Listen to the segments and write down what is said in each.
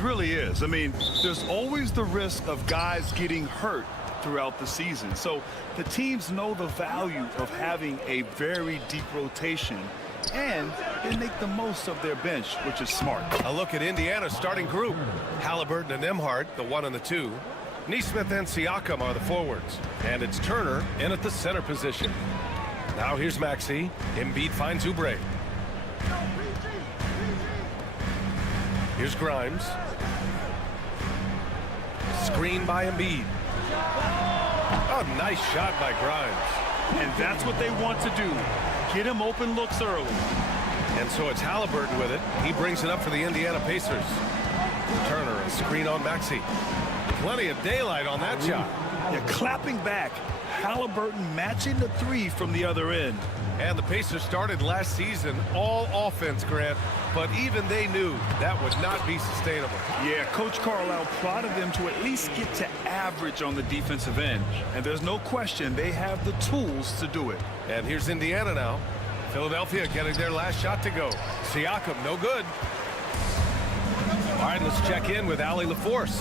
really is. I mean, there's always the risk of guys getting hurt throughout the season. So the teams know the value of having a very deep rotation, and they make the most of their bench, which is smart. A look at Indiana's starting group. Halliburton and Nembhard, the 1 and the 2. Nesmith and Siakam are the forwards. And it's Turner in at the center position. Now here's Maxey. Embiid finds Oubre. Here's Grimes. Screen by Embiid. Oh, nice shot by Grimes. And that's what they want to do. Get him open looks early. And so it's Halliburton with it. He brings it up for the Indiana Pacers. Turner, a screen on Maxey. Plenty of daylight on that shot. Yeah, clapping back. Halliburton matching the 3 from the other end. And the Pacers started last season all offense, Grant, but even they knew that would not be sustainable. Yeah, Coach Carlisle prodded them to at least get to average on the defensive end. And there's no question they have the tools to do it. And here's Indiana now. Philadelphia getting their last shot to go. Siakam, no good. All right, let's check in with Allie LaForce.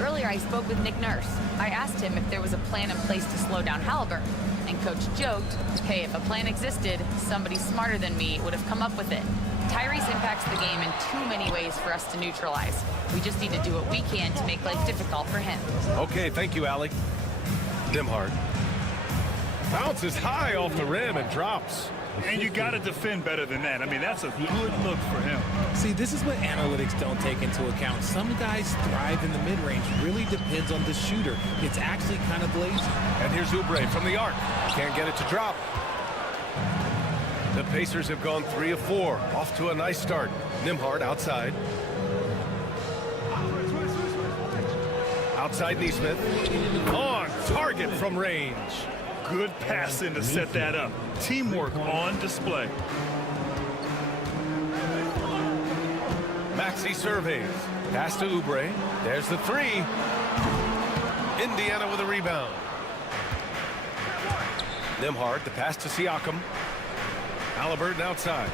Earlier, I spoke with Nick Nurse. I asked him if there was a plan in place to slow down Halliburton. And Coach joked, hey, if a plan existed, somebody smarter than me would have come up with it. Tyrese impacts the game in too many ways for us to neutralize. We just need to do what we can to make life difficult for him. Okay, thank you, Allie. Nembhard. Bounces high off the rim and drops. And you got to defend better than that. I mean, that's a good look for him. See, this is what analytics don't take into account. Some guys thrive in the mid-range. Really depends on the shooter. It's actually kind of lazy. And here's Oubre from the arc. Can't get it to drop. The Pacers have gone 3 of 4. Off to a nice start. Nembhard outside. Outside Nesmith. On target from range. Good passing to set that up. Teamwork on display. Maxey surveys. Pass to Oubre. There's the 3. Indiana with a rebound. Nembhard, the pass to Siakam. Halliburton outside.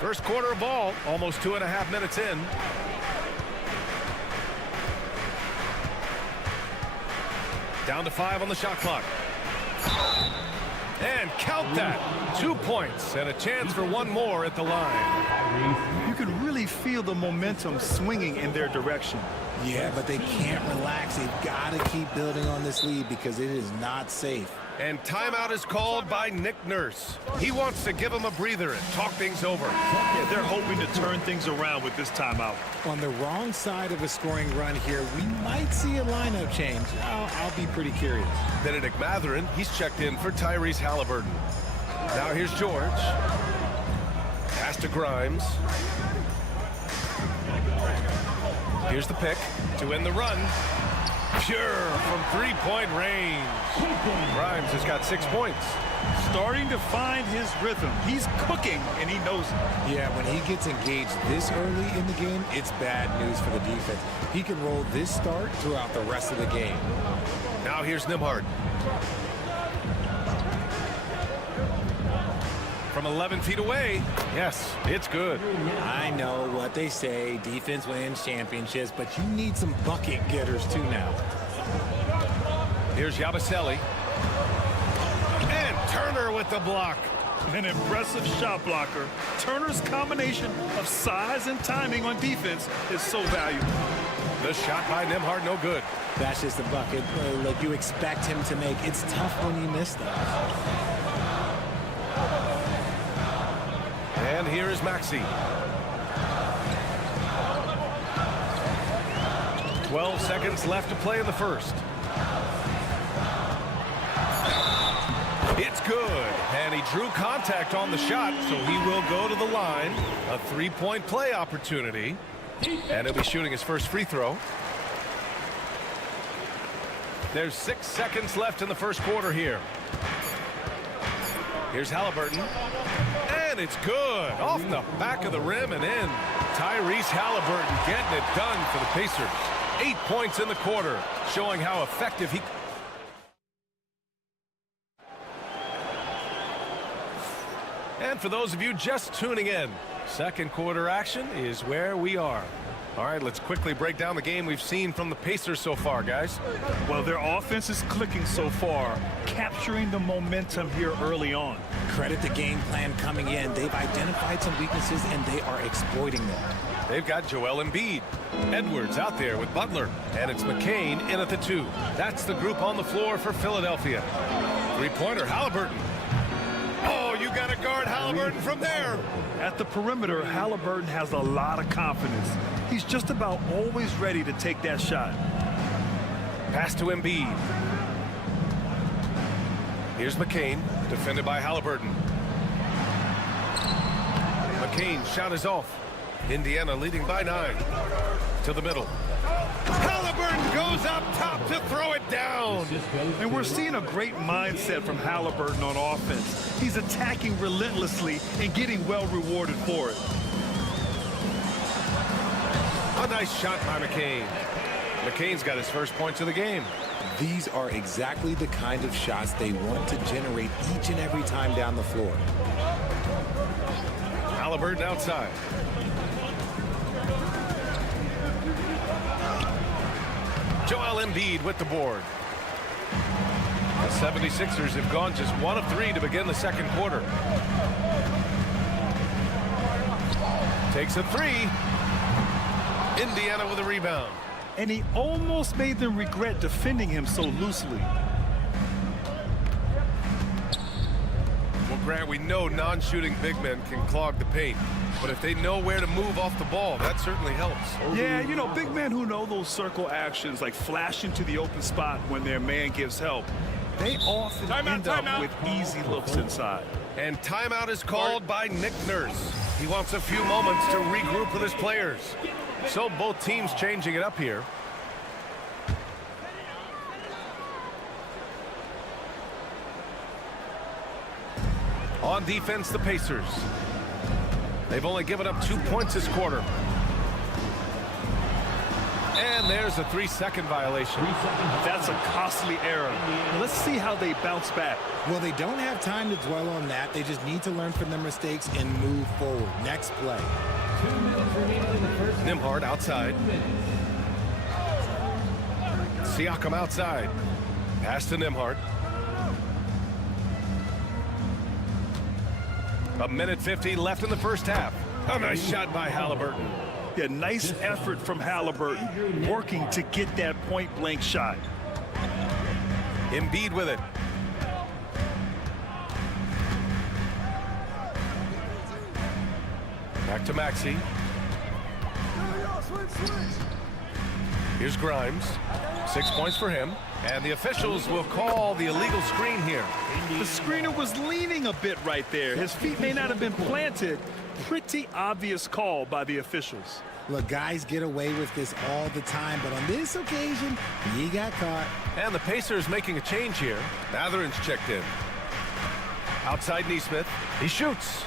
First quarter of ball, almost 2.5 minutes in. Down to 5 on the shot clock. And count that. 2 points and a chance for one more at the line. You can really feel the momentum swinging in their direction. Yeah, but they can't relax. They've got to keep building on this lead because it is not safe. And timeout is called by Nick Nurse. He wants to give them a breather and talk things over. Yeah, they're hoping to turn things around with this timeout. On the wrong side of a scoring run here, we might see a lineup change. I'll be pretty curious. Benedict Mathurin, he's checked in for Tyrese Halliburton. Now here's George. Pass to Grimes. Here's the pick to end the run. Pure from 3-point range. Grimes has got 6 points. Starting to find his rhythm. He's cooking, and he knows it. Yeah, when he gets engaged this early in the game, it's bad news for the defense. He can roll this start throughout the rest of the game. Now here's Nembhard. From 11 feet away. Yes, it's good. I know what they say, defense wins championships, but you need some bucket getters too now. Here's Yabusele. And Turner with the block. An impressive shot blocker. Turner's combination of size and timing on defense is so valuable. The shot by Nembhard, no good. That's just a bucket like you expect him to make. It's tough when you miss them. And here is Maxey. 12 seconds left to play in the first. It's good. And he drew contact on the shot, so he will go to the line. A 3-point play opportunity. And he'll be shooting his first free throw. There's 6 seconds left in the first quarter here. Here's Halliburton. And it's good. Off the back of the rim and in. Tyrese Halliburton getting it done for the Pacers. 8 points in the quarter, showing how effective he... And for those of you just tuning in, Second quarter action is where we are. All right, let's quickly break down the game we've seen from the Pacers so far, guys. Well, their offense is clicking so far, capturing the momentum here early on. Credit the game plan coming in. They've identified some weaknesses, and they are exploiting them. They've got Joel Embiid. Edwards out there with Butler. And it's McCain in at the 2. That's the group on the floor for Philadelphia. Three-pointer, Halliburton. Oh, you got to guard Halliburton from there. At the perimeter, Halliburton has a lot of confidence. He's just about always ready to take that shot. Pass to Embiid. Here's McCain, defended by Halliburton. McCain's shot is off. Indiana leading by 9. To the middle. Halliburton goes up top to throw it down. And we're seeing a great mindset from Halliburton on offense. He's attacking relentlessly and getting well rewarded for it. A nice shot by McCain. McCain's got his first points of the game. These are exactly the kind of shots they want to generate each and every time down the floor. Halliburton outside. Joel Embiid with the board. The 76ers have gone just 1 of 3 to begin the second quarter. Takes a 3. Indiana with a rebound. And he almost made them regret defending him so loosely. Well, Grant, we know non-shooting big men can clog the paint. But if they know where to move off the ball, that certainly helps. Yeah, you know, big men who know those circle actions, like flashing to the open spot when their man gives help, they often end up with easy looks inside. And timeout is called by Nick Nurse. He wants a few moments to regroup with his players. So both teams changing it up here. On defense, the Pacers. They've only given up 2 points this quarter. And there's a 3-second violation. That's a costly error. Let's see how they bounce back. Well, they don't have time to dwell on that. They just need to learn from their mistakes and move forward. Next play. Nembhard outside. Siakam outside. Pass to Nembhard. A minute 50 left in the first half. A nice shot by Halliburton. Yeah, nice effort from Halliburton, working to get that point-blank shot. Embiid with it. Back to Maxey. Here's Grimes. 6 points for him. And the officials will call the illegal screen here. The screener was leaning a bit right there. His feet may not have been planted. Pretty obvious call by the officials. Look, guys get away with this all the time, but on this occasion, he got caught. And the Pacers making a change here. Mathurin's checked in. Outside Nesmith. He shoots.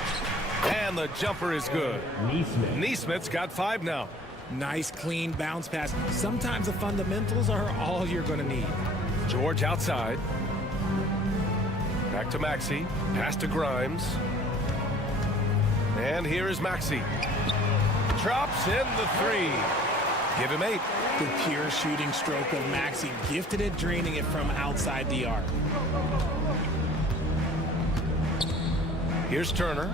And the jumper is good. Nesmith's got 5 now. Nice, clean bounce pass. Sometimes the fundamentals are all you're going to need. George outside. Back to Maxey. Pass to Grimes. And here is Maxey. Drops in the 3. Give him 8. The pure shooting stroke of Maxey, gifted at draining it from outside the arc. Here's Turner.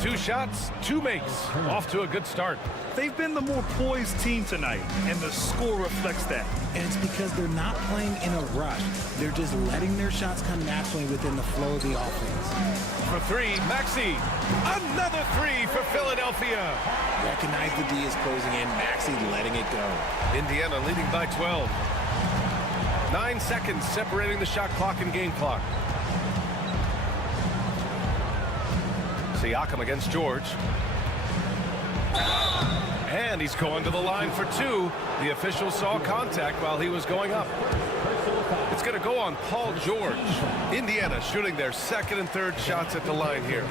2 shots, 2 makes. Off to a good start. They've been the more poised team tonight, and the score reflects that. And it's because they're not playing in a rush. They're just letting their shots come naturally within the flow of the offense. For 3, Maxey. Another 3 for Philadelphia. Recognize the D is closing in. Maxey letting it go. Indiana leading by 12. 9 seconds separating the shot clock and game clock. Siakam against George. And he's going to the line for 2. The official saw contact while he was going up. It's going to go on Paul George. Indiana shooting their second and third shots at the line here.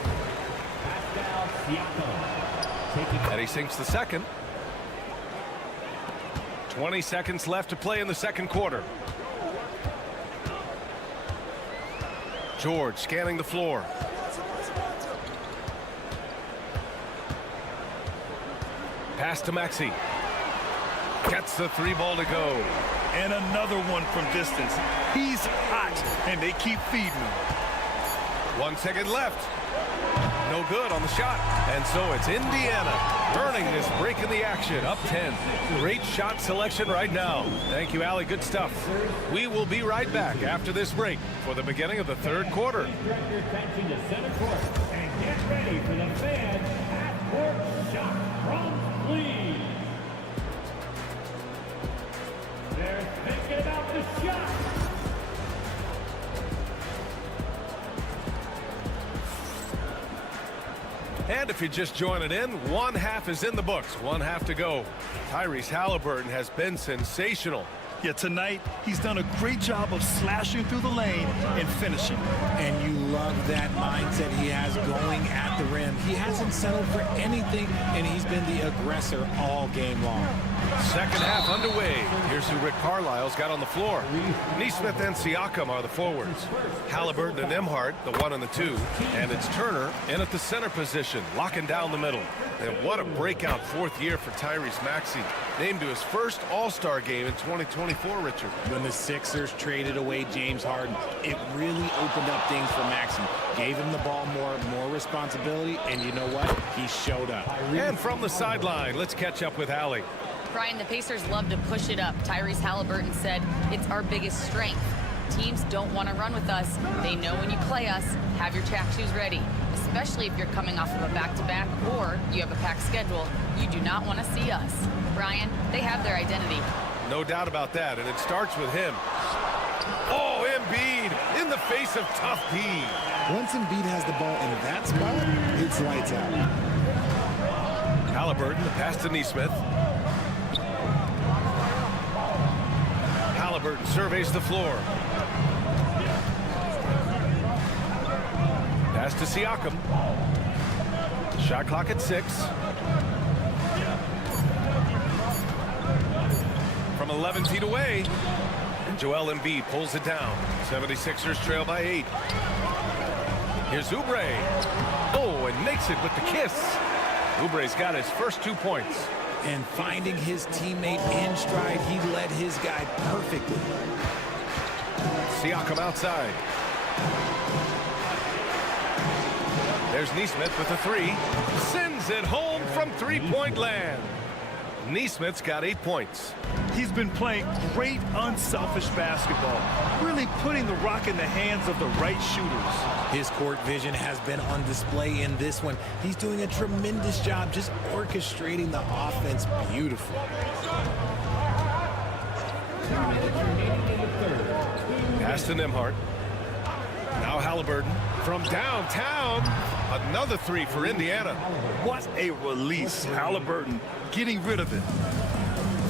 And he sinks the second. 20 seconds left to play in the second quarter. George scanning the floor. Pass to Maxey. Gets the 3 ball to go. And another one from distance. He's hot, and they keep feeding him. 1 second left. No good on the shot. And so it's Indiana earning this break in the action. Up 10. Great shot selection right now. Thank you, Allie. Good stuff. We will be right back after this break for the beginning of the 3rd quarter. Direct your attention to center court and get ready for the fan half-court shot from Lee. They're thinking about the shot. And if you're just joining in, 1 half is in the books. 1 half to go. Tyrese Halliburton has been sensational. Yeah, tonight, he's done a great job of slashing through the lane and finishing. And you love that mindset he has going at the rim. He hasn't settled for anything, and he's been the aggressor all game long. Second half underway. Here's who Rick Carlisle's got on the floor. Neesmith and Siakam are the forwards. Halliburton and Nembhard, the 1 and the 2. And it's Turner in at the center position, locking down the middle. And what a breakout 4th year for Tyrese Maxey. Named to his first All-Star game in 2024, Richard. When the Sixers traded away James Harden, it really opened up things for Maxey. Gave him the ball more responsibility, and you know what? He showed up. And from the sideline, let's catch up with Allie. Brian, the Pacers love to push it up. Tyrese Halliburton said it's our biggest strength. Teams don't want to run with us. They know when you play us, have your track shoes ready, especially if you're coming off of a back-to-back or you have a packed schedule. You do not want to see us. Brian, they have their identity. No doubt about that, and it starts with him. Oh, Embiid in the face of tough D. Once Embiid has the ball in that spot, it's lights out. Halliburton, the pass to Neesmith. Halliburton surveys the floor. Pass to Siakam. Shot clock at 6. From 11 feet away. And Joel Embiid pulls it down. 76ers trail by 8. Here's Oubre. Oh, and makes it with the kiss. Oubre's got his first 2 points. And finding his teammate in stride, he led his guy perfectly. Siakam outside. There's Neesmith with a 3. Sends it home from 3-point land. Neesmith's got 8 points. He's been playing great, unselfish basketball, really putting the rock in the hands of the right shooters. His court vision has been on display in this one. He's doing a tremendous job just orchestrating the offense beautifully. Pass to Nembhard. Now Halliburton from downtown. Another 3 for Indiana. What a release. Halliburton getting rid of it.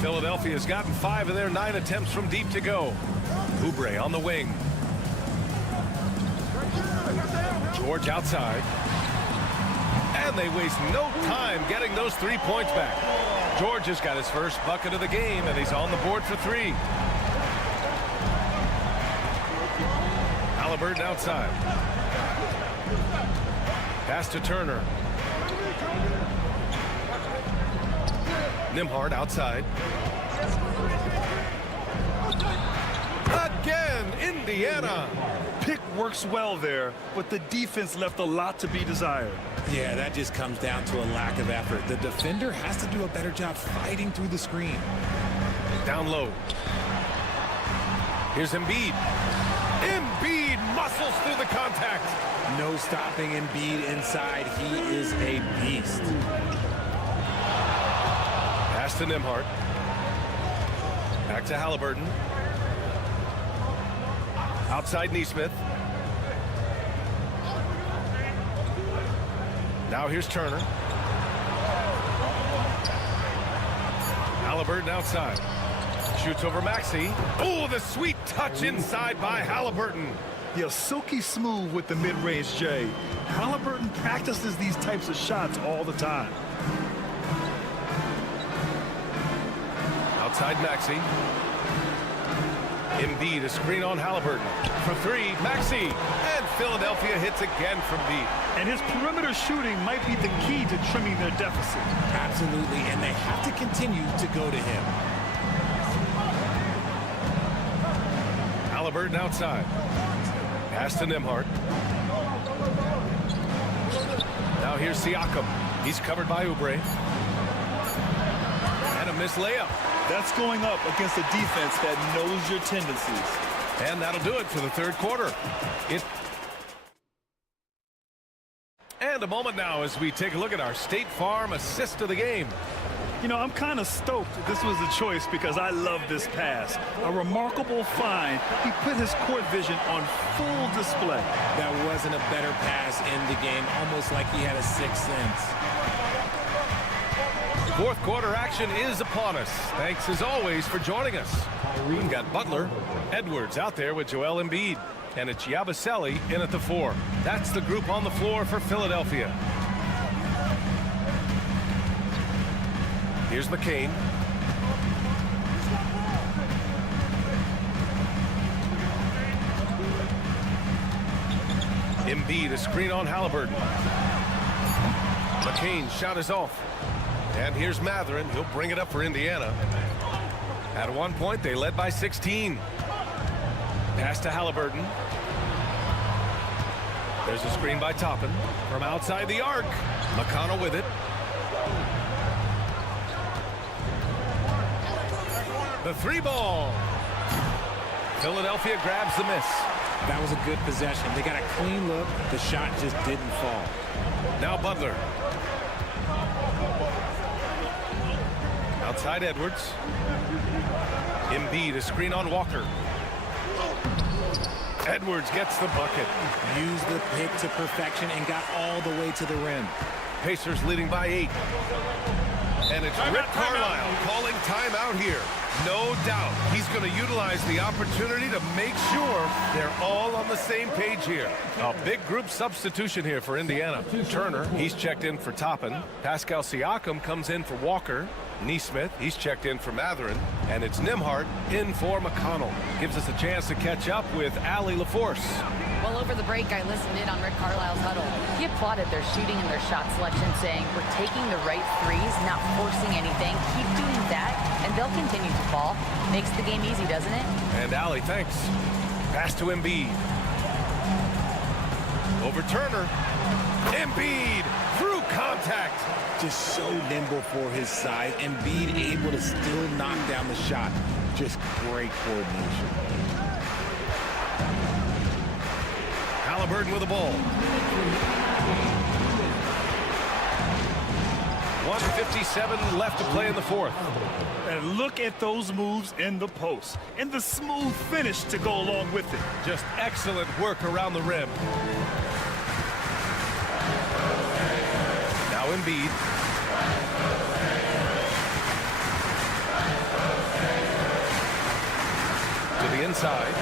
Philadelphia's gotten 5 of their 9 attempts from deep to go. Oubre on the wing. George outside. And they waste no time getting those 3 points back. George has got his first bucket of the game, and he's on the board for 3. Halliburton outside. Pass to Turner. Nembhard outside. Again, Indiana. Pick works well there, but the defense left a lot to be desired. Yeah, that just comes down to a lack of effort. The defender has to do a better job fighting through the screen. Down low. Here's Embiid. Embiid muscles through the contact. No stopping Embiid inside. He is a beast. Pass to Nembhard. Back to Halliburton. Outside Neesmith. Now here's Turner. Halliburton outside. Shoots over Maxey. Oh, the sweet touch inside by Halliburton. Yeah, silky smooth with the mid-range J. Halliburton practices these types of shots all the time. Outside Maxey. Embiid, a screen on Halliburton. For three, Maxey. And Philadelphia hits again from deep. And his perimeter shooting might be the key to trimming their deficit. Absolutely, and they have to continue to go to him. Halliburton outside. Pass to Nembhard. Now here's Siakam. He's covered by Oubre. And a missed layup. That's going up against a defense that knows your tendencies. And that'll do it for the third quarter. And a moment now as we take a look at our State Farm assist of the game. You know, I'm kind of stoked this was a choice because I love this pass. A remarkable find. He put his court vision on full display. That wasn't a better pass in the game, almost like he had a sixth sense. Fourth quarter action is upon us. Thanks as always for joining us. We've got Butler, Edwards out there with Joel Embiid, and it's Yabusele in at the 4. That's the group on the floor for Philadelphia. Here's McCain. Embiid, a screen on Halliburton. McCain's shot is off. And here's Mathurin. He'll bring it up for Indiana. At one point, they led by 16. Pass to Halliburton. There's a screen by Toppin from outside the arc. McConnell with it. The three ball. Philadelphia grabs the miss. That was a good possession. They got a clean look. The shot just didn't fall. Now Butler. Outside Edwards. Embiid, a screen on Walker. Edwards gets the bucket. Used the pick to perfection and got all the way to the rim. Pacers leading by 8. And it's Rick Carlisle calling timeout here. No doubt he's going to utilize the opportunity to make sure they're all on the same page here. A big group substitution here for Indiana. Turner, he's checked in for Toppin. Pascal Siakam comes in for Walker. Neesmith, he's checked in for Mathurin. And it's Nembhard in for McConnell. Gives us a chance to catch up with Allie LaForce. Well, over the break, I listened in on Rick Carlisle's huddle. He applauded their shooting and their shot selection, saying, we're taking the right threes, not forcing anything. Keep doing that, and they'll continue to fall. Makes the game easy, doesn't it? And Allie, thanks. Pass to Embiid. Over Turner. Embiid through contact. Just so nimble for his size. Embiid able to still knock down the shot. Just great coordination. Halliburton with the ball. 1:57 left to play in the fourth. And look at those moves in the post. And the smooth finish to go along with it. Just excellent work around the rim. Now Embiid. To the inside.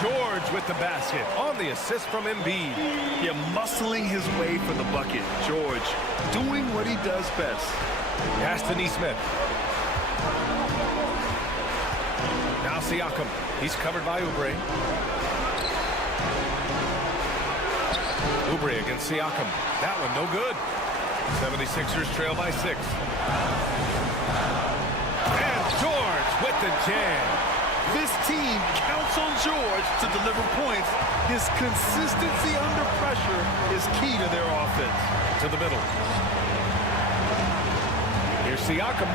George with the basket on the assist from Embiid. Yeah, muscling his way for the bucket. George doing what he does best. Pass to Neesmith. Now Siakam. He's covered by Oubre. Oubre against Siakam. That one no good. 76ers trail by 6. And George with the jam. This team counts on George to deliver points. His consistency under pressure is key to their offense. To the middle. Here's Siakam.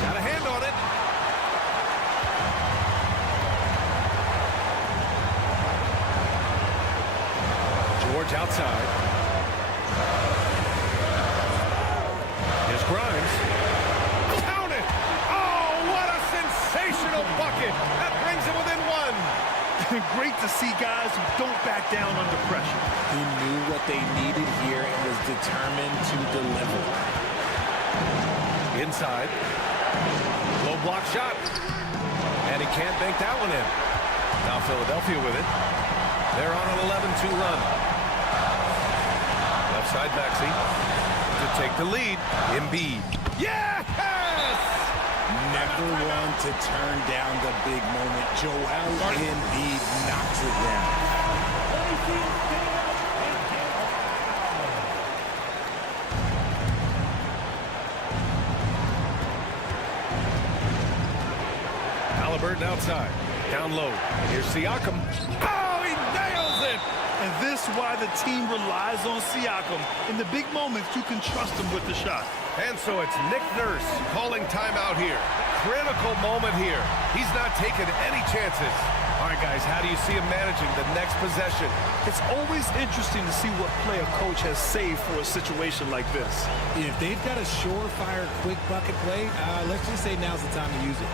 Got a hand on it. George outside. Here's Grimes. Bucket. That brings him within 1. Great to see guys who don't back down under pressure. He knew what they needed here and was determined to deliver. Inside. Low block shot. And he can't bank that one in. Now Philadelphia with it. They're on an 11-2 run. Left side Maxey to take the lead. Embiid. Yes! Never another one to turn down the big moment. Joel Embiid knocks it down. Halliburton outside. Down low. Here's Siakam. Oh, he nails it! And this is why the team relies on Siakam. In the big moments, you can trust him with the shot. And so it's Nick Nurse calling timeout here. Critical moment here. He's not taking any chances. All right, guys, how do you see him managing the next possession? It's always interesting to see what play a coach has saved for a situation like this. If they've got a surefire, quick bucket play, let's just say now's the time to use it.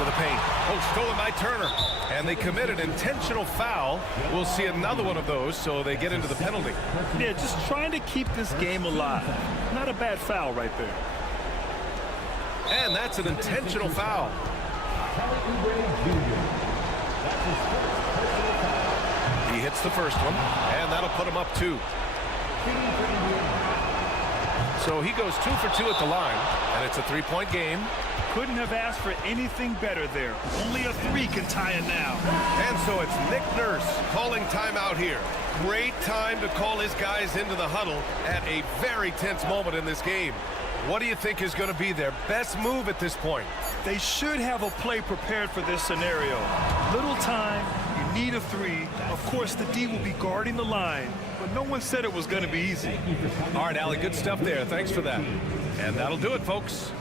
To the paint. Oh, stolen by Turner. And they commit an intentional foul. We'll see another one of those, so they get into the penalty. Yeah, just trying to keep this game alive. Not a bad foul right there. And that's an intentional foul. He hits the first one, and that'll put him up 2. So he goes 2 for 2 at the line, and it's a 3-point game. Couldn't have asked for anything better there. Only a 3 can tie it now. And so it's Nick Nurse calling timeout here. Great time to call his guys into the huddle at a very tense moment in this game. What do you think is going to be their best move at this point? They should have a play prepared for this scenario. Little time, you need a 3. Of course, the D will be guarding the line, but no one said it was going to be easy. All right, Allie, good stuff there. Thanks for that. And that'll do it, folks.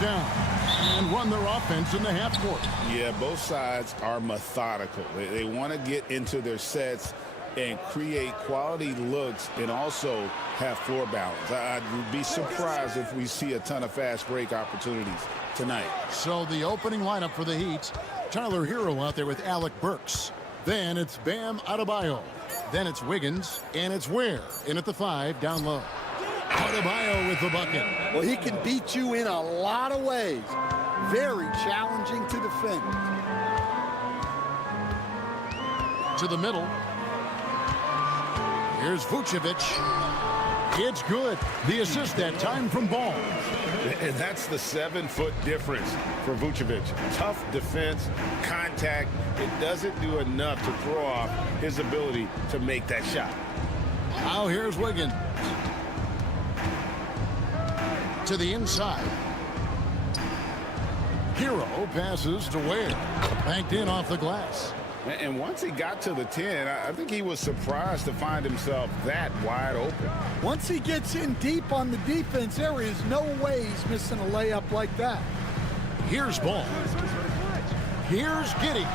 Down and run their offense in the half court. Yeah, both sides are methodical. They want to get into their sets and create quality looks and also have floor balance. I'd be surprised if we see a ton of fast break opportunities tonight. So the opening lineup for the Heat, Tyler Hero out there with Alec Burks. Then it's Bam Adebayo. Then it's Wiggins, and it's Ware in at the 5 down low. Adebayo with the bucket. Well, he can beat you in a lot of ways. Very challenging to defend. To the middle. Here's Vucevic. It's good. The assist that time from Ball. And that's the 7-foot difference for Vucevic. Tough defense, contact. It doesn't do enough to throw off his ability to make that shot. Now here's Wiggins. To the inside. Hero passes to Ware. Banked in off the glass. And once he got to the 10, I think he was surprised to find himself that wide open. Once he gets in deep on the defense, there is no way he's missing a layup like that. Here's Ball. Here's Giddey.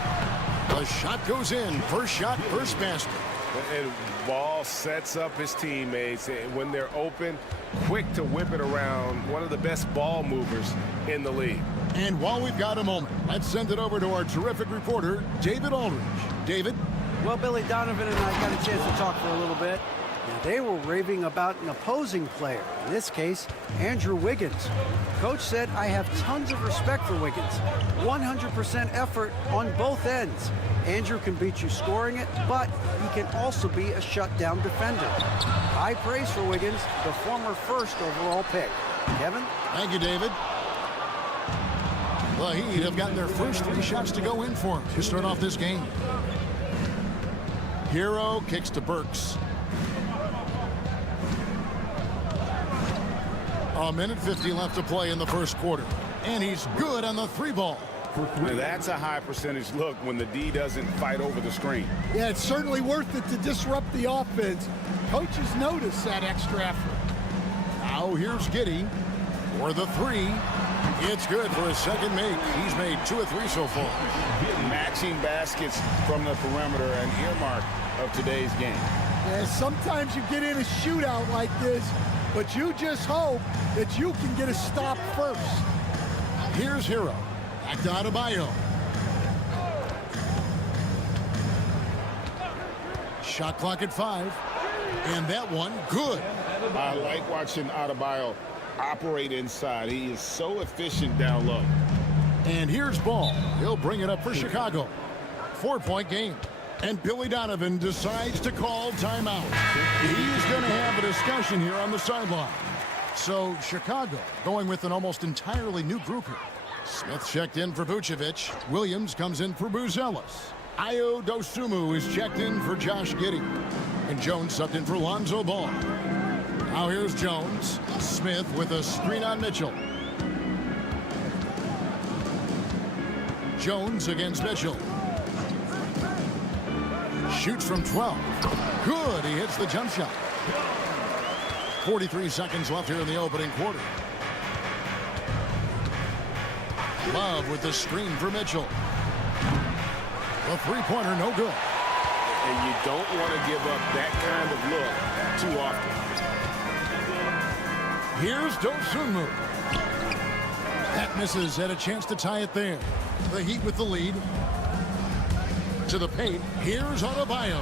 The shot goes in. First shot, first basket. And Ball sets up his teammates when they're open, quick to whip it around. One of the best ball movers in the league. And while we've got a moment, let's send it over to our terrific reporter, David Aldridge. David? Well, Billy Donovan and I got a chance to talk for a little bit. Now, they were raving about an opposing player, in this case, Andrew Wiggins. Coach said, I have tons of respect for Wiggins. 100% effort on both ends. Andrew can beat you scoring it, but he can also be a shutdown defender. High praise for Wiggins, the former first overall pick. Kevin? Thank you, David. The Heat have gotten their first 3 shots to go in for him to start off this game. Hero kicks to Burks. A minute 50 left to play in the first quarter. And he's good on the 3 ball. Now that's a high percentage look when the D doesn't fight over the screen. Yeah, it's certainly worth it to disrupt the offense. Coaches notice that extra effort. Now here's Giddey for the 3. It's good for his second make. He's made 2 of 3 so far. Matching baskets from the perimeter, an earmark of today's game. Yeah, sometimes you get in a shootout like this, but you just hope that you can get a stop first. Here's Hero. Back to Adebayo. Shot clock at 5. And that one, good. I like watching Adebayo operate inside. He is so efficient down low. And here's Ball. He'll bring it up for Chicago. 4-point game. And Billy Donovan decides to call timeout. He's going to have a discussion here on the sideline. So Chicago going with an almost entirely new group here. Smith checked in for Vucevic. Williams comes in for Buzelis. Ayo Dosunmu is checked in for Josh Giddey. And Jones subbed in for Lonzo Ball. Now here's Jones. Smith with a screen on Mitchell. Jones against Mitchell. Shoots from 12. Good. He hits the jump shot. 43 seconds left here in the opening quarter. Love with the screen for Mitchell. The three-pointer, no good. And you don't want to give up that kind of look too often. Here's Dosunmu. That misses. Had a chance to tie it there. The Heat with the lead. To the paint. Here's Adebayo.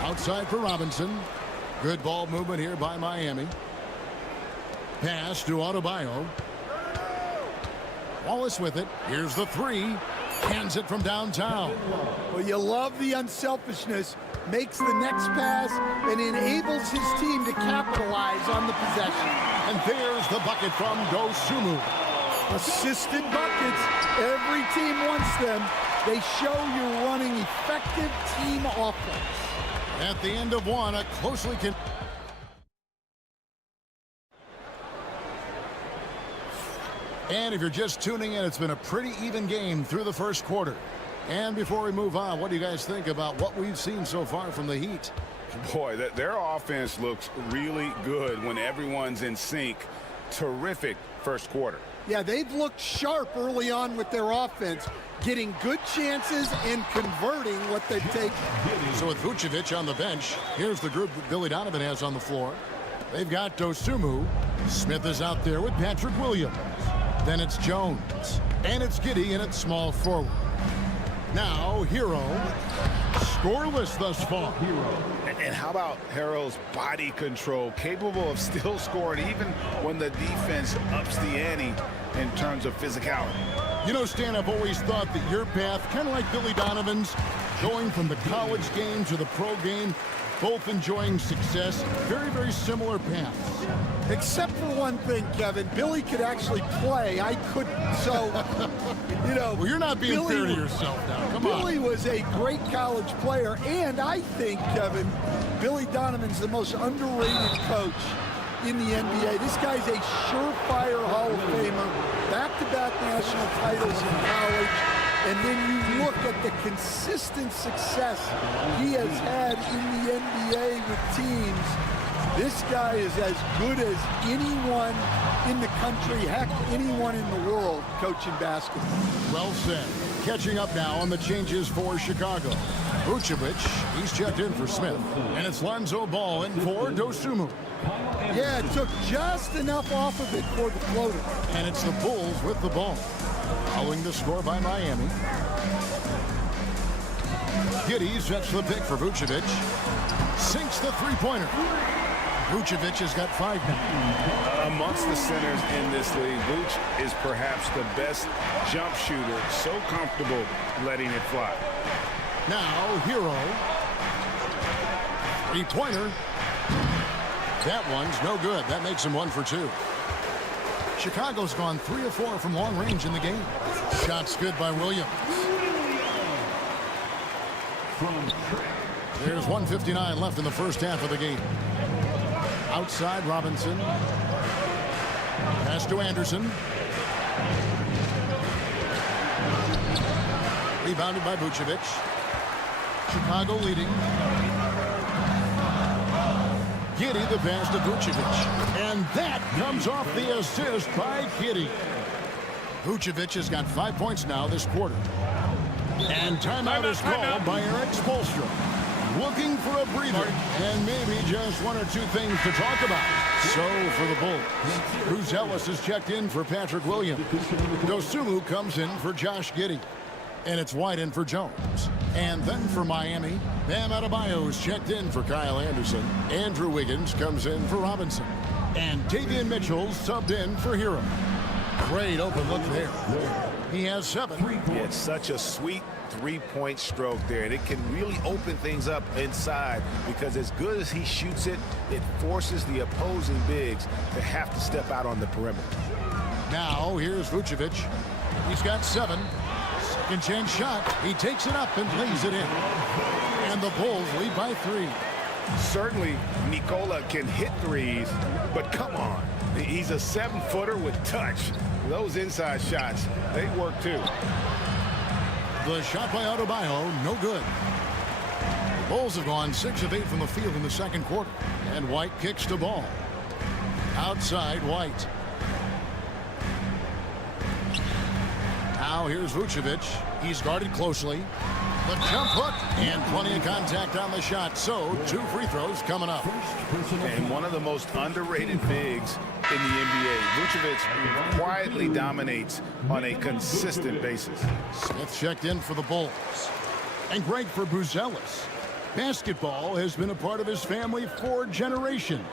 Outside for Robinson. Good ball movement here by Miami. Pass to Adebayo. Wallace with it. Here's the 3. Hands it from downtown. Well, you love the unselfishness. Makes the next pass and enables his team to capitalize on the possession. And there's the bucket from Dosunmu. Assisted buckets. Every team wants them. They show you're running effective team offense. At the end of one, a closely And if you're just tuning in, it's been a pretty even game through the first quarter. And before we move on, what do you guys think about what we've seen so far from the Heat? Boy, their offense looks really good when everyone's in sync. Terrific first quarter. Yeah, they've looked sharp early on with their offense, getting good chances and converting what they've taken. So with Vucevic on the bench, here's the group that Billy Donovan has on the floor. They've got Dosunmu. Smith is out there with Patrick Williams. Then it's Jones. And it's Giddey in at small forward. Now, Hero. Scoreless thus far. And how about Harrell's body control, capable of still scoring even when the defense ups the ante in terms of physicality. You know, Stan, I've always thought that your path, kind of like Billy Donovan's, going from the college game to the pro game, both enjoying success, very, very similar paths. Except for one thing, Kevin. Billy could actually play. I couldn't. So, you know. Well, you're not being fair to yourself now. Come on. Billy was a great college player. And I think, Kevin, Billy Donovan's the most underrated coach in the NBA. This guy's a surefire Hall of Famer. Back-to-back national titles in college. And then you look at the consistent success he has had in the NBA with teams. This guy is as good as anyone in the country, heck, anyone in the world coaching basketball. Well said. Catching up now on the changes for Chicago. Vucevic, he's checked in for Smith. And it's Lonzo Ball in for Dosunmu. Yeah, it took just enough off of it for the floater. And it's the Bulls with the ball. Following the score by Miami. Giddey sets the pick for Vucevic. Sinks the three-pointer. Vucevic has got 5 now. Amongst the centers in this league, Vuce is perhaps the best jump shooter, so comfortable letting it fly. Now, Hero. Three-pointer. That one's no good. That makes him 1 for 2. Chicago's gone 3 of 4 from long range in the game. Shots good by Williams. There's 1:59 left in the first half of the game. Outside Robinson. Pass to Anderson. Rebounded by Vucevic. Chicago leading. Giddey the pass to Vucevic. And that comes off the assist by Giddey. Vucevic has got 5 points now this quarter. And timeout is called by Eric Spoelstra. Looking for a breather and maybe just 1 or 2 things to talk about. So for the Bulls, Bruce Ellis is checked in for Patrick Williams. Dosunmu comes in for Josh Giddey. And it's White in for Jones. And then for Miami, Bam Adebayo is checked in for Kyle Anderson. Andrew Wiggins comes in for Robinson. And Davion Mitchell subbed in for Hero. Great open look there. He has 7. Yeah, it's such a sweet three-point stroke there, and it can really open things up inside because as good as he shoots it, it forces the opposing bigs to have to step out on the perimeter. Now here's Vucevic. He's got 7. Second chance shot. He takes it up and lays it in. And the Bulls lead by 3. Certainly, Nikola can hit threes, but come on. He's a 7-footer with touch. Those inside shots, they work too. The shot by Adebayo, no good. The Bulls have gone 6 of 8 from the field in the second quarter. And White kicks the ball. Outside White. Now here's Vucevic. He's guarded closely. The jump hook and plenty of contact on the shot. So 2 free throws coming up. And one of the most underrated bigs in the NBA. Vucevic quietly dominates on a consistent basis. Smith checked in for the Bulls. And great for Bruce Ellis. Basketball has been a part of his family for generations.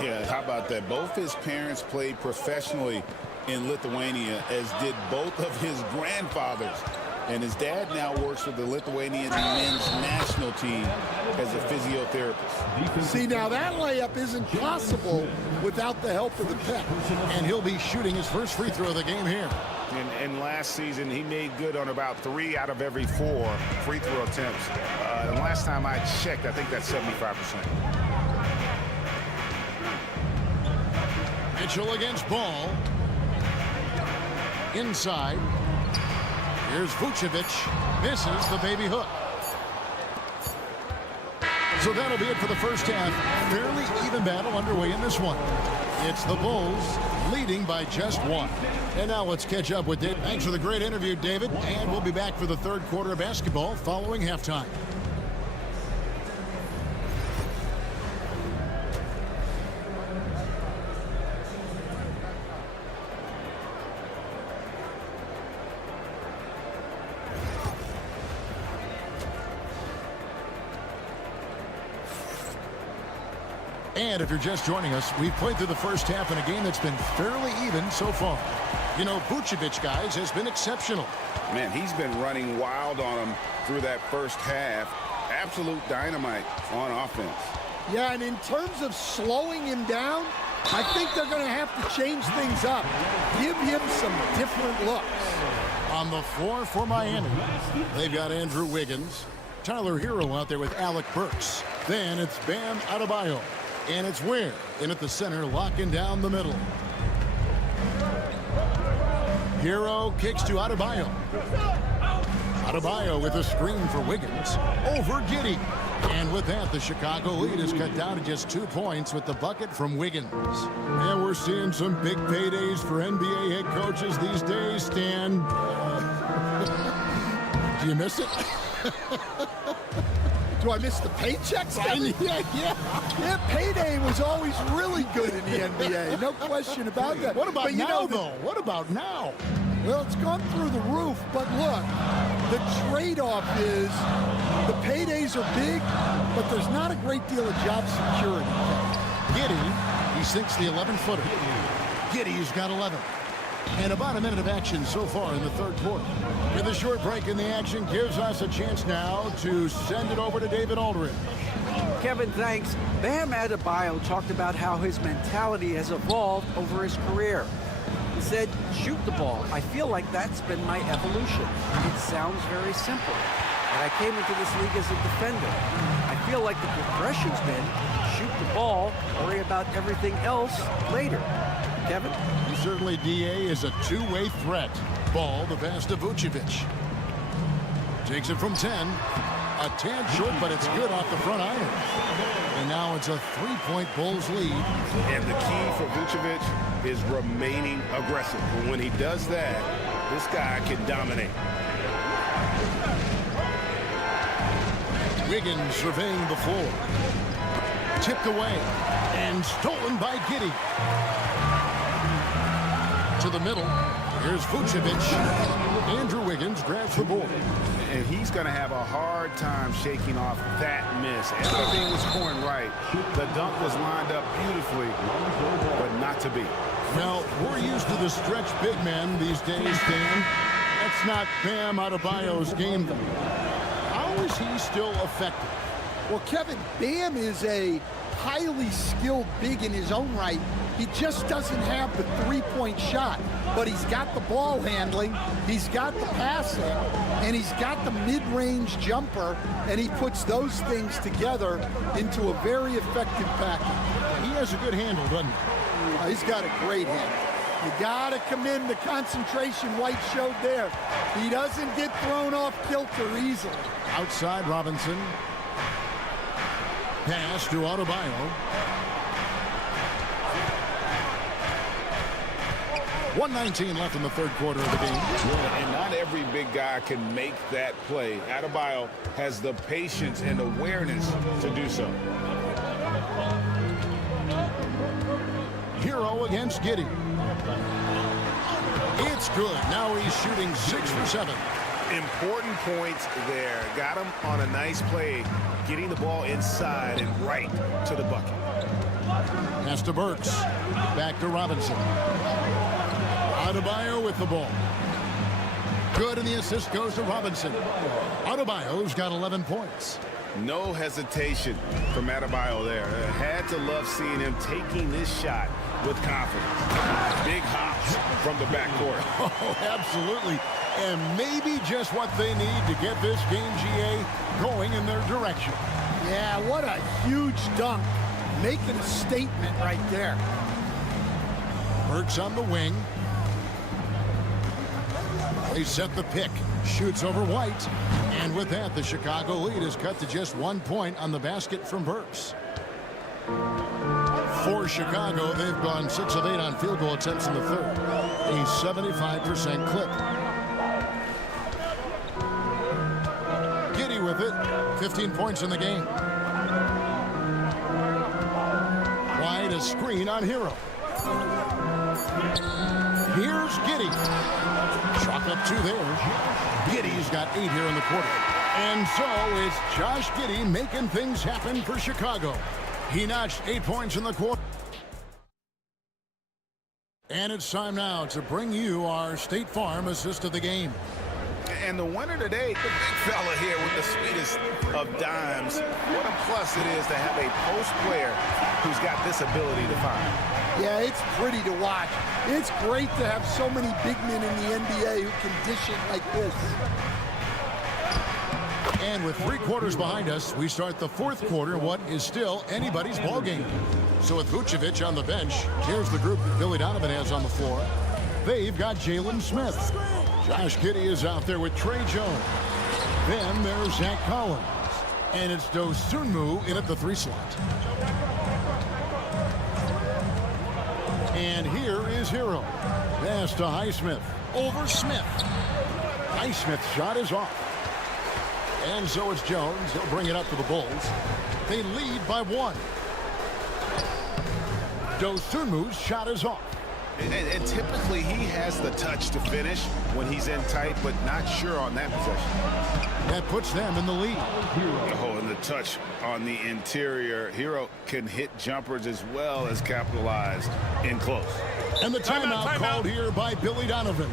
Yeah, how about that? Both his parents played professionally in Lithuania, as did both of his grandfathers. And his dad now works with the Lithuanian men's national team as a physiotherapist. See, now that layup isn't possible without the help of the pep. And he'll be shooting his first free throw of the game here. And last season, he made good on about 3 out of every 4 free throw attempts. And last time I checked, I think that's 75%. Mitchell against Ball. Inside. Here's Vucevic. Misses the baby hook. So that'll be it for the first half. Fairly even battle underway in this one. It's the Bulls leading by just 1. And now let's catch up with Dave. Thanks for the great interview, David. And we'll be back for the third quarter of basketball following halftime. And if you're just joining us, we've played through the first half in a game that's been fairly even so far. You know, Vucevic, guys, has been exceptional. Man, he's been running wild on him through that first half. Absolute dynamite on offense. Yeah, and in terms of slowing him down, I think they're going to have to change things up. Give him some different looks. On the floor for Miami, they've got Andrew Wiggins, Tyler Hero out there with Alec Burks. Then it's Bam Adebayo. And it's Ware in at the center, locking down the middle. Hero kicks to Adebayo. Adebayo with a screen for Wiggins. Over Giddey. And with that, the Chicago lead is cut down to just 2 points with the bucket from Wiggins. And we're seeing some big paydays for NBA head coaches these days, Stan. Do you miss it? Do I miss the paychecks? Yeah. Payday was always really good in the NBA. No question about that. What about but now, though? What about now? Well, it's gone through the roof. But look, the trade-off is the paydays are big, but there's not a great deal of job security. Giddey, he sinks the 11-footer. Giddey's got 11. And about a minute of action so far in the third quarter. With a short break in the action gives us a chance now to send it over to David Aldridge. Kevin, thanks. Bam Adebayo talked about how his mentality has evolved over his career. He said, shoot the ball. I feel like that's been my evolution. It sounds very simple. And I came into this league as a defender. I feel like the progression's been shoot the ball, worry about everything else later. Kevin? Certainly, DA is a two-way threat. Ball, the pass to Vucevic. Takes it from 10. A tad short, but it's good off the front iron. And now it's a 3-point Bulls lead. And the key for Vucevic is remaining aggressive. But when he does that, this guy can dominate. Wiggins surveying the floor. Tipped away and stolen by Giddey. To the middle. Here's Vucevic. Andrew Wiggins grabs the board. And he's going to have a hard time shaking off that miss. Everything was going right. The dunk was lined up beautifully, but not to be. Now, we're used to the stretch big man these days, Dan. That's not Bam Adebayo's game. How is he still effective? Well, Kevin, Bam is a highly skilled big in his own right. He just doesn't have the three-point shot, but he's got the ball handling, he's got the passing, and he's got the mid-range jumper, and he puts those things together into a very effective package. He has a good handle, doesn't he? He's got a great handle. You got to commend the concentration White showed there. He doesn't get thrown off kilter easily. Outside Robinson. Pass to Adebayo. 1:19 left in the third quarter of the game. And not every big guy can make that play. Adebayo has the patience and awareness to do so. Hero against Giddey. It's good. Now he's shooting 6 for 7. Important points there. Got him on a nice play, getting the ball inside and right to the bucket. Pass to Burks. Back to Robinson. Adebayo with the ball. Good, and the assist goes to Robinson. Adebayo's got 11 points. No hesitation from Adebayo there. Had to love seeing him taking this shot with confidence. Big hops from the backcourt. Oh, absolutely. And maybe just what they need to get this game, GA, going in their direction. Yeah, what a huge dunk. Making a statement right there. Burks on the wing. They set the pick. Shoots over White. And with that, the Chicago lead is cut to just 1 point on the basket from Burks. For Chicago, they've gone 6 of 8 on field goal attempts in the third. A 75% clip. Giddey with it. 15 points in the game. Wide, a screen on Hero. Here's Giddey. Chalk up 2 there. Giddey's got 8 here in the quarter. And so it's Josh Giddey making things happen for Chicago. He notched 8 points in the quarter. And it's time now to bring you our State Farm assist of the game. And the winner today, the big fella here with the sweetest of dimes. What a plus it is to have a post player who's got this ability to find. Yeah, it's pretty to watch. It's great to have so many big men in the NBA who can dish it like this. And with 3 quarters behind us, we start the 4th quarter, what is still anybody's ball game. So with Vucevic on the bench, here's the group that Billy Donovan has on the floor. They've got Jalen Smith. Josh Giddey is out there with Trey Jones. Then there's Zach Collins. And it's Dosunmu in at the 3 slot. And here is Hero. Pass to Highsmith. Over Smith. Highsmith's shot is off. And so it's Jones. He'll bring it up to the Bulls. They lead by 1. Dosunmu's shot is off. And typically he has the touch to finish when he's in tight, but not sure on that possession. That puts them in the lead. Oh, and the touch on the interior. Hero can hit jumpers as well as capitalized in close. And the timeout called here by Billy Donovan.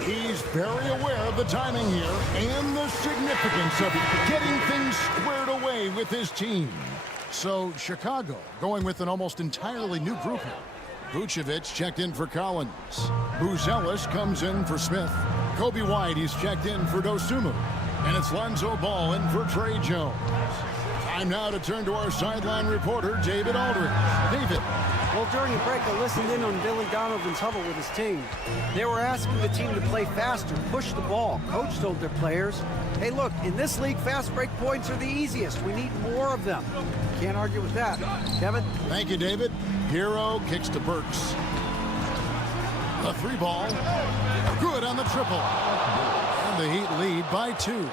He's very aware of the timing here and the significance of getting things squared away with his team. So Chicago going with an almost entirely new group here. Vucevic checked in for Collins. Buzelis comes in for Smith. Kobe White, he's checked in for Dosunmu. And it's Lonzo Ball in for Trey Jones. Time now to turn to our sideline reporter, David Aldridge. David. Well, during the break, I listened in on Billy Donovan's huddle with his team. They were asking the team to play faster, push the ball. Coach told their players, hey, look, in this league, fast break points are the easiest. We need more of them. Can't argue with that. Kevin? Thank you, David. Hero kicks to Burks. A 3 ball. Good on the triple. And the Heat lead by 2.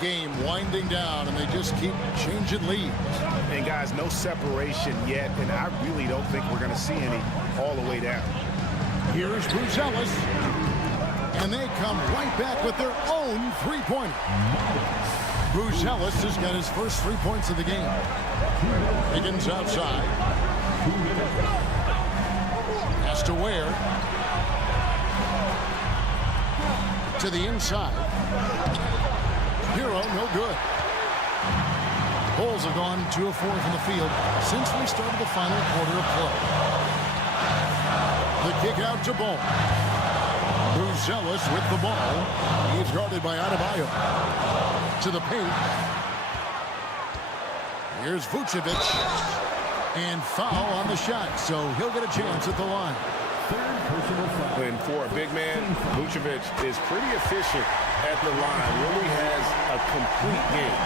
Game winding down, and they just keep changing leads. And guys, no separation yet, and I really don't think we're going to see any all the way down. Here's Buzelis. And they come right back with their own 3-pointer. Buzelis has got his first 3 points of the game. Higgins outside. Has to Ware. To the inside. Hero, no good. Bulls have gone 2 of 4 from the field since we started the final quarter of play. The kick out to Ball. Buzelis with the ball. He's guarded by Adebayo. To the paint. Here's Vucevic. And foul on the shot, so he'll get a chance at the line. And for a big man, Vucevic is pretty efficient at the line. Really has a complete game.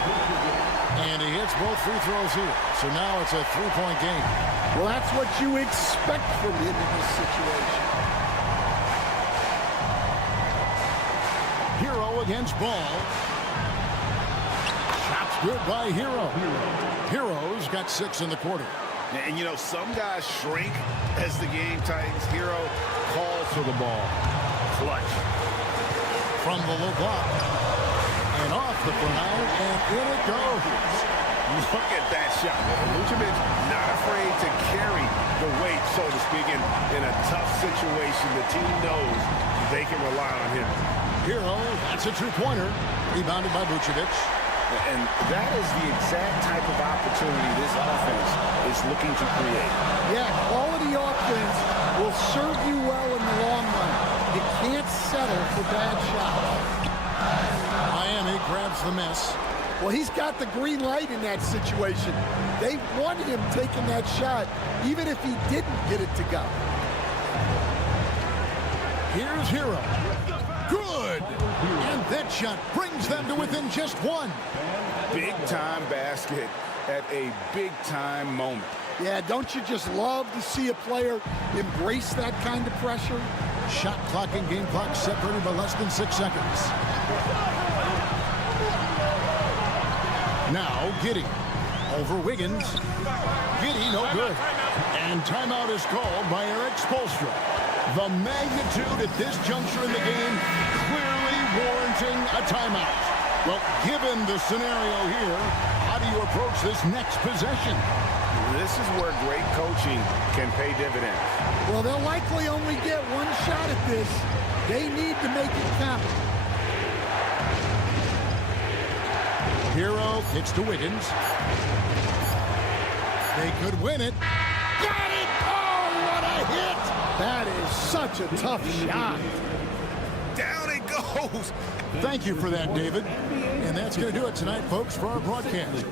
And he hits both free throws here. So now it's a 3-point game. Well, that's what you expect from him in this situation. Hero against Ball. Shots good by Hero. Hero's got 6 in the quarter. And, you know, some guys shrink as the game tightens. Hero calls for the ball. Clutch. From the low block. And off the ground, and in it goes. Look at that shot. Vucevic not afraid to carry the weight, so to speak, in a tough situation. The team knows they can rely on him. Hero, that's a two-pointer. Rebounded by Vucevic. And that is the exact type of opportunity this offense is looking to create. Yeah, quality offense will serve you well in the long run. You can't settle for bad shots. Miami grabs the miss. Well, he's got the green light in that situation. They want him taking that shot, even if he didn't get it to go. Here's Hero. Good! And that shot brings them to within just one. Big-time basket at a big-time moment. Yeah, don't you just love to see a player embrace that kind of pressure? Shot clock and game clock separated by less than 6 seconds. Now Giddey over Wiggins. Giddey no good. And timeout is called by Eric Spoelstra. The magnitude at this juncture in the game clearly warranting a timeout. Well, given the scenario here, how do you approach this next possession? This is where great coaching can pay dividends. Well, they'll likely only get one shot at this. They need to make it count. Hero kicks to Wiggins. They could win it. Got it! Oh, what a hit! That is such a tough shot. Down it goes. Thank you for that, David. And that's going to do it tonight, folks, for our broadcast.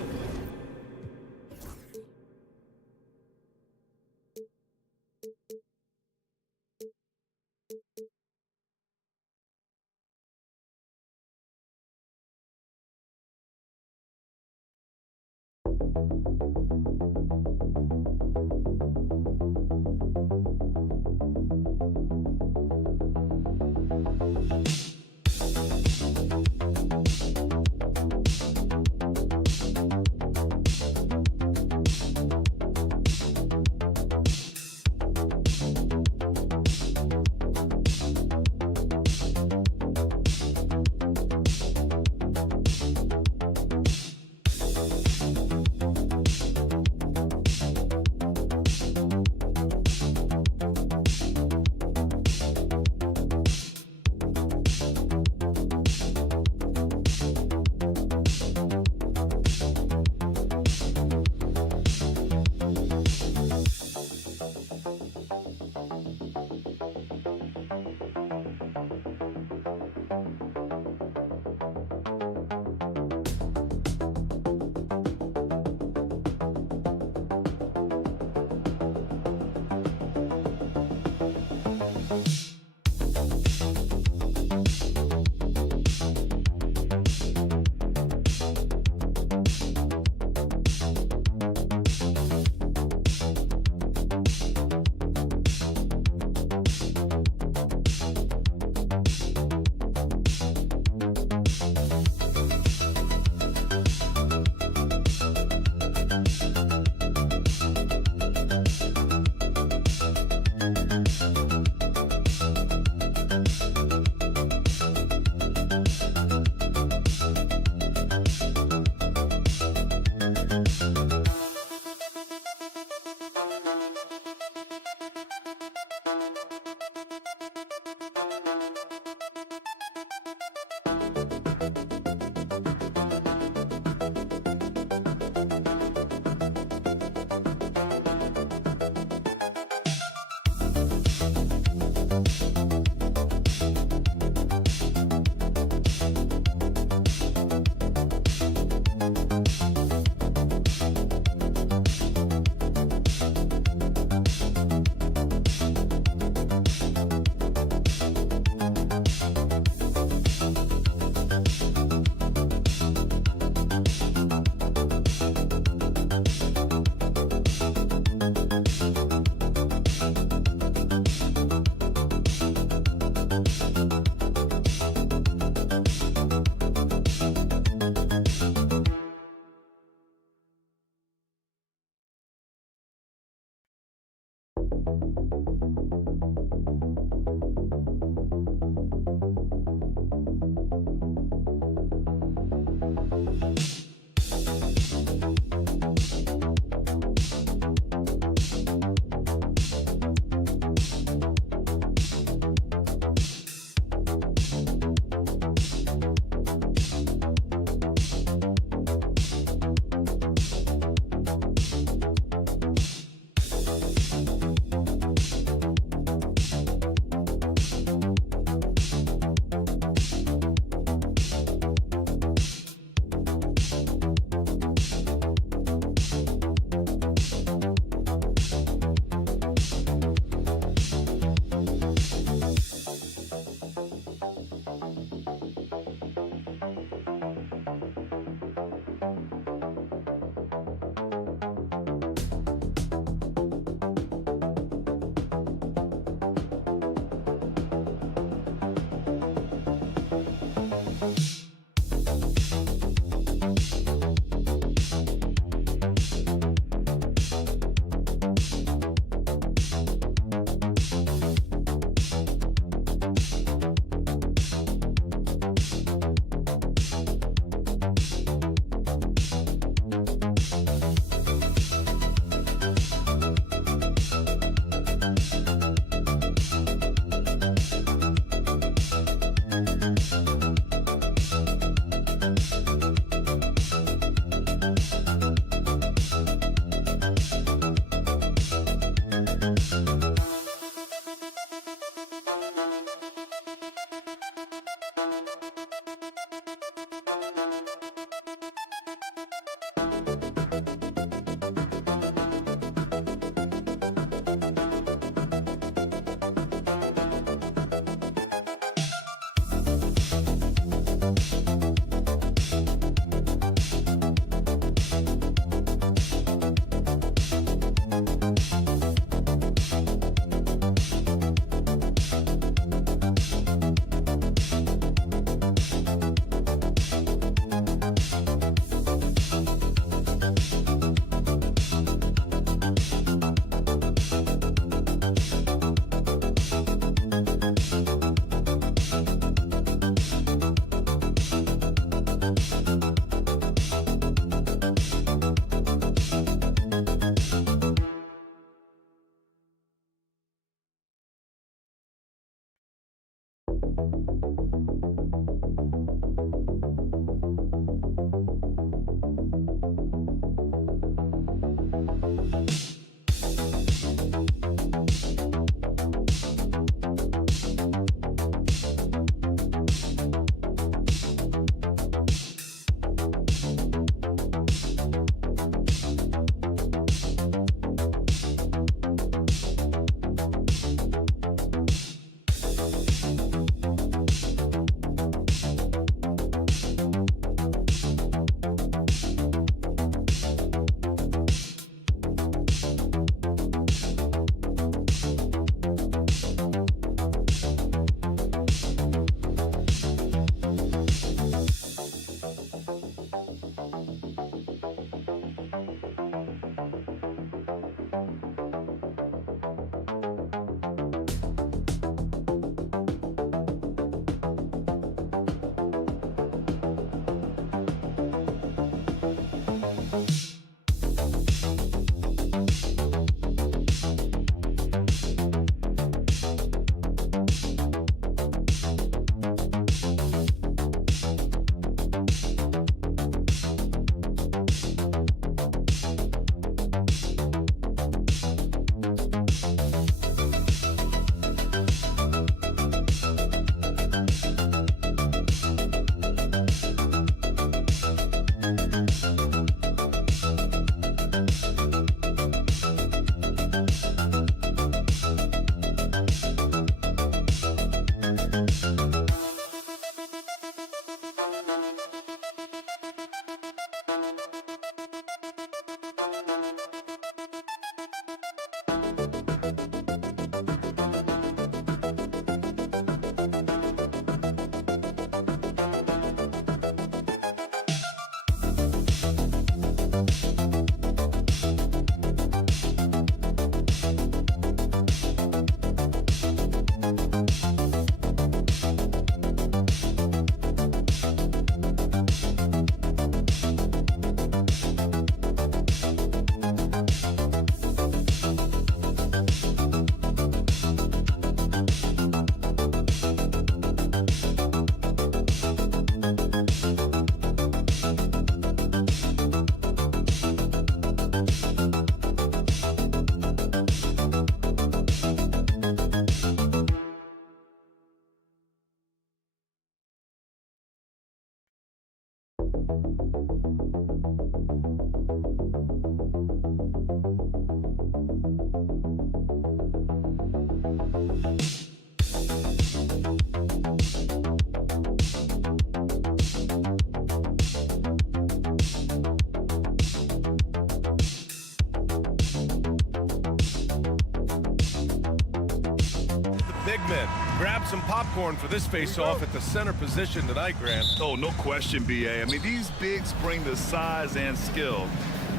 Big men grab some popcorn for this face-off at the center position tonight, Grant. Oh, no question, B.A. I mean, these bigs bring the size and skill.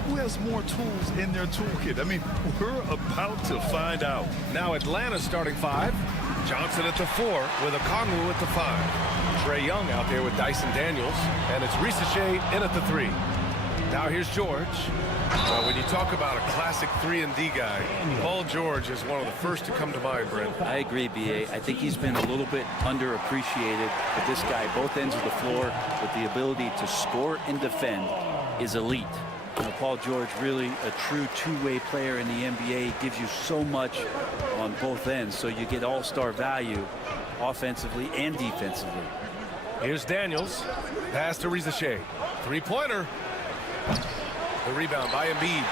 Who has more tools in their toolkit? I mean, we're about to find out. Now Atlanta's starting five. Johnson at the 4 with Okongwu at the 5. Trey Young out there with Dyson Daniels. And it's Risache in at the 3. Now here's George. Well, when you talk about a classic 3-and-D guy, Paul George is one of the first to come to mind, Brent. I agree, B.A. I think he's been a little bit underappreciated, but this guy, both ends of the floor, with the ability to score and defend, is elite. You know, Paul George, really a true two-way player in the NBA, gives you so much on both ends, so you get all-star value offensively and defensively. Here's Daniels. Pass to Risache. Three-pointer. The rebound by Embiid.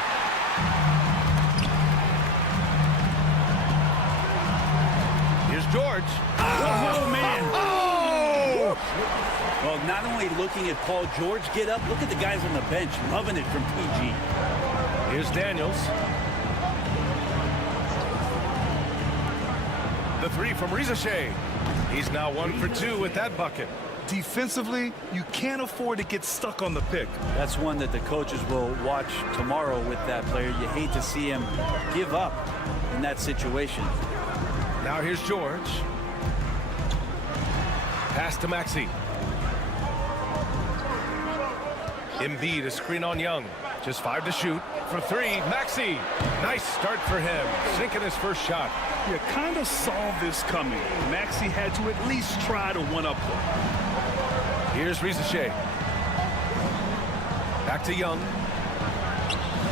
Here's George. Oh, man. Oh! Well, not only looking at Paul George get up, look at the guys on the bench loving it from PG. Here's Daniels. The 3 from Risache. He's now 1 for 2 with that bucket. Defensively, you can't afford to get stuck on the pick. That's one that the coaches will watch tomorrow with that player. You hate to see him give up in that situation. Now here's George. Pass to Maxey. Embiid, a screen on Young. Just 5 to shoot. For 3, Maxey. Nice start for him. Sinking his first shot. You kind of saw this coming. Maxey had to at least try to one-up him. Here's Risache. Back to Young.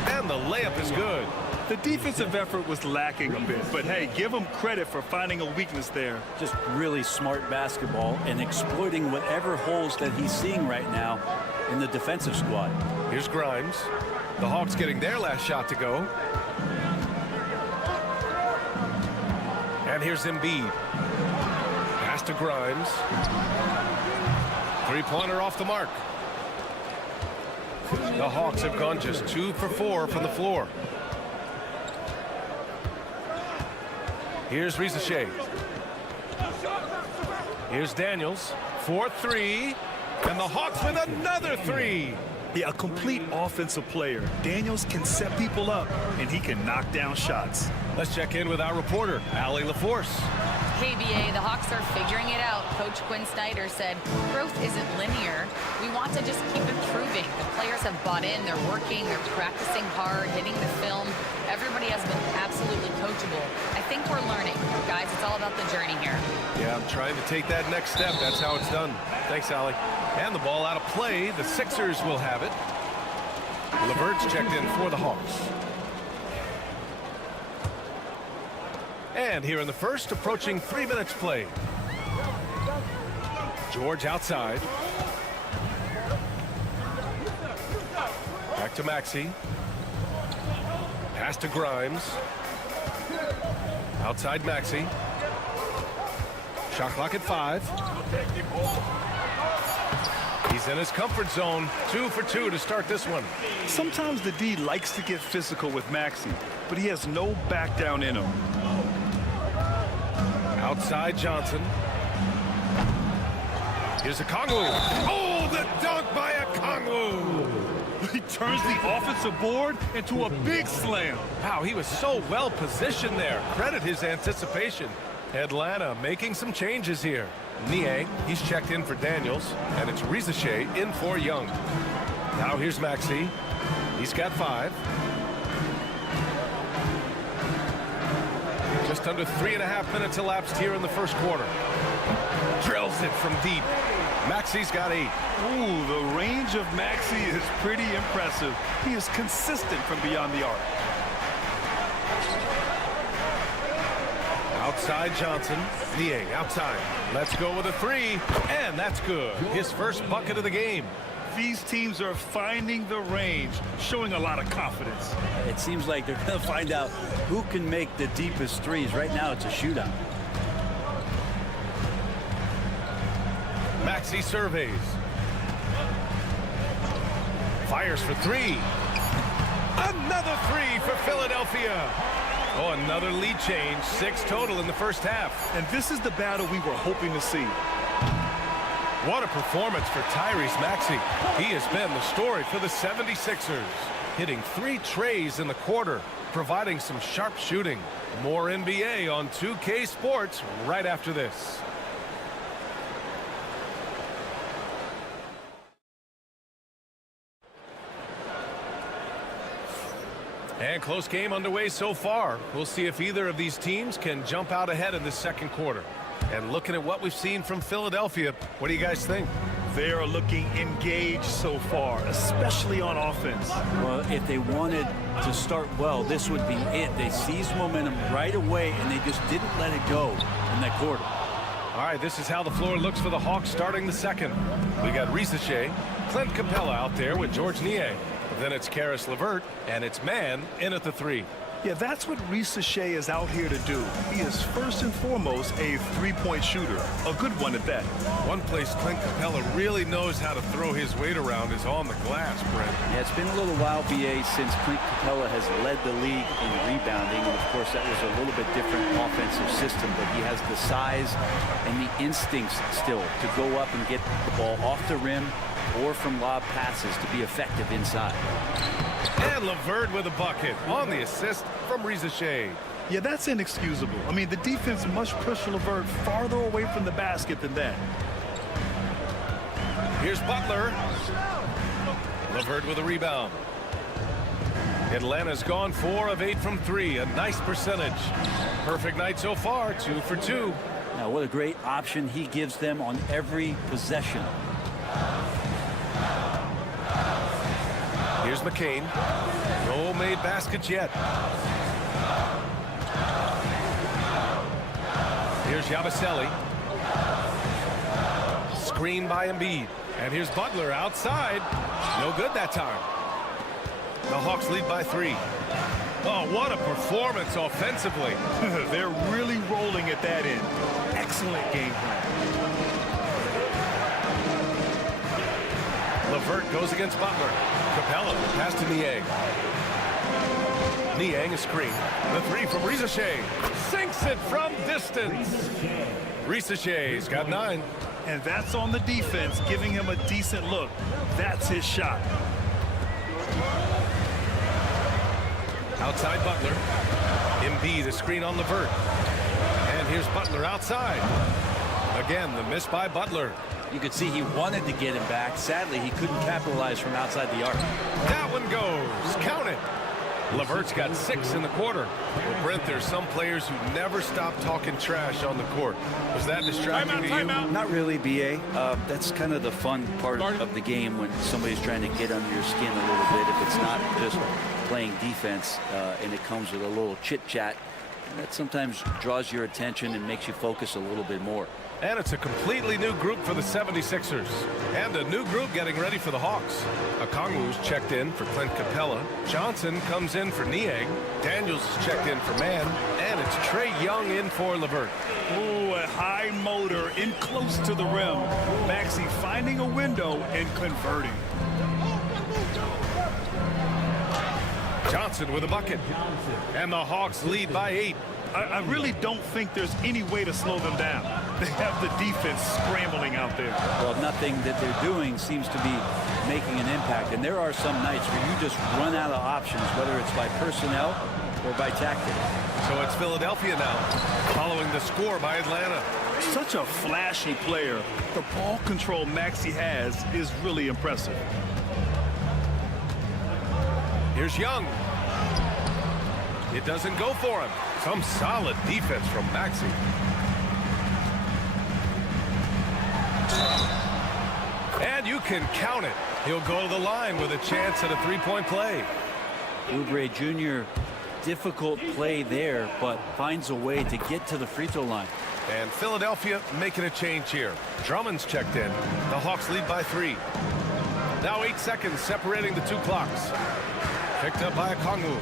And the layup is good. The defensive effort was lacking a bit, but hey, give him credit for finding a weakness there. Just really smart basketball and exploiting whatever holes that he's seeing right now in the defensive squad. Here's Grimes. The Hawks getting their last shot to go. And here's Embiid. Pass to Grimes. Three-pointer off the mark. The Hawks have gone just 2 for 4 from the floor. Here's Risache. Here's Daniels. 4-3. And the Hawks with another 3. Yeah, a complete offensive player. Daniels can set people up, and he can knock down shots. Let's check in with our reporter, Allie LaForce. Hey, BA, the Hawks are figuring it out. Coach Quinn Snyder said, growth isn't linear. We want to just keep improving. The players have bought in. They're working. They're practicing hard, hitting the film. Everybody has been absolutely coachable. I think we're learning. Guys, it's all about the journey here. Yeah, I'm trying to take that next step. That's how it's done. Thanks, Allie. And the ball out of play. The Sixers will have it. LeVert's checked in for the Hawks. And here in the first, approaching 3 minutes played. George outside. Back to Maxey. Pass to Grimes. Outside Maxey. Shot clock at 5. He's in his comfort zone. 2 for 2 to start this one. Sometimes the D likes to get physical with Maxey, but he has no back down in him. Outside Johnson. Here's a Kongwu. Oh, the dunk by a Kongwu. He turns the offensive board into a big slam. Wow, he was so well positioned there. Credit his anticipation. Atlanta making some changes here. Niang, he's checked in for Daniels, and it's Rizachet in for Young. Now here's Maxey. He's got 5. Just under 3.5 minutes elapsed here in the first quarter. Drills it from deep. Maxey's got 8. Ooh, the range of Maxey is pretty impressive. He is consistent from beyond the arc. Outside Johnson. Niang outside. Let's go with a 3. And that's good. His first bucket of the game. These teams are finding the range, showing a lot of confidence. It seems like they're going to find out who can make the deepest threes. Right now, it's a shootout. Maxey surveys. Fires for 3. Another 3 for Philadelphia. Oh, another lead change. 6 total in the first half. And this is the battle we were hoping to see. What a performance for Tyrese Maxey. He has been the story for the 76ers. Hitting 3 trays in the quarter, providing some sharp shooting. More NBA on 2K Sports right after this. And close game underway so far. We'll see if either of these teams can jump out ahead in the second quarter. And looking at what we've seen from Philadelphia, what do you guys think? They are looking engaged so far, especially on offense. Well, if they wanted to start well, this would be it. They seized momentum right away, and they just didn't let it go in that quarter. All right, this is how the floor looks for the Hawks starting the second. We got Rizachet, Clint Capella out there with George Niang. Then it's Caris LeVert, and it's Mann in at the 3. Yeah, that's what Rizachet is out here to do. He is first and foremost a three-point shooter, a good one at that. One place Clint Capella really knows how to throw his weight around is on the glass, Brent. Yeah, it's been a little while, BA, since Clint Capella has led the league in rebounding. And, of course, that was a little bit different offensive system, but he has the size and the instincts still to go up and get the ball off the rim or from lob passes to be effective inside. And LeVert with a bucket on the assist from Rizachet. Yeah, that's inexcusable. I mean, the defense must push LeVert farther away from the basket than that. Here's Butler. LeVert with a rebound. Atlanta's gone 4 of 8 from 3. A nice percentage. Perfect night so far, 2 for 2. Now, what a great option he gives them on every possession. Here's McCain. No made baskets yet. Here's Yabusele. Screen by Embiid. And here's Butler outside. No good that time. The Hawks lead by 3. Oh, what a performance offensively. They're really rolling at that end. Excellent game plan. LeVert goes against Butler. Capella pass to Niang. Niang a screen. The 3 from Rizachet. Sinks it from distance. Rizachet's got 9. And that's on the defense, giving him a decent look. That's his shot. Outside Butler. Embiid, the screen on Levert. And here's Butler outside. Again, the miss by Butler. You could see he wanted to get him back. Sadly, he couldn't capitalize from outside the arc. That one goes. Count it. Levert's got 6 in the quarter. Well, Brent, there's some players who never stop talking trash on the court. Was that distracting to you? Not really, B.A. That's kind of the fun part of the game when somebody's trying to get under your skin a little bit. If it's not just playing defense and it comes with a little chit-chat, that sometimes draws your attention and makes you focus a little bit more. And it's a completely new group for the 76ers. And a new group getting ready for the Hawks. Okongwu's checked in for Clint Capella. Johnson comes in for Niang. Daniels is checked in for Mann. And it's Trae Young in for Levert. Ooh, a high motor in close to the rim. Maxey finding a window and converting. Johnson with a bucket. And the Hawks lead by 8. I really don't think there's any way to slow them down. They have the defense scrambling out there. Well, nothing that they're doing seems to be making an impact. And there are some nights where you just run out of options, whether it's by personnel or by tactic. So it's Philadelphia now, following the score by Atlanta. Such a flashy player. The ball control Maxey has is really impressive. Here's Young. It doesn't go for him. Some solid defense from Maxey. And you can count it. He'll go to the line with a chance at a three-point play. Oubre Jr., difficult play there, but finds a way to get to the free throw line. And Philadelphia making a change here. Drummond's checked in. The Hawks lead by 3. Now 8 seconds separating the 2 clocks. Picked up by Okongwu.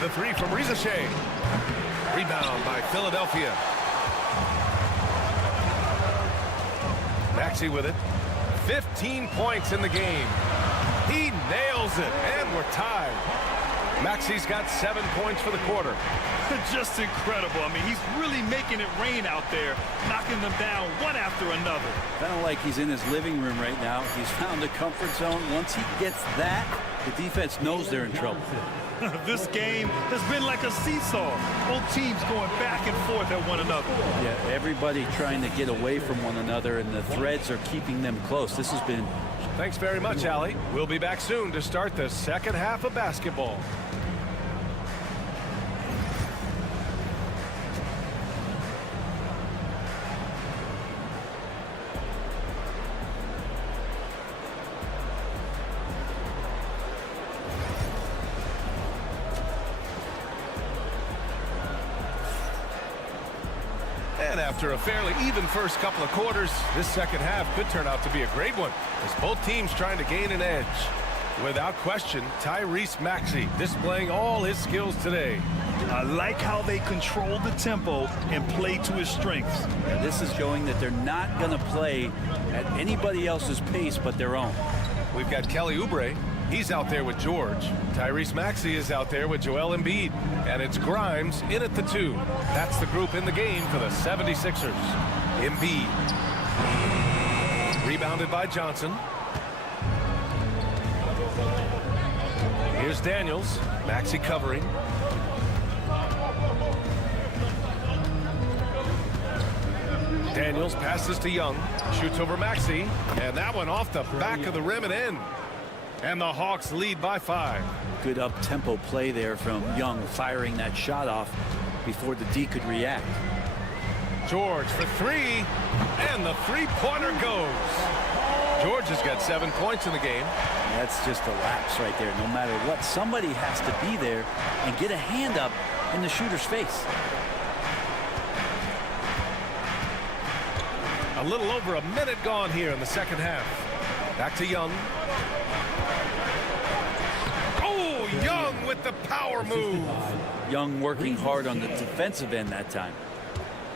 The 3 from Rizashay. Rebound by Philadelphia. Maxey with it. 15 points in the game. He nails it, and we're tied. Maxey's got 7 points for the quarter. Just incredible. I mean, he's really making it rain out there, knocking them down one after another. Kind of like he's in his living room right now. He's found a comfort zone. Once he gets that, the defense knows they're in trouble. This game has been like a seesaw. Both teams going back and forth at one another. Yeah, everybody trying to get away from one another, and the threads are keeping them close. This has been... Thanks very much, Allie. We'll be back soon to start the second half of basketball. And after a fairly even first couple of quarters, this second half could turn out to be a great one, as both teams trying to gain an edge. Without question, Tyrese Maxey displaying all his skills today. I like how they control the tempo and play to his strengths. Yeah, this is showing that they're not going to play at anybody else's pace but their own. We've got Kelly Oubre. He's out there with George. Tyrese Maxey is out there with Joel Embiid. And it's Grimes in at the 2. That's the group in the game for the 76ers. Embiid. Rebounded by Johnson. Here's Daniels. Maxey covering. Daniels passes to Young. Shoots over Maxey. And that one off the back of the rim and in. And the Hawks lead by 5. Good up-tempo play there from Young, firing that shot off before the D could react. George for 3, and the three-pointer goes. George has got 7 points in the game. That's just a lapse right there. No matter what, somebody has to be there and get a hand up in the shooter's face. A little over a minute gone here in the second half. Back to Young. Young with the power move. Young working hard on the defensive end that time.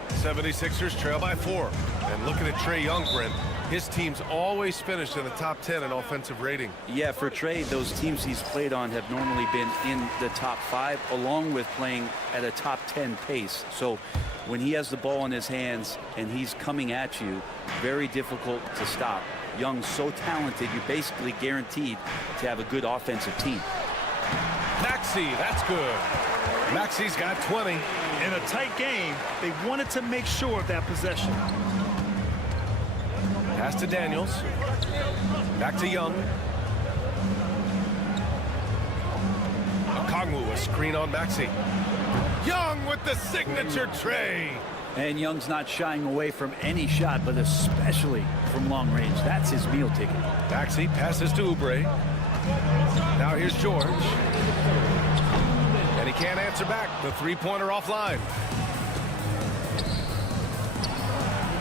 76ers trail by 4. And looking at Trae Young, Brent, his team's always finished in the top 10 in offensive rating. Yeah, for Trae, those teams he's played on have normally been in the top 5, along with playing at a top 10 pace. So when he has the ball in his hands and he's coming at you, very difficult to stop. Young's so talented, you're basically guaranteed to have a good offensive team. Maxey, that's good. Maxey's got 20. In a tight game, they wanted to make sure of that possession. Pass to Daniels. Back to Young. Okongwu, a screen on Maxey. Young with the signature tray. And Young's not shying away from any shot, but especially from long range. That's his meal ticket. Maxey passes to Oubre. Now here's George. And he can't answer back. The three-pointer offline.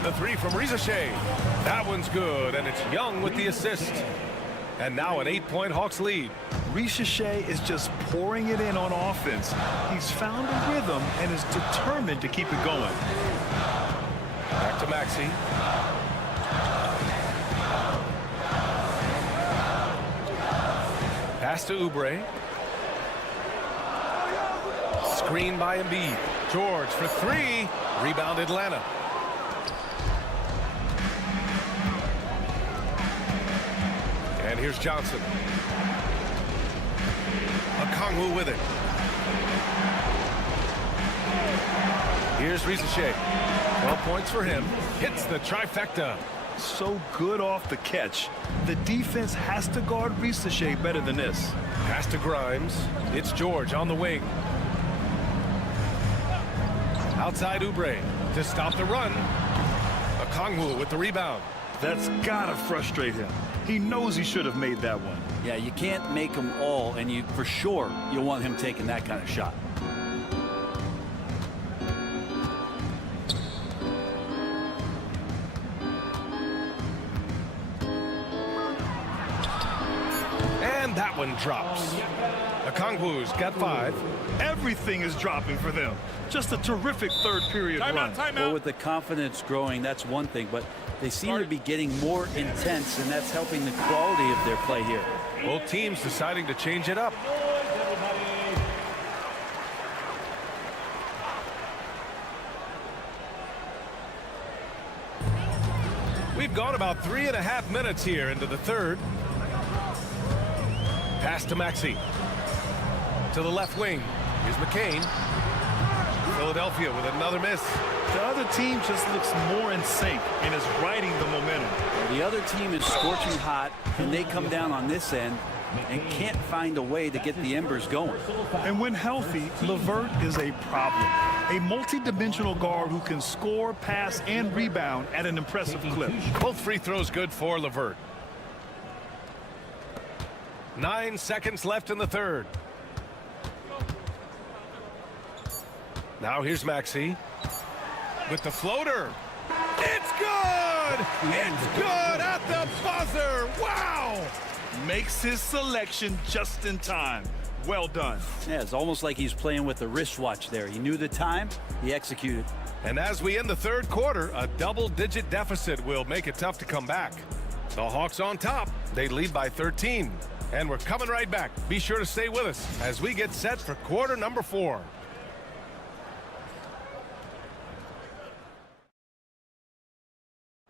The three from Rizichet. That one's good, and it's Young with the assist. And now an 8-point Hawks lead. Rizichet is just pouring it in on offense. He's found a rhythm and is determined to keep it going. Back to Maxey. Pass to Oubre. Screen by Embiid. George for three. Rebound Atlanta. And here's Johnson. Okongwu with it. Here's Rizichet. 12 points for him. Hits the trifecta. So good off the catch. The defense has to guard Rizichet better than this. Pass to Grimes. It's George on the wing. Outside Oubre to stop the run. Okongwu with the rebound. That's gotta frustrate him. He knows he should have made that one. Yeah, you can't make them all, and you for sure you'll want him taking that kind of shot. And that one drops. Okongwu's got 5. Everything is dropping for them. Just a terrific third period run. Well, with the confidence growing, that's one thing, but they seem to be getting more intense, and that's helping the quality of their play here. Both teams deciding to change it up. We've gone about 3.5 minutes here into the third. Pass to Maxey. To the left wing. Here's McCain. Philadelphia with another miss. The other team just looks more in sync and is riding the momentum. The other team is scorching hot, and they come down on this end and can't find a way to get the embers going. And when healthy, LeVert is a problem. A multi-dimensional guard who can score, pass, and rebound at an impressive clip. Both free throws good for LeVert. 9 seconds left in the third. Now here's Maxey with the floater. It's good! It's good at the buzzer! Wow! Makes his selection just in time. Well done. Yeah, it's almost like he's playing with the wristwatch there. He knew the time, he executed. And as we end the third quarter, a double-digit deficit will make it tough to come back. The Hawks on top. They lead by 13. And we're coming right back. Be sure to stay with us as we get set for quarter number 4.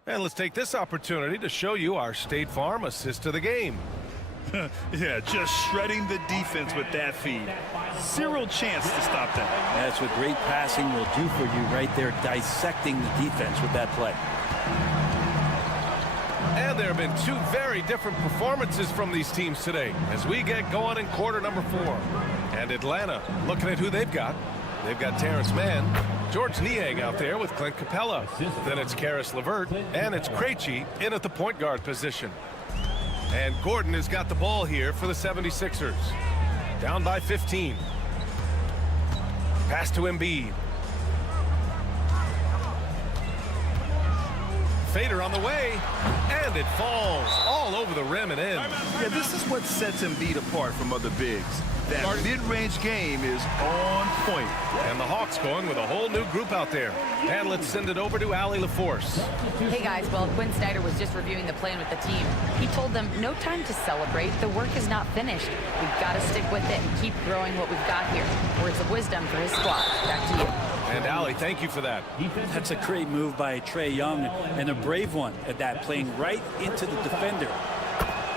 And let's take this opportunity to show you our State Farm assist to the game. Yeah, just shredding the defense with that feed. Zero chance to stop that. That's what great passing will do for you right there, dissecting the defense with that play. And there have been 2 very different performances from these teams today as we get going in quarter number 4. And Atlanta, looking at who they've got. They've got Terrence Mann, George Niang out there with Clint Capella. Then it's Karis LeVert, and it's Krejci in at the point guard position. And Gordon has got the ball here for the 76ers. Down by 15. Pass to Embiid. Fader on the way, and it falls all over the rim and in. Yeah, this is what sets Embiid apart from other bigs. That mid-range game is on point. And the Hawks going with a whole new group out there. And let's send it over to Allie LaForce. Hey guys, well, Quinn Snyder was just reviewing the plan with the team. He told them no time to celebrate. The work is not finished. We've got to stick with it and keep growing what we've got here. Words of wisdom for his squad. Back to you. And Allie, thank you for that. That's a great move by Trae Young, and a brave one at that, playing right into the defender.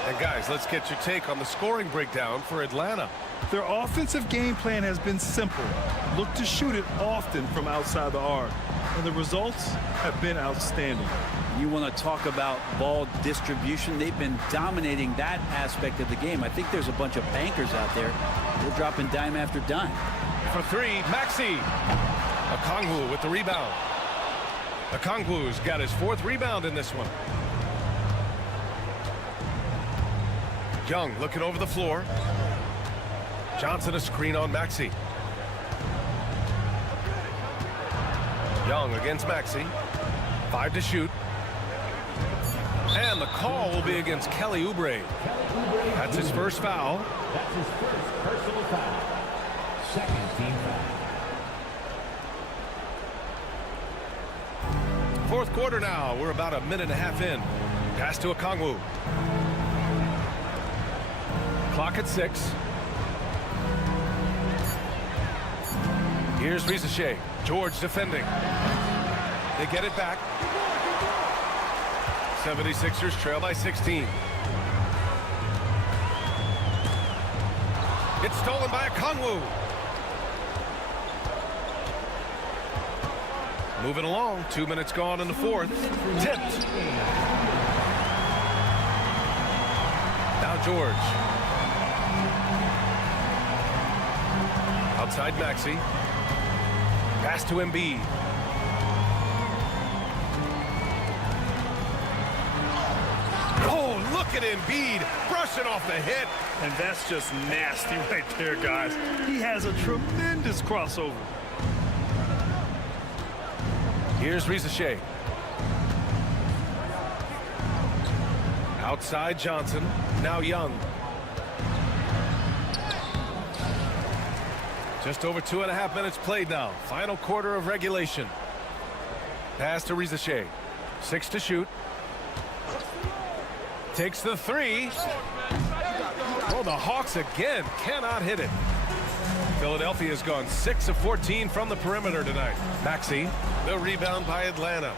And guys, let's get your take on the scoring breakdown for Atlanta. Their offensive game plan has been simple. Look to shoot it often from outside the arc. And the results have been outstanding. You want to talk about ball distribution. They've been dominating that aspect of the game. I think there's a bunch of bankers out there. They're dropping dime after dime. For three, Maxey. Okongwu with the rebound. Okongwu's got his 4th rebound in this one. Young looking over the floor. Johnson a screen on Maxey. Young against Maxey. 5 to shoot. And the call will be against Kelly Oubre. That's his first foul. That's his first personal foul. Second team foul. 4th quarter now. We're about a minute and a half in. Pass to Okongwu. Clock at 6. Here's Rizachet. George defending. They get it back. 76ers trail by 16. It's stolen by Okongwu. Moving along. 2 minutes gone in the 4th. Tipped. Now George. Outside Maxey. Pass to Embiid. Oh, look at Embiid brushing off the hit. And that's just nasty right there, guys. He has a tremendous crossover. Here's Rizachet. Outside Johnson. Now Young. Just over 2.5 minutes played now. Final quarter of regulation. Pass to Rizachet. 6 to shoot. Takes the 3. Oh, the Hawks again cannot hit it. Philadelphia's gone 6 of 14 from the perimeter tonight. Maxey, the rebound by Atlanta.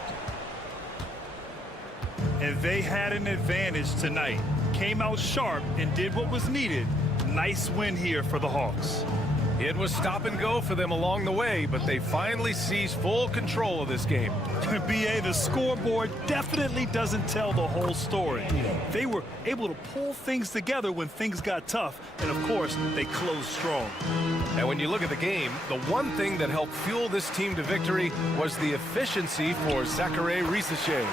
And they had an advantage tonight. Came out sharp and did what was needed. Nice win here for the Hawks. It was stop and go for them along the way, but they finally seized full control of this game. BA, the scoreboard definitely doesn't tell the whole story. They were able to pull things together when things got tough, and of course, they closed strong. And when you look at the game, the one thing that helped fuel this team to victory was the efficiency for Zaccharie Rizachet.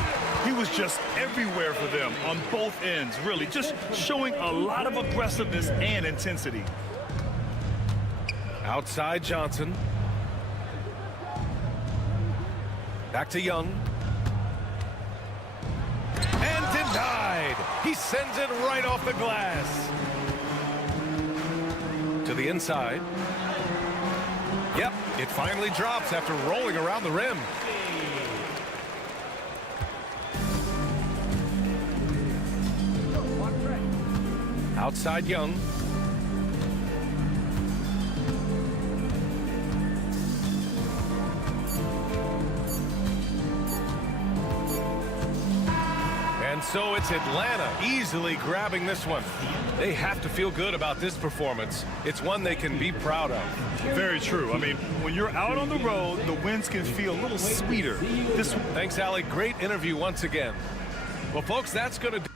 He was just everywhere for them on both ends, really, just showing a lot of aggressiveness and intensity. Outside Johnson. Back to Young. And denied. He sends it right off the glass. To the inside. Yep, it finally drops after rolling around the rim. Outside Young. And so it's Atlanta easily grabbing this one. They have to feel good about this performance. It's one they can be proud of. Very true. I mean, when you're out on the road, the wins can feel a little sweeter. Thanks, Allie. Great interview once again. Well, folks, that's going to do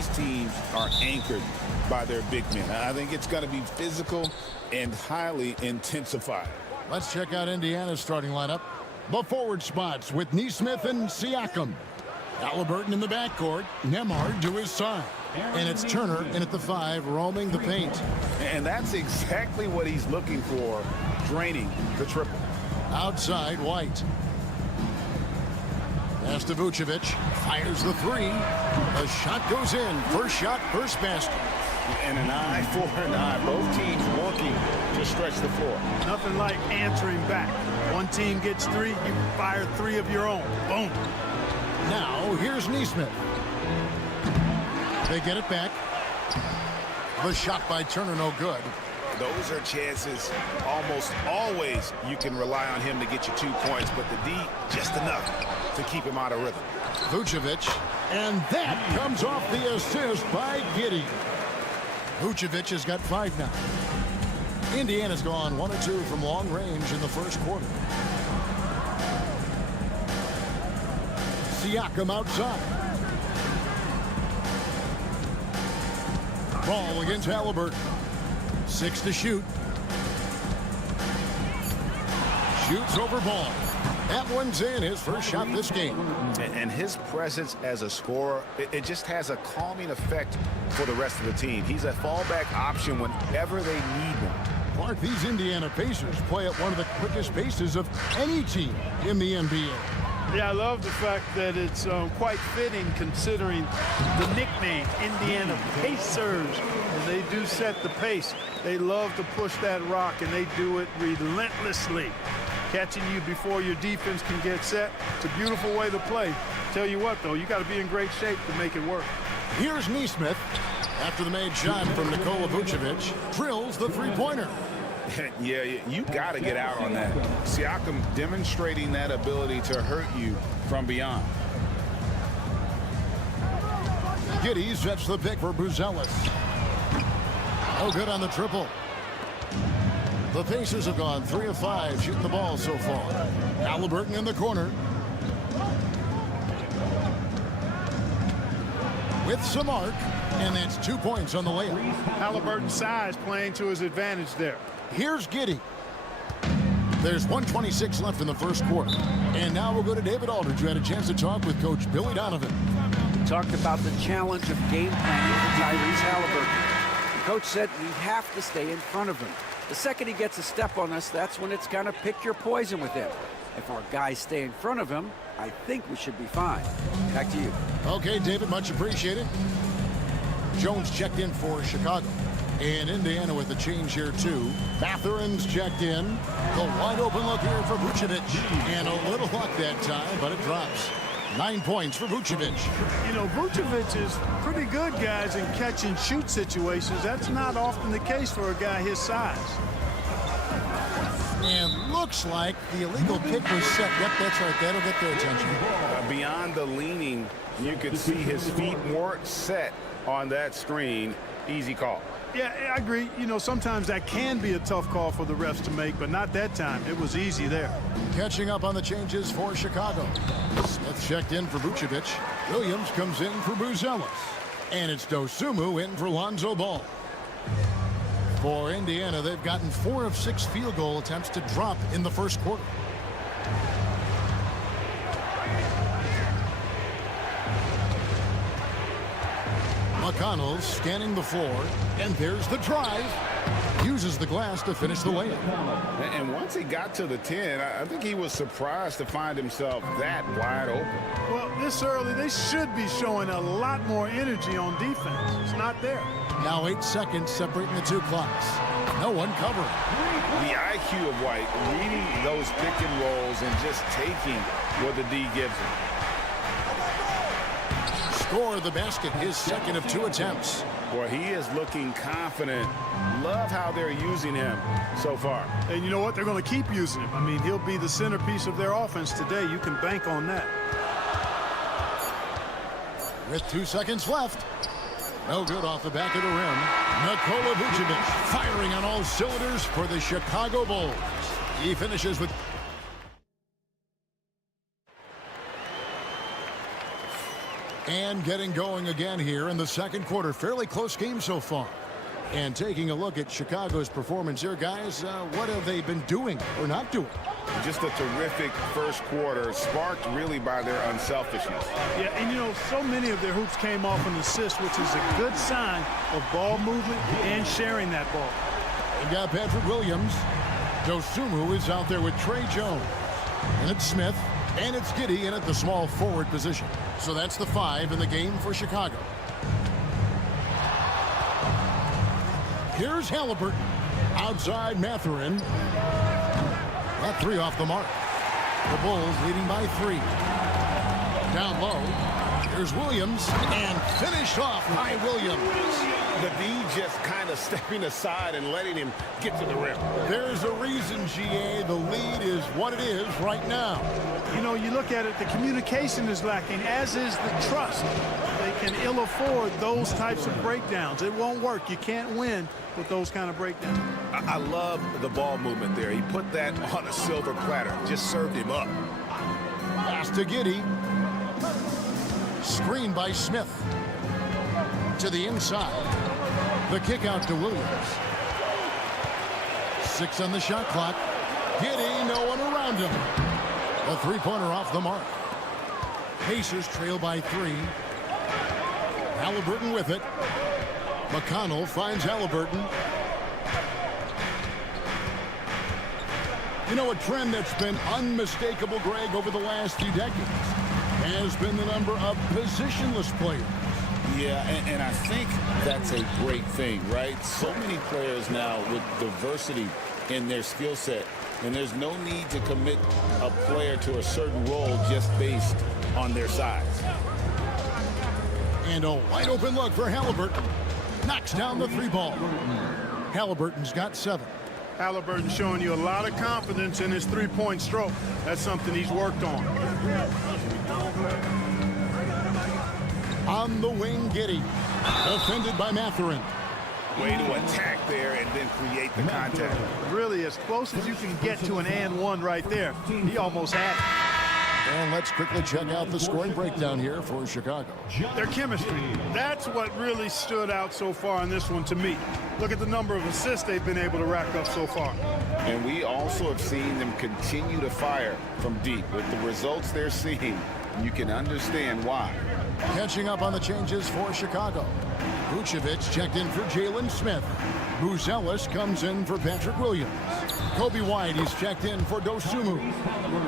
these teams are anchored by their big men. I think it's going to be physical and highly intensified. Let's check out Indiana's starting lineup. The forward spots with Neesmith and Siakam. Halliburton in the backcourt, Nembhard to his side. And it's Turner in at the 5, roaming the paint. And that's exactly what he's looking for, draining the triple. Outside, White. Pass to Vucevic. Fires the 3. The shot goes in. First shot, first basket. And an eye for an eye. Both teams working to stretch the floor. Nothing like answering back. One team gets 3, you fire 3 of your own. Boom. Now, here's Neesmith. They get it back. The shot by Turner, no good. Those are chances almost always you can rely on him to get you 2 points, but the D just enough to keep him out of rhythm. Vucevic, and that comes off the assist by Giddey. Vucevic has got 5 now. Indiana's gone 1 of 2 from long range in the first quarter. Siakam outside. Ball against Halliburton. 6 to shoot. Shoots over Ball. That one's in, his first shot this game. And his presence as a scorer, it just has a calming effect for the rest of the team. He's a fallback option whenever they need one. Clark, these Indiana Pacers play at one of the quickest paces of any team in the NBA. Yeah, I love the fact that it's quite fitting considering the nickname, Indiana Pacers. And they do set the pace. They love to push that rock, and they do it relentlessly. Catching you before your defense can get set. It's a beautiful way to play. Tell you what, though, you got to be in great shape to make it work. Here's Neesmith. After the made shot from Nikola Vucevic, drills the three-pointer. Yeah, you got to get out on that. Siakam demonstrating that ability to hurt you from beyond. Giddey sets the pick for Buzelis. No good on the triple. The Pacers have gone 3 of 5 shooting the ball so far. Halliburton in the corner. With some arc, and that's 2 points on the layup. Halliburton's size playing to his advantage there. Here's Giddey. There's 1:26 left in the first quarter. And now we'll go to David Aldridge, who had a chance to talk with Coach Billy Donovan. We talked about the challenge of game planning for Tyrese Halliburton. The coach said we have to stay in front of him. The second he gets a step on us, that's when it's kind of pick your poison with him. If our guys stay in front of him, I think we should be fine. Back to you. Okay, David, much appreciated. Jones checked in for Chicago. And Indiana with a change here, too. Mathurin's checked in. The wide open look here for Vucevic. And a little luck that time, but it drops. 9 points for Vucevic. You know, Vucevic is pretty good, guys, in catch and shoot situations. That's not often the case for a guy his size. And looks like the illegal pick was set. Yep, that's right. That'll get their attention. Beyond the leaning, you could see his feet weren't set on that screen. Easy call. Yeah, I agree. You know, sometimes that can be a tough call for the refs to make, but not that time. It was easy there. Catching up on the changes for Chicago. Smith checked in for Vucevic. Williams comes in for Buzelis. And it's Dosunmu in for Lonzo Ball. For Indiana, they've gotten 4 of 6 field goal attempts to drop in the first quarter. McConnell's scanning the floor, and there's the drive. Uses the glass to finish the layup. And once he got to the 10, I think he was surprised to find himself that wide open. Well, this early, they should be showing a lot more energy on defense. It's not there. Now 8 seconds separating the 2 clocks. No one covering. The IQ of White, reading those pick and rolls and just taking what the D gives him. Score the basket, his second of 2 attempts. Boy, he is looking confident. Love how they're using him so far. And you know what? They're going to keep using him. I mean, he'll be the centerpiece of their offense today. You can bank on that. With 2 seconds left. No good off the back of the rim. Nikola Vucevic firing on all cylinders for the Chicago Bulls. He finishes with And getting going again here in the second quarter. Fairly close game so far. And taking a look at Chicago's performance here, guys, what have they been doing or not doing? Just a terrific first quarter, sparked really by their unselfishness. Yeah, and you know, so many of their hoops came off an assist, which is a good sign of ball movement and sharing that ball. They've got Patrick Williams. Dosumu is out there with Trey Jones. And it's Smith. And it's Giddey in at the small forward position. So that's the 5 in the game for Chicago. Here's Halliburton. Outside Mathurin. That 3 off the mark. The Bulls leading by 3. Down low. Here's Williams. And finished off by Williams. The D just kind of stepping aside and letting him get to the rim. There's a reason, GA. The lead is what it is right now. You know, you look at it, the communication is lacking, as is the trust. They can ill afford those types of breakdowns. It won't work. You can't win with those kind of breakdowns. I love the ball movement there. He put that on a silver platter. Just served him up. Pass to Giddey. Screen by Smith. To the inside. The kick out to Williams. 6 on the shot clock. Giddey, no one around him. A 3-pointer off the mark. Pacers trail by 3. Halliburton with it. McConnell finds Halliburton. You know, a trend that's been unmistakable, Greg, over the last few decades has been the number of positionless players. Yeah, and I think that's a great thing, right? So many players now with diversity in their skill set, and there's no need to commit a player to a certain role just based on their size. And a wide open look for Halliburton. Knocks down the 3 ball. Halliburton's got 7. Halliburton showing you a lot of confidence in his three-point stroke. That's something he's worked on. On the wing, Giddey. Defended by Mathurin. Way to attack there and then create the contact. Really, as close as you can get to an and one right there. He almost had it. And let's quickly check out the scoring breakdown here for Chicago. Their chemistry. That's what really stood out so far in this one to me. Look at the number of assists they've been able to rack up so far. And we also have seen them continue to fire from deep. With the results they're seeing, you can understand why. Catching up on the changes for Chicago. Vucevic checked in for Jalen Smith. Buzelis comes in for Patrick Williams. Kobe White is checked in for Dosumu.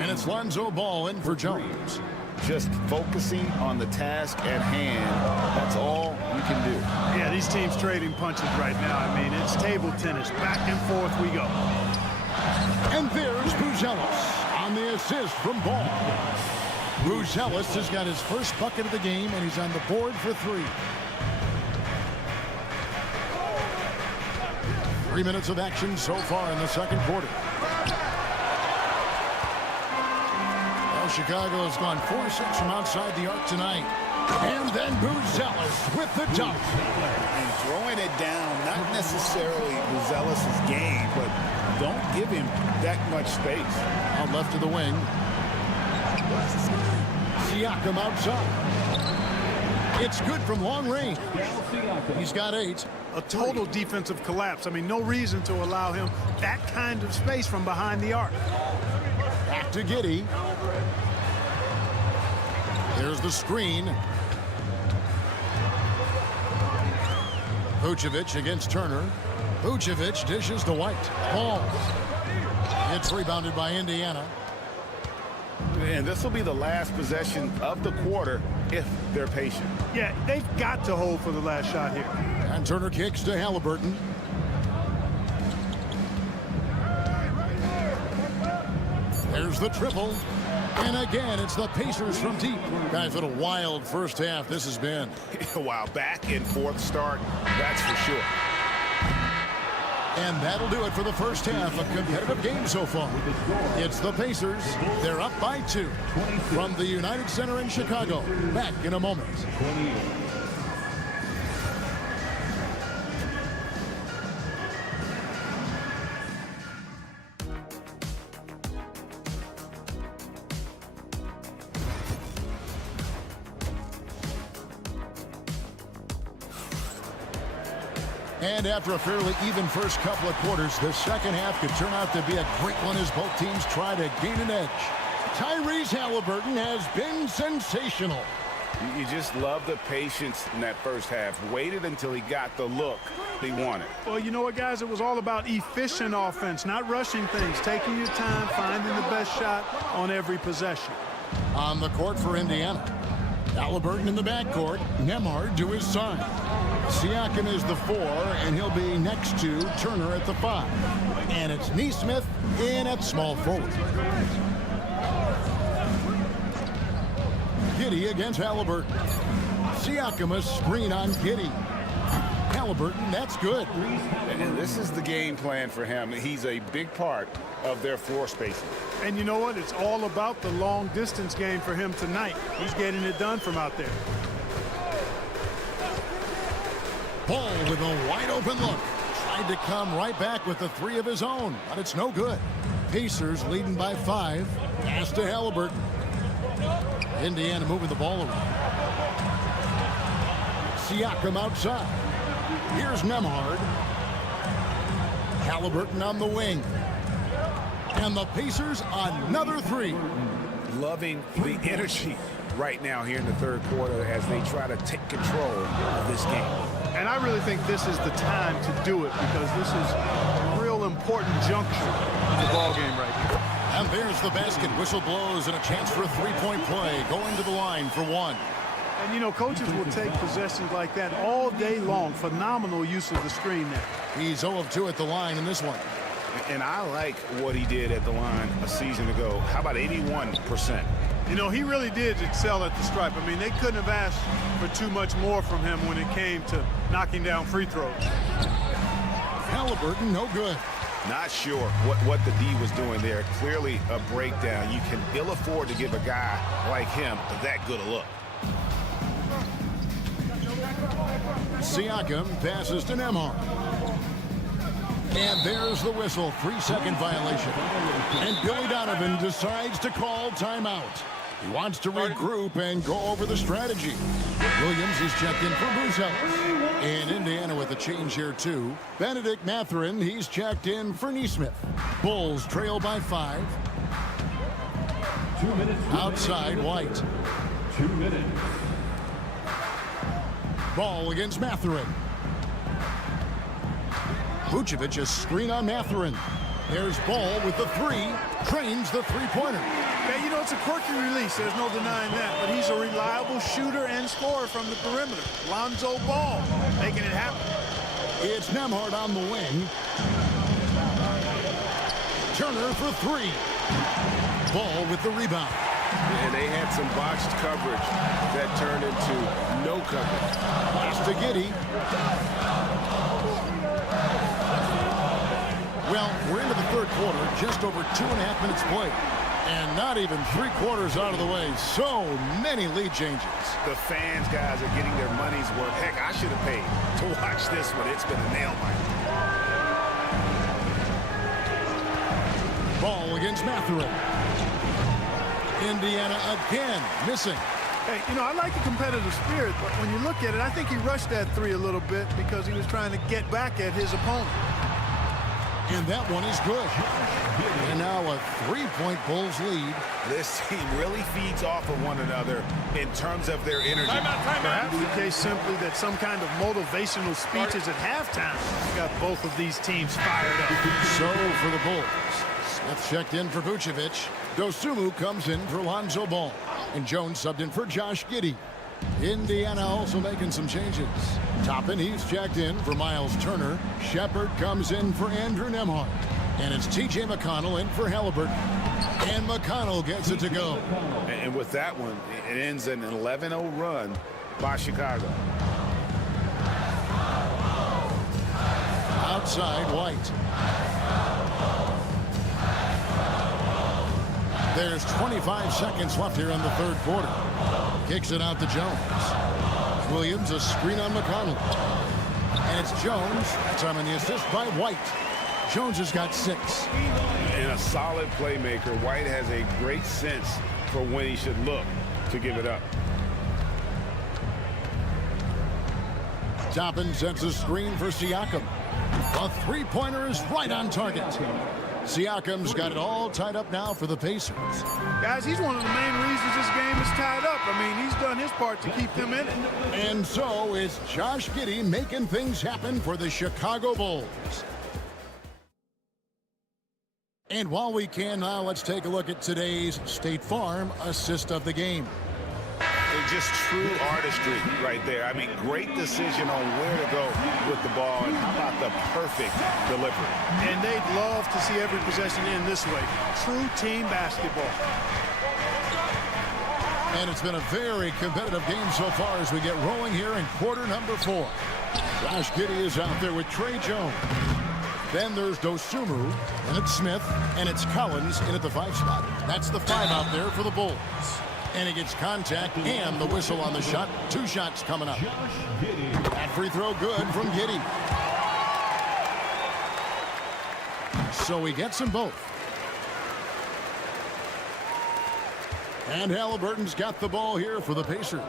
And it's Lonzo Ball in for Jones. Just focusing on the task at hand. That's all you can do. Yeah, these teams trading punches right now. I mean, it's table tennis. Back and forth we go. And there's Buzelis on the assist from Ball. Buzelis has got his first bucket of the game, and he's on the board for 3. 3 minutes of action so far in the second quarter. Well, Chicago has gone 4-6 from outside the arc tonight. And then Buzelis with the dunk. And throwing it down, not necessarily Buzelis' game, but don't give him that much space. Out left of the wing. Siakam outside. It's good from long range. He's got 8. A total defensive collapse. I mean, no reason to allow him that kind of space from behind the arc. Back to Giddey. There's the screen. Vucevic against Turner. Vucevic dishes to White. Ball. It's rebounded by Indiana. And this will be the last possession of the quarter if they're patient. Yeah, they've got to hold for the last shot here. And Turner kicks to Halliburton. There's the triple. And again, it's the Pacers from deep. Guys, what a wild first half this has been. Wow, back and forth start, that's for sure. And that'll do it for the first half. A competitive game so far. It's the Pacers. They're up by 2 from the United Center in Chicago. Back in a moment. And after a fairly even first couple of quarters, the second half could turn out to be a great one as both teams try to gain an edge. Tyrese Halliburton has been sensational. You just love the patience in that first half. Waited until he got the look he wanted. Well, you know what, guys? It was all about efficient offense, not rushing things, taking your time, finding the best shot on every possession. On the court for Indiana, Halliburton in the backcourt, Nembhard to his side. Siakam is the 4, and he'll be next to Turner at the 5. And it's Nesmith in at small forward. Giddey against Halliburton. Siakam a screen on Giddey. Halliburton, that's good. And this is the game plan for him. He's a big part of their floor spacing. And you know what? It's all about the long distance game for him tonight. He's getting it done from out there. Ball with a wide open look. Tried to come right back with the 3 of his own, but it's no good. Pacers leading by 5. Pass to Halliburton. Indiana moving the ball around. Siakam outside. Here's Nembhard. Halliburton on the wing. And the Pacers another 3. Loving the energy right now here in the third quarter as they try to take control of this game. And I really think this is the time to do it because this is a real important juncture in the ball game right here. And there's the basket. Whistle blows and a chance for a three-point play. Going to the line for 1. And, you know, coaches will take possessions like that all day long. Phenomenal use of the screen there. He's 0 of 2 at the line in this one. And I like what he did at the line a season ago. How about 81%? You know, he really did excel at the stripe. I mean, they couldn't have asked for too much more from him when it came to knocking down free throws. Halliburton, no good. Not sure what the D was doing there. Clearly a breakdown. You can ill afford to give a guy like him that good a look. Siakam passes to Nembhard. And there's the whistle. 3-second violation. And Billy Donovan decides to call timeout. He wants to regroup and go over the strategy. Williams is checked in for Bruce Ellis. And Indiana with a change here, too. Benedict Mathurin, he's checked in for Nesmith. Bulls trail by 5. 2 minutes. Outside, White. 2 minutes. Ball against Mathurin. Vucevic a screen on Mathurin. There's Ball with the 3. Trains the three-pointer. Yeah, you know, it's a quirky release. There's no denying that. But he's a reliable shooter and scorer from the perimeter. Lonzo Ball making it happen. It's Nembhard on the wing. Turner for 3. Ball with the rebound. And they had some botched coverage that turned into no coverage. Pass to Giddey. Well, we're into the third quarter, just over 2.5 minutes played. And not even 3/4 out of the way. So many lead changes. The fans, guys, are getting their money's worth. Heck, I should have paid to watch this one. It's been a nail biter. Ball against Mathurin. Indiana again missing. Hey, you know, I like the competitive spirit, but when you look at it, I think he rushed that 3 a little bit because he was trying to get back at his opponent. And that one is good. And now a 3-point Bulls lead. This team really feeds off of one another in terms of their energy. Perhaps the case simply that some kind of motivational speeches at halftime got both of these teams fired up. So for the Bulls, Smith checked in for Vucevic. Dosunmu comes in for Lonzo Ball. And Jones subbed in for Josh Giddey. Indiana also making some changes. Toppin, he's checked in for Miles Turner. Shepard comes in for Andrew Nembhard. And it's T.J. McConnell in for Halliburton. And McConnell gets it to go. And with that one, it ends an 11-0 run by Chicago. Outside, White. There's 25 seconds left here in the third quarter. Kicks it out to Jones. Williams, a screen on McConnell. And it's Jones. That's on the assist by White. Jones has got 6. And a solid playmaker. White has a great sense for when he should look to give it up. Toppin sets a screen for Siakam. A three-pointer is right on target. Siakam's got it all tied up now for the Pacers. Guys, he's one of the main reasons this game is tied up. I mean, he's done his part to keep them in it. And so is Josh Giddey making things happen for the Chicago Bulls. And while we can now, let's take a look at today's State Farm assist of the game. It's just true artistry right there. I mean, great decision on where to go with the ball, and how about the perfect delivery. And they'd love to see every possession end this way. True team basketball. And it's been a very competitive game so far as we get rolling here in quarter number 4. Josh Giddey is out there with Trey Jones. Then there's Dosumu, and it's Smith, and it's Collins in at the 5 spot. That's the 5 out there for the Bulls. And he gets contact and the whistle on the shot. 2 shots coming up. That free throw good from Giddey. So he gets them both. And Halliburton's got the ball here for the Pacers.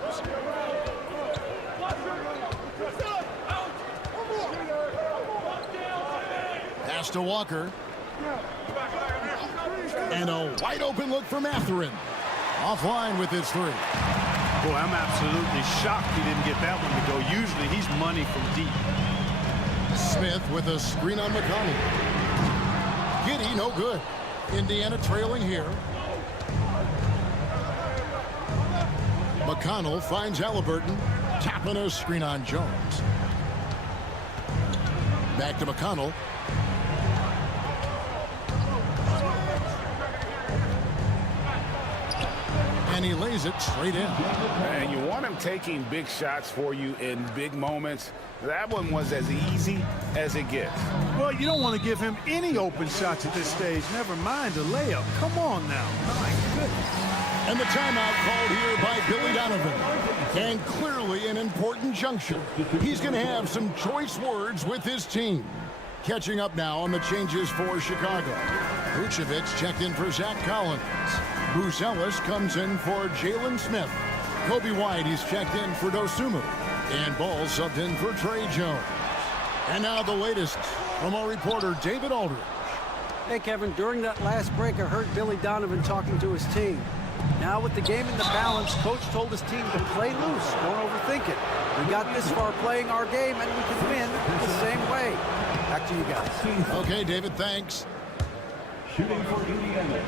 Pass to Walker. And a wide open look for Mathurin. Offline with his 3. Boy, I'm absolutely shocked he didn't get that one to go. Usually he's money from deep. Smith with a screen on McConnell. Giddey, no good. Indiana trailing here. McConnell finds Halliburton. Tapping a screen on Jones. Back to McConnell. And he lays it straight in. And you want him taking big shots for you in big moments. That one was as easy as it gets. Well, you don't want to give him any open shots at this stage. Never mind a layup. Come on now. My goodness. And the timeout called here by Billy Donovan. And clearly an important juncture. He's going to have some choice words with his team. Catching up now on the changes for Chicago. Vucevic checked in for Zach Collins. Bruce Ellis comes in for Jalen Smith. Kobe White is checked in for Dosumu. And Ball subbed in for Trey Jones. And now the latest from our reporter David Aldridge. Hey, Kevin, during that last break, I heard Billy Donovan talking to his team. Now with the game in the balance, Coach told his team to play loose, don't overthink it. We got this far playing our game, and we can win the same way. Back to you guys. Okay, David, thanks. Shooting for Indiana,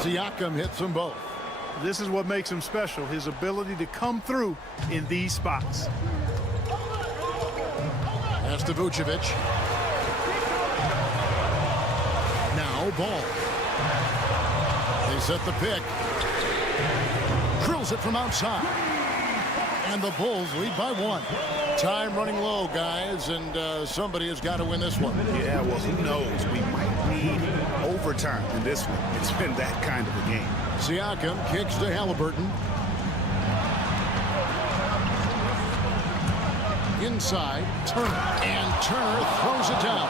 Siakam hits them both. This is what makes him special, his ability to come through in these spots. Pass to Vucevic. Now Ball. They set the pick. Drills it from outside. And the Bulls lead by 1. Time running low, guys, and somebody has got to win this one. Yeah, well, who knows? We might need overtime in this one. It's been that kind of a game. Siakam kicks to Halliburton. Inside, Turner. And Turner throws it down.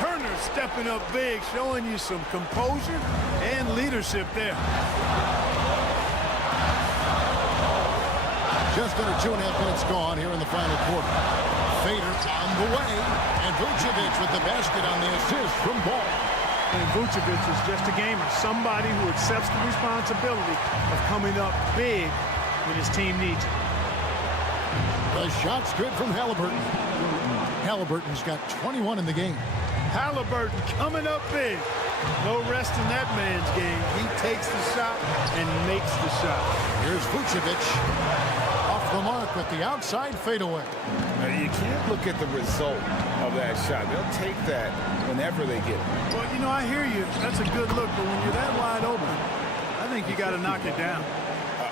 Turner stepping up big, showing you some composure and leadership there. Just under 2.5 minutes gone here in the final quarter. Fader on the way. And Vucevic with the basket on the assist from Ball. And Vucevic is just a gamer, somebody who accepts the responsibility of coming up big when his team needs it. The shot's good from Halliburton. Halliburton's got 21 in the game. Halliburton coming up big. No rest in that man's game. He takes the shot and makes the shot. Here's Vucevic. Off the mark with the outside fadeaway. Now, you can't look at the result of that shot. They'll take that whenever they get it. Well, you know, I hear you. That's a good look, but when you're that wide open, I think you got to knock it down.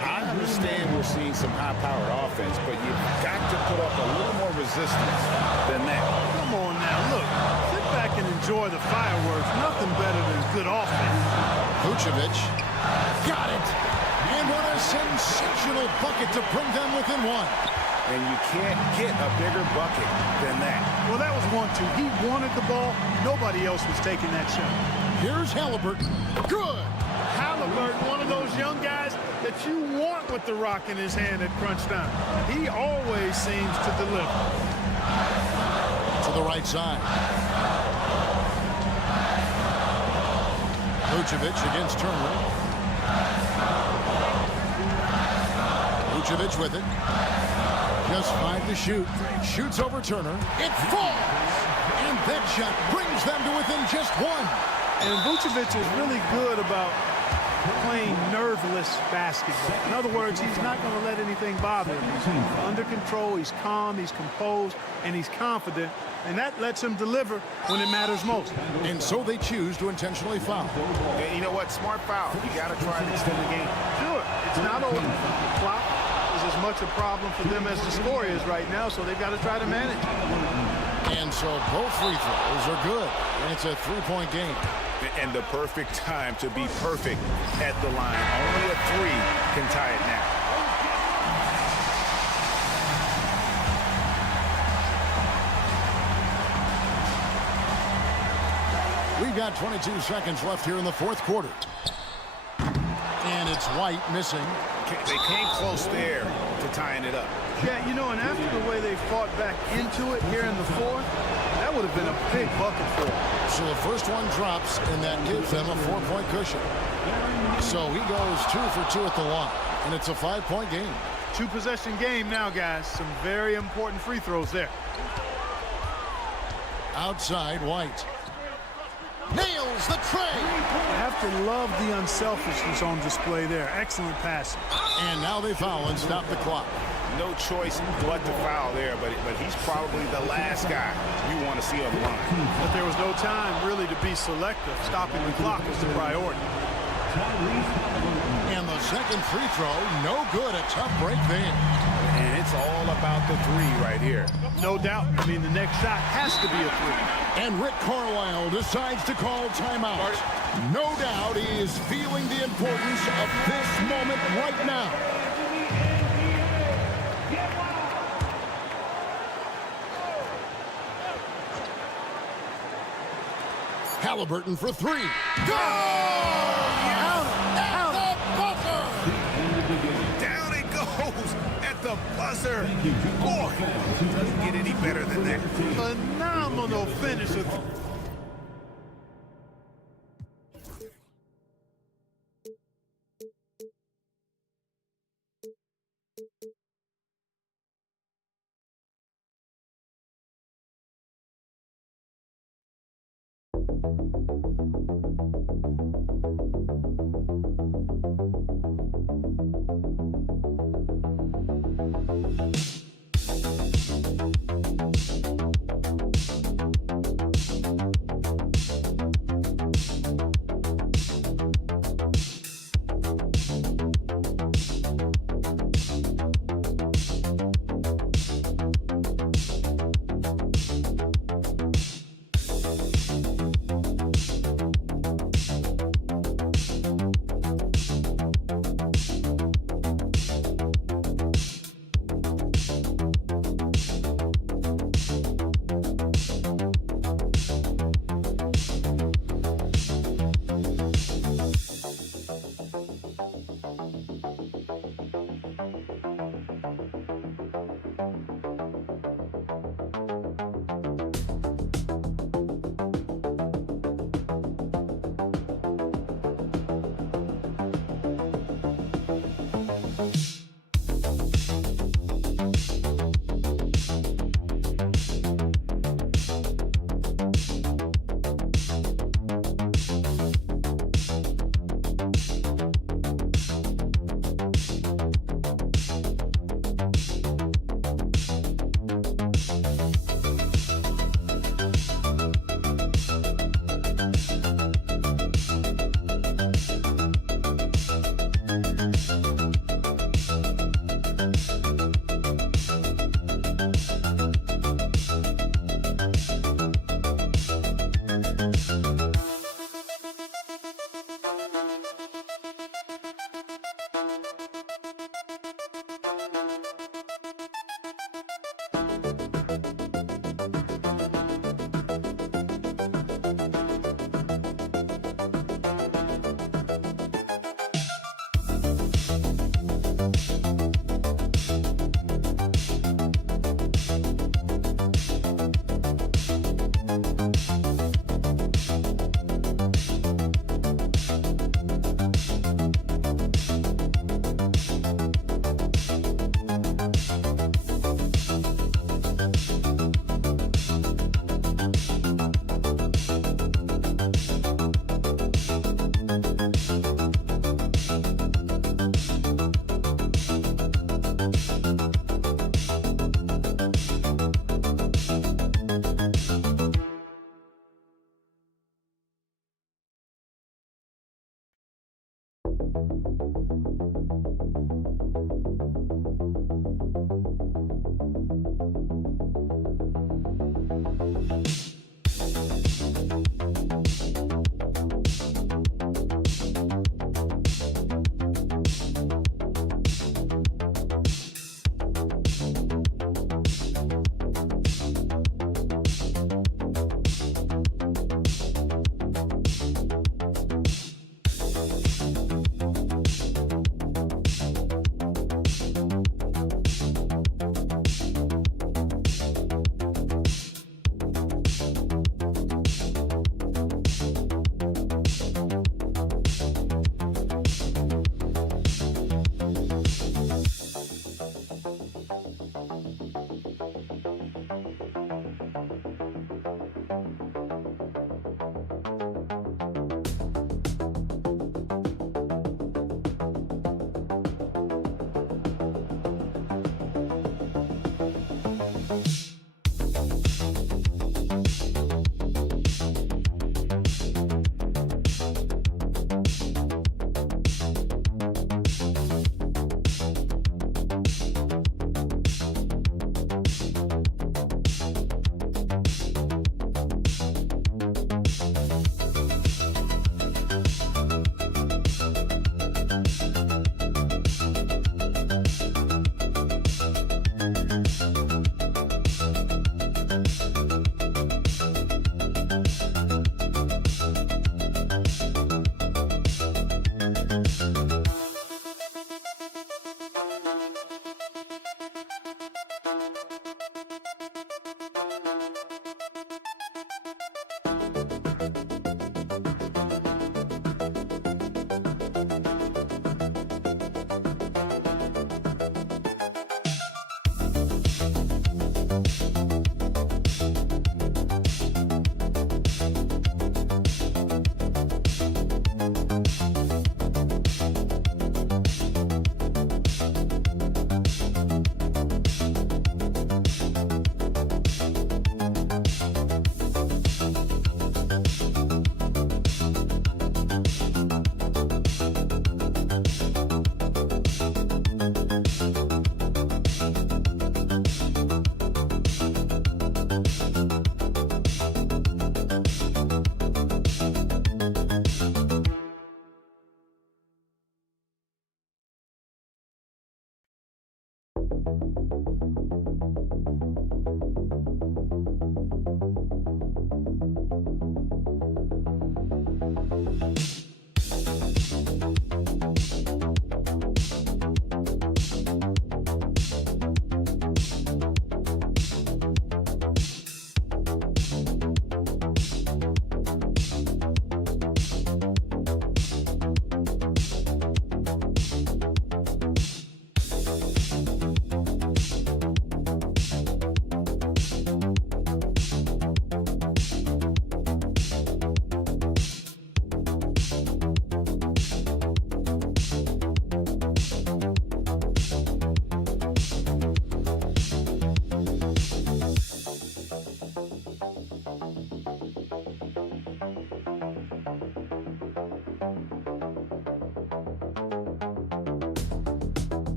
I understand we're seeing some high-powered offense, but you've got to put up a little more resistance than that. Come on now, look. Sit back and enjoy the fireworks. Nothing better than good offense. Vucevic got it. And what a sensational bucket to bring them within 1. And you can't get a bigger bucket than that. Well, that was 1-2. He wanted the ball. Nobody else was taking that shot. Here's Halliburton. Good. Halliburton, one of those young guys that you want with the rock in his hand at crunch time. He always seems to deliver. To the right side. Vucevic against Turner. Vucevic with it. Just 5 to shoot. Shoots over Turner. It falls! And that shot brings them to within just 1. And Vucevic is really good about playing nerveless basketball. In other words, he's not going to let anything bother him. He's under control, he's calm, he's composed, and he's confident. And that lets him deliver when it matters most. And so they choose to intentionally foul. And you know what? Smart foul. You got to try and extend the game. Sure, it's not over. The clock is as much a problem for them as the score is right now, so they've got to try to manage it. And so both free throws are good. And it's a 3-point game. And the perfect time to be perfect at the line. Only a 3 can tie it now. We've got 22 seconds left here in the 4th quarter. And it's White missing. They came close there to tying it up. Yeah, you know, and after the way they fought back into it here in the 4th, that would have been a big bucket for them. So the first one drops, and that gives them a 4-point cushion. So he goes 2 for 2 at the line, and it's a 5-point game. 2-possession game now, guys. Some very important free throws there. Outside, White. Nails the tray. You have to love the unselfishness on display there. Excellent passing. And now they foul and stop the clock. No choice but to foul there, but he's probably the last guy you want to see on the line. But there was no time really to be selective. Stopping the clock was the priority. And the second free throw, no good. A tough break there. And it's all about the 3 right here. No doubt. I mean, the next shot has to be a 3. And Rick Carlisle decides to call timeout. No doubt he is feeling the importance of this moment right now. Halliburton for 3. Go! Down it goes at the buzzer. Boy, doesn't get any better than that. Phenomenal finish.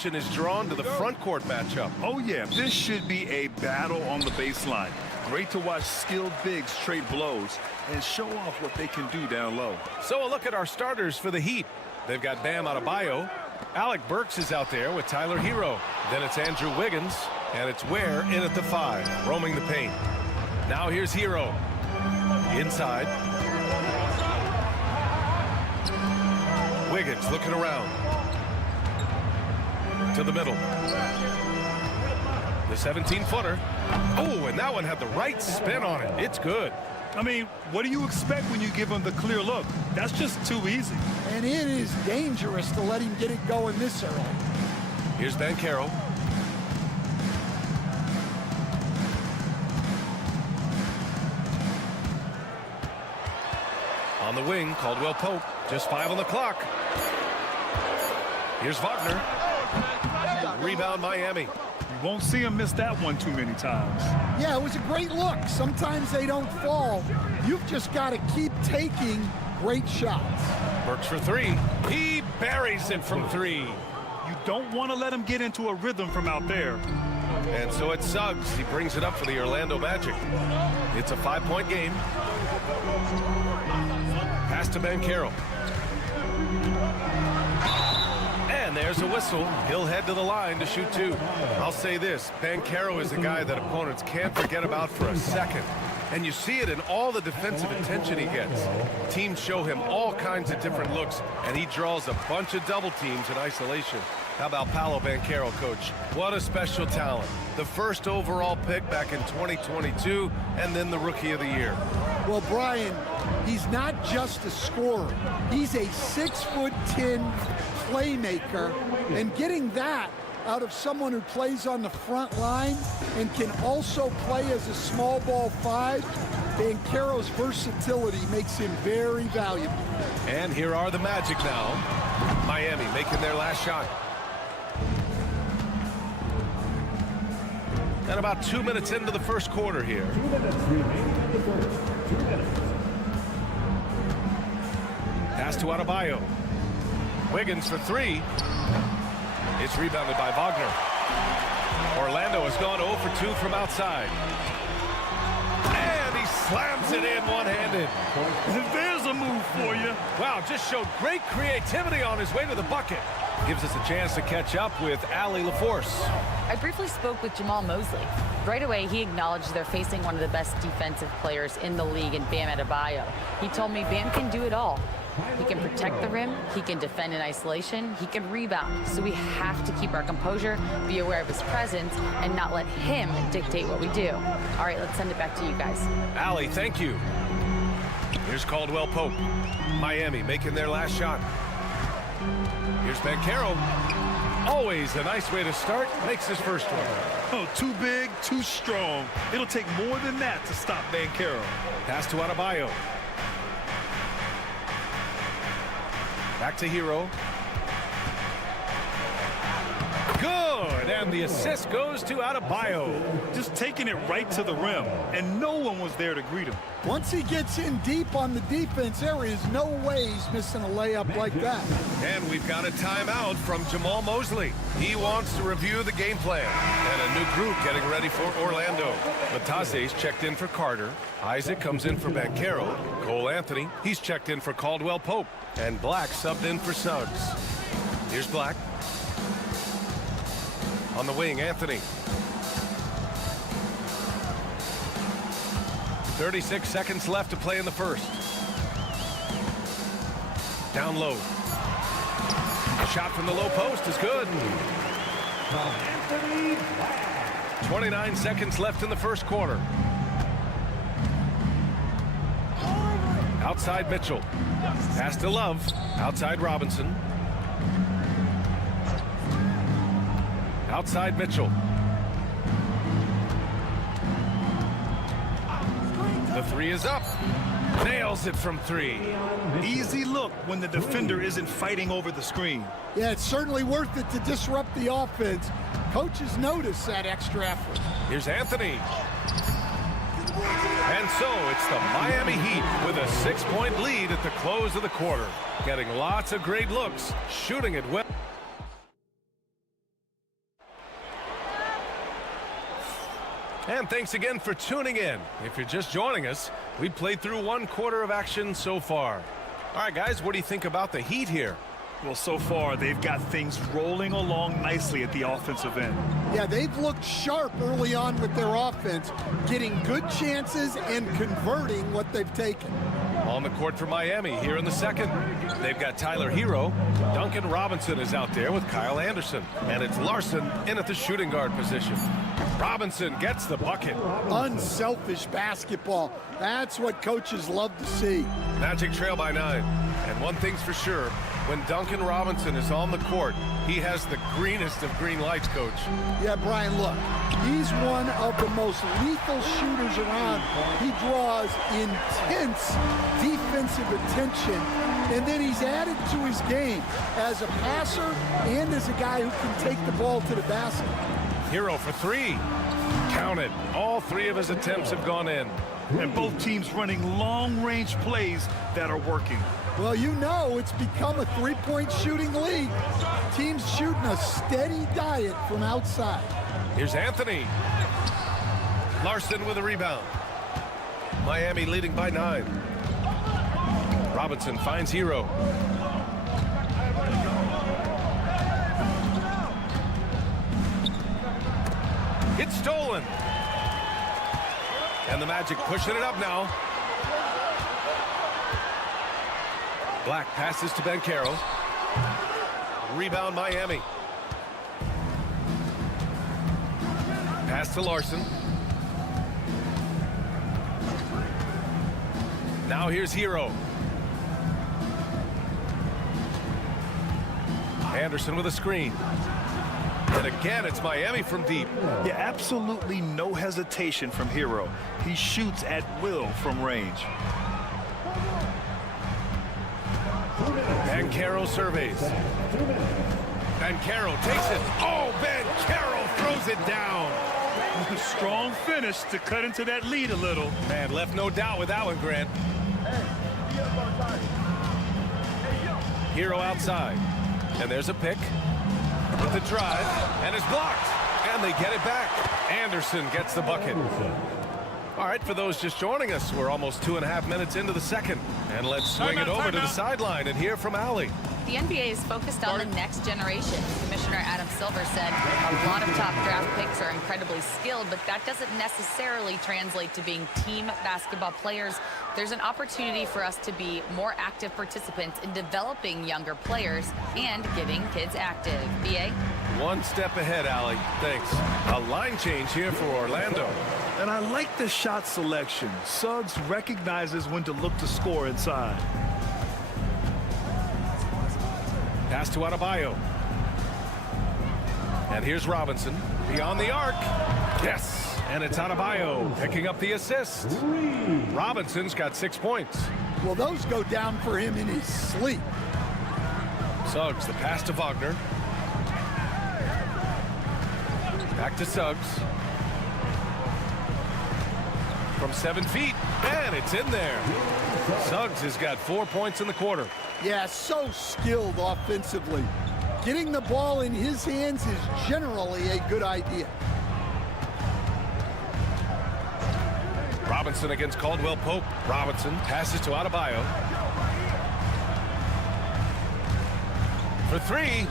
attention is drawn to the front court matchup. Oh, yeah, this should be a battle on the baseline. Great to watch skilled bigs trade blows and show off what they can do down low. So a look at our starters for the Heat. They've got Bam Adebayo. Alec Burks is out there with Tyler Hero. Then it's Andrew Wiggins, and it's Ware in at the 5, roaming the paint. Now here's Hero. Inside. Wiggins looking around. To the middle. The 17-footer. Oh, and that one had the right spin on it. It's good. I mean, what do you expect when you give him the clear look? That's just too easy. And it is dangerous to let him get it going this early. Here's Banchero. On the wing, Caldwell Pope. Just 5 on the clock. Here's Wagner. Rebound, Miami. You won't see him miss that one too many times. Yeah, it was a great look. Sometimes they don't fall. You've just got to keep taking great shots. Burks for 3. He buries it from 3. You don't want to let him get into a rhythm from out there. And so it's Suggs. He brings it up for the Orlando Magic. It's a 5-point game. Pass to Banchero. And there's a whistle. He'll head to the line to shoot 2. I'll say this, Banchero is a guy that opponents can't forget about for a second. And you see it in all the defensive attention he gets. Teams show him all kinds of different looks, and he draws a bunch of double teams in isolation. How about Paolo Banchero, Coach? What a special talent. The first overall pick back in 2022, and then the Rookie of the Year. Well, Brian, he's not just a scorer. He's a 6'10" playmaker, and getting that out of someone who plays on the front line and can also play as a small ball 5, Banchero's versatility makes him very valuable. And here are the Magic now. Miami making their last shot. And about 2 minutes into the first quarter here. 2 minutes remaining in the first. 2 minutes. Pass to Adebayo. Wiggins for 3. It's rebounded by Wagner. Orlando has gone 0 for 2 from outside. And he slams it in one-handed. There's a move for you. Wow, just showed great creativity on his way to the bucket. Gives us a chance to catch up with Allie LaForce. I briefly spoke with Jamal Mosley. Right away, he acknowledged they're facing one of the best defensive players in the league in Bam Adebayo. He told me Bam can do it all. He can protect the rim, he can defend in isolation, he can rebound. So we have to keep our composure, be aware of his presence, and not let him dictate what we do. All right, let's send it back to you guys. Allie, thank you. Here's Caldwell Pope. Miami making their last shot. Here's Banchero. Always a nice way to start. Makes his first one. Oh, too big, too strong. It'll take more than that to stop Banchero. Pass to Adebayo. Back to Hero. Good, and the assist goes to Adebayo. Just taking it right to the rim, and no one was there to greet him. Once he gets in deep on the defense, there is no way he's missing a layup like that. And we've got a timeout from Jamal Mosley. He wants to review the game plan. And a new group getting ready for Orlando. Matase's checked in for Carter. Isaac comes in for Banchero. Cole Anthony, he's checked in for Caldwell Pope. And Black subbed in for Suggs. Here's Black. On the wing, Anthony. 36 seconds left to play in the first. Down low. A shot from the low post is good. 29 seconds left in the first quarter. Outside Mitchell. Pass to Love. Outside Robinson. Outside Mitchell. The 3 is up. Nails it from 3. Easy look when the defender isn't fighting over the screen. Yeah, it's certainly worth it to disrupt the offense. Coaches notice that extra effort. Here's Anthony. And so it's the Miami Heat with a 6-point lead at the close of the quarter. Getting lots of great looks, shooting it well. And thanks again for tuning in. If you're just joining us, we played through 1 quarter of action so far. All right, guys, what do you think about the Heat here? Well, so far, they've got things rolling along nicely at the offensive end. Yeah, they've looked sharp early on with their offense, getting good chances and converting what they've taken. On the court for Miami here in the second. They've got Tyler Hero. Duncan Robinson is out there with Kyle Anderson. And it's Larson in at the shooting guard position. Robinson gets the bucket. Unselfish basketball. That's what coaches love to see. Magic trail by 9. And one thing's for sure, when Duncan Robinson is on the court, he has the greenest of green lights, Coach. Yeah, Brian, look, he's one of the most lethal shooters around. He draws intense defensive attention, and then he's added to his game as a passer and as a guy who can take the ball to the basket. Hero for 3. Counted. All 3 of his attempts have gone in. And both teams running long-range plays that are working. Well, you know it's become a three-point shooting league. Teams shooting a steady diet from outside. Here's Anthony. Larson with a rebound. Miami leading by 9. Robinson finds Hero. It's stolen. And the Magic pushing it up now. Black passes to Banchero. Rebound Miami. Pass to Larson. Now here's Hero. Anderson with a screen. And again, it's Miami from deep. Yeah, absolutely no hesitation from Hero. He shoots at will from range. Banchero surveys. Banchero takes it. Oh, Banchero throws it down. Strong finish to cut into that lead a little. Man, left no doubt with that one, Grant. Hero outside. And there's a pick. With the drive. And it's blocked. And they get it back. Anderson gets the bucket. All right, for those just joining us, we're almost 2.5 minutes into the second. And let's swing it over to the sideline and hear from Allie. The NBA is focused on the next generation. Commissioner Adam Silver said a lot of top draft picks are incredibly skilled, but that doesn't necessarily translate to being team basketball players. There's an opportunity for us to be more active participants in developing younger players and getting kids active. BA? One step ahead, Allie. Thanks. A line change here for Orlando. And I like the shot selection. Suggs recognizes when to look to score inside. Pass to Adebayo. And here's Robinson. Beyond the arc. Yes. And it's Adebayo picking up the assist. Robinson's got 6 points. Well, those go down for him in his sleep. Suggs, the pass to Wagner. Back to Suggs. From 7 feet. And it's in there. Suggs has got 4 points in the quarter. Yeah, so skilled offensively. Getting the ball in his hands is generally a good idea. Robinson against Caldwell Pope. Robinson passes to Adebayo. For 3.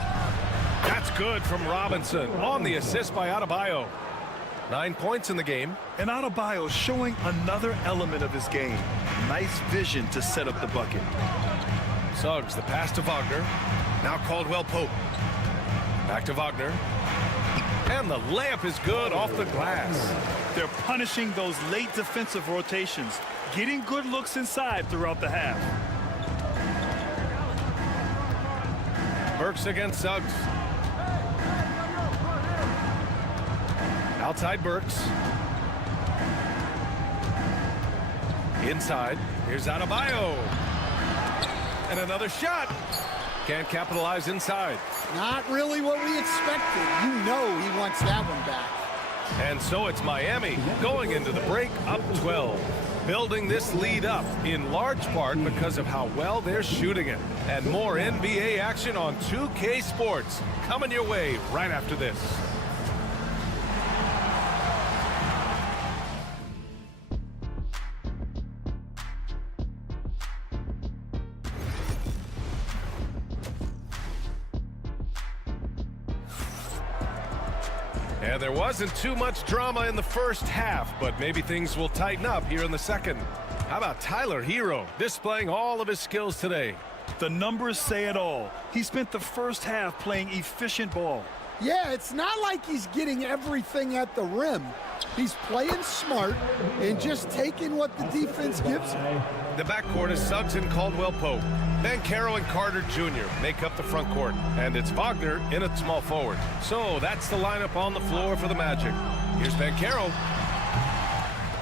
That's good from Robinson on the assist by Adebayo. 9 points in the game. And Adebayo showing another element of his game. Nice vision to set up the bucket. Suggs, the pass to Wagner. Now Caldwell Pope. Back to Wagner. And the layup is good off the glass. They're punishing those late defensive rotations, getting good looks inside throughout the half. Burks against Suggs. Outside Burks. Inside. Here's Adebayo. And another shot. Can't capitalize inside. Not really what we expected. You know he wants that one back. And so it's Miami going into the break up 12. Building this lead up in large part because of how well they're shooting it. And more NBA action on 2K Sports coming your way right after this. And there wasn't too much drama in the first half, but maybe things will tighten up here in the second. How about Tyler Hero displaying all of his skills today? The numbers say it all. He spent the first half playing efficient ball. Yeah, it's not like he's getting everything at the rim. He's playing smart and just taking what the defense gives him. The backcourt is Suggs and Caldwell Pope. Banchero and Carter Jr. make up the front court, and it's Wagner in at small forward. So that's the lineup on the floor for the Magic. Here's Banchero.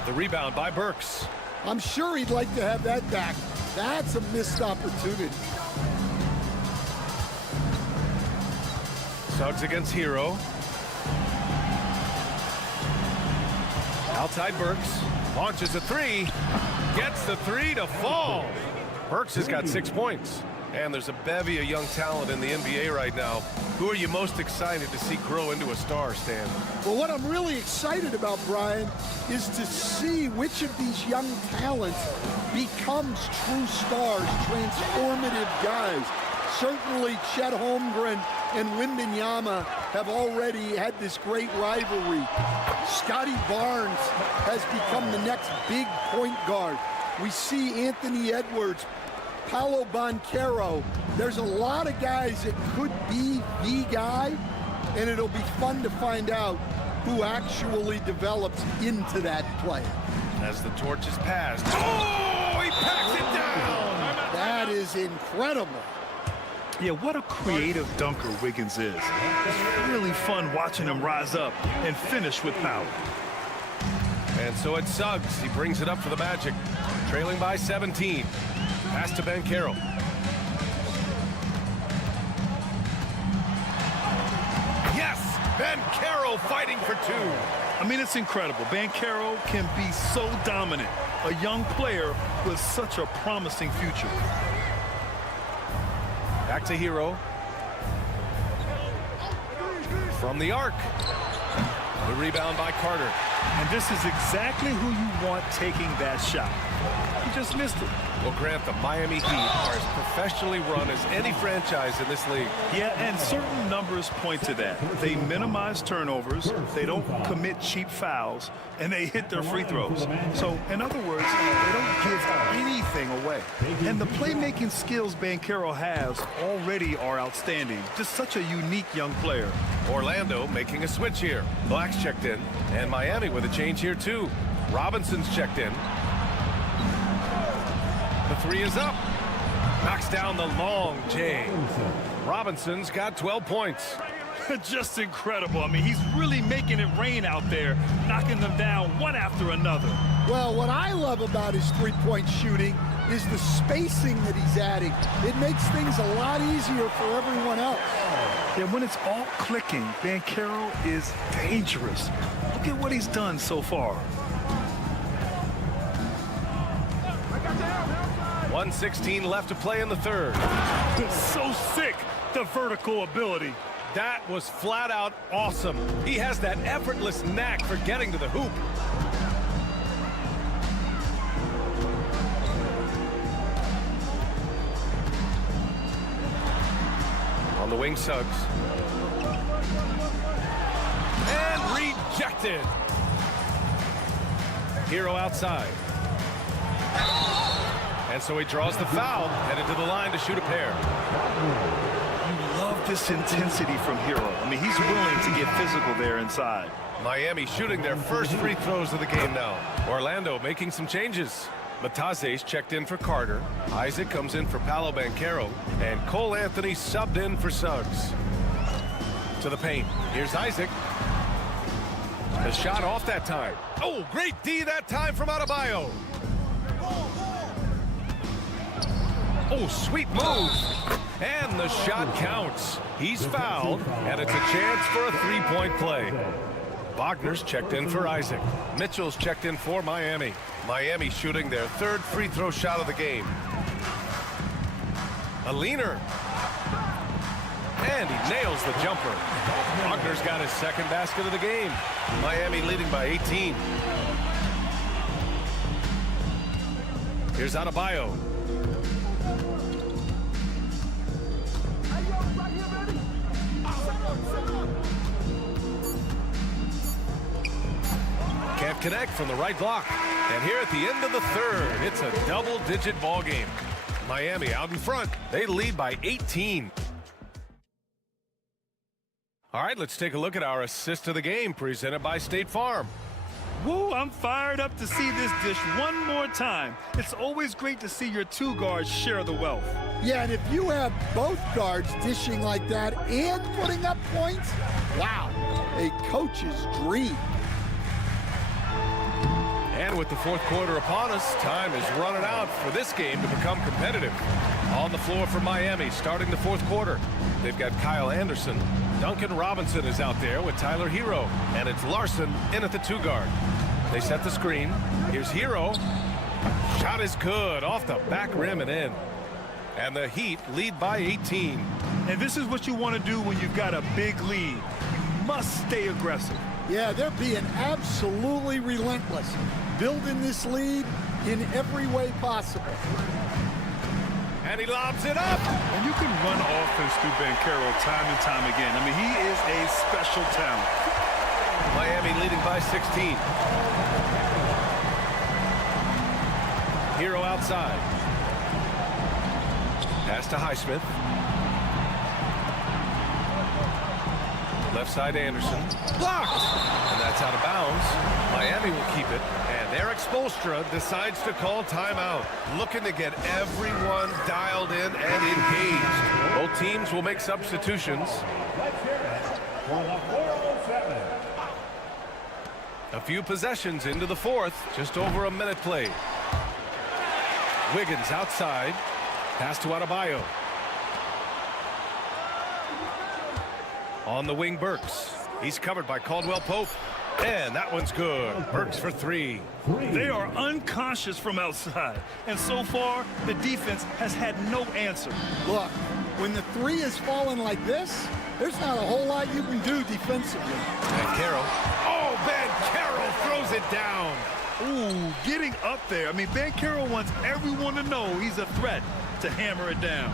The rebound by Burks. I'm sure he'd like to have that back. That's a missed opportunity. Suggs against Hero. Outside Burks. Launches a three. Gets the three to fall. Burks has got 6 points. And there's a bevy of young talent in the NBA right now. Who are you most excited to see grow into a star, Stan? Well, what I'm really excited about, Brian, is to see which of these young talents becomes true stars, transformative guys. Certainly Chet Holmgren and Wembanyama have already had this great rivalry. Scotty Barnes has become the next big point guard. We see Anthony Edwards, Paolo Banchero. There's a lot of guys that could be the guy, and it'll be fun to find out who actually develops into that player. As the torch is passed. Oh, he packs it down! That is incredible. Yeah, what a creative dunker Wiggins is. It's really fun watching him rise up and finish with power. And so it's Suggs. He brings it up for the Magic. Trailing by 17. Pass to Banchero. Yes! Banchero fighting for two. I mean, it's incredible. Banchero can be so dominant. A young player with such a promising future. Back to Hero. From the arc. The rebound by Carter. And this is exactly who you want taking that shot. He just missed it. Well, Grant, the Miami Heat are as professionally run as any franchise in this league. Yeah, and certain numbers point to that. They minimize turnovers, they don't commit cheap fouls, and they hit their free throws. So, in other words, they don't give anything away. And the playmaking skills Banchero has already are outstanding. Just such a unique young player. Orlando making a switch here. Black's checked in, and Miami with a change here too. Robinson's checked in. The three is up. Knocks down the long J. Robinson's got 12 points. Just incredible. I mean, he's really making it rain out there, knocking them down one after another. Well, what I love about his three-point shooting is the spacing that he's adding. It makes things a lot easier for everyone else. And when it's all clicking, Banchero is dangerous. Look at what he's done so far. 1:16 left to play in the third. So sick, the vertical ability. That was flat out awesome. He has that effortless knack for getting to the hoop. On the wing, Suggs. And rejected. Hero outside. And so he draws the foul, headed to the line to shoot a pair. You love this intensity from Hero. I mean, he's willing to get physical there inside. Miami shooting their first free throws of the game now. Orlando making some changes. Mataze's checked in for Carter. Isaac comes in for Paolo Banchero. And Cole Anthony subbed in for Suggs. To the paint. Here's Isaac. The shot off that time. Oh, great D that time from Adebayo. Oh, sweet move. And the shot counts. He's fouled, and it's a chance for a three-point play. Wagner's checked in for Isaac. Mitchell's checked in for Miami. Miami shooting their third free throw shot of the game. A leaner. And he nails the jumper. Wagner's got his second basket of the game. Miami leading by 18. Here's Adebayo. Can't connect from the right block. And here at the end of the third, it's a double-digit ball game. Miami out in front. They lead by 18. All right, let's take a look at our assist of the game presented by State Farm. Woo, I'm fired up to see this dish one more time. It's always great to see your two guards share the wealth. Yeah, and if you have both guards dishing like that and putting up points, wow, a coach's dream. And with the fourth quarter upon us, time is running out for this game to become competitive. On the floor for Miami, starting the fourth quarter, they've got Kyle Anderson. Duncan Robinson is out there with Tyler Hero, and it's Larson in at the 2 guard. They set the screen. Here's Hero. Shot is good, off the back rim and in. And the Heat lead by 18. And this is what you want to do when you've got a big lead. You must stay aggressive. Yeah, they're being absolutely relentless, building this lead in every way possible. And he lobs it up. And you can run offense through Banchero time and time again. I mean, he is a special talent. Miami leading by 16. Hero outside. Pass to Highsmith. Left side Anderson. Blocked! And that's out of bounds. Miami will keep it. And Eric Spoelstra decides to call timeout. Looking to get everyone dialed in and engaged. Both teams will make substitutions. A few possessions into the fourth. Just over a minute played. Wiggins outside. Pass to Adebayo. On the wing, Burks. He's covered by Caldwell Pope. And that one's good. Burks for 3. They are unconscious from outside. And so far, the defense has had no answer. Look, when the 3 is falling like this, there's not a whole lot you can do defensively. Banchero. Oh, Banchero throws it down. Ooh, getting up there. I mean, Banchero wants everyone to know he's a threat to hammer it down.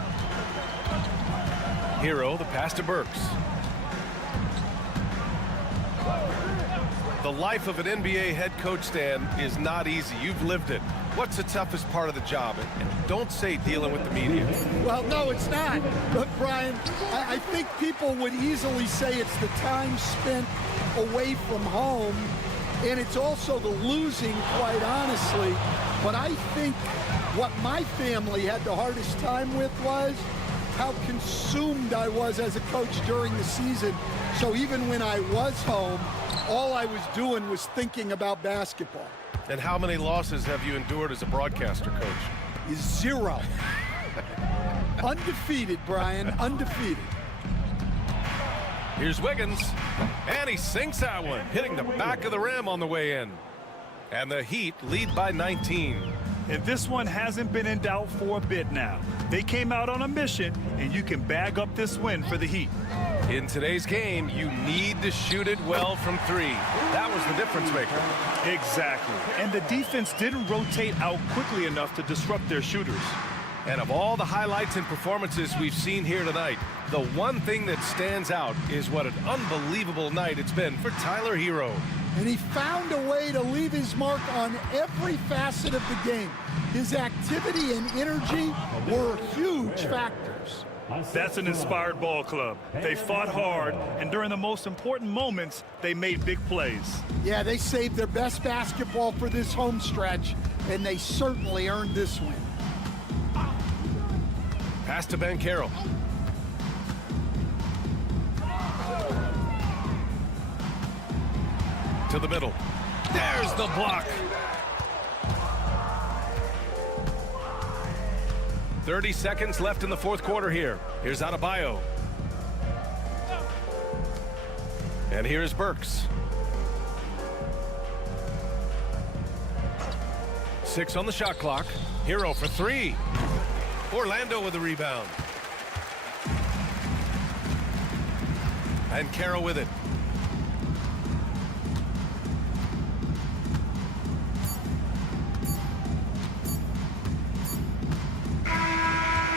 Hero, the pass to Burks. The life of an NBA head coach, Stan, is not easy. You've lived it. What's the toughest part of the job? And don't say dealing with the media. Well, no, it's not. But, Brian, I think people would easily say it's the time spent away from home, and it's also the losing, quite honestly. But I think what my family had the hardest time with was how consumed I was as a coach during the season. So even when I was home, all I was doing was thinking about basketball. And how many losses have you endured as a broadcaster, Coach? 0. Undefeated, Brian, undefeated. Here's Wiggins, and he sinks that one, hitting the back of the rim on the way in. And the Heat lead by 19. And this one hasn't been in doubt for a bit now. They came out on a mission, and you can bag up this win for the Heat. In today's game, you need to shoot it well from 3. That was the difference maker. Exactly. And the defense didn't rotate out quickly enough to disrupt their shooters. And of all the highlights and performances we've seen here tonight, the one thing that stands out is what an unbelievable night it's been for Tyler Hero. And he found a way to leave his mark on every facet of the game. His activity and energy were huge factors. That's an inspired ball club. They fought hard, and during the most important moments, they made big plays. Yeah, they saved their best basketball for this home stretch, and they certainly earned this win. Pass to Banchero. To the middle. There's the block. 30 seconds left in the fourth quarter here. Here's Adebayo. And here's Burks. 6 on the shot clock. Hero for 3. Orlando with the rebound. And Carroll with it.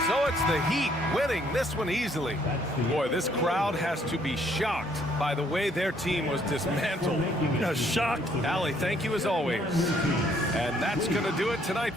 So it's the Heat winning this one easily. Boy, this crowd has to be shocked by the way their team was dismantled. Shocked. Allie, thank you as always. And that's going to do it tonight.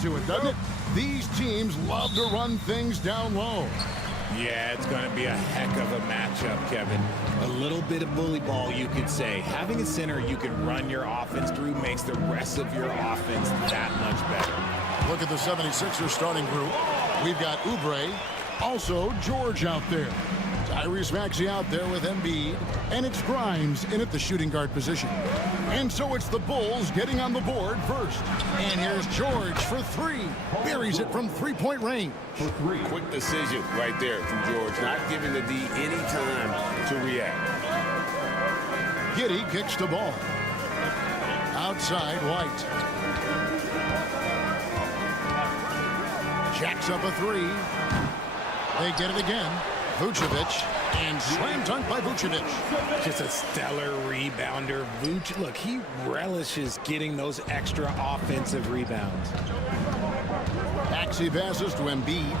To it, doesn't it? These teams love to run things down low. Yeah, it's going to be a heck of a matchup, Kevin. A little bit of bully ball, you could say. Having a center you can run your offense through makes the rest of your offense that much better. Look at the 76ers starting group. We've got Oubre, also George out there. Tyrese Maxey out there with Embiid, and it's Grimes in at the shooting guard position. And so it's the Bulls getting on the board first. And here's George for three. Buries it from three-point range. Quick decision right there from George, not giving the D any time to react. Giddey kicks the ball. Outside, White. Jacks up a three. They get it again. Vucevic, and slam dunk by Vucevic. Just a stellar rebounder. Vucevic, look, he relishes getting those extra offensive rebounds. Maxey passes to Embiid.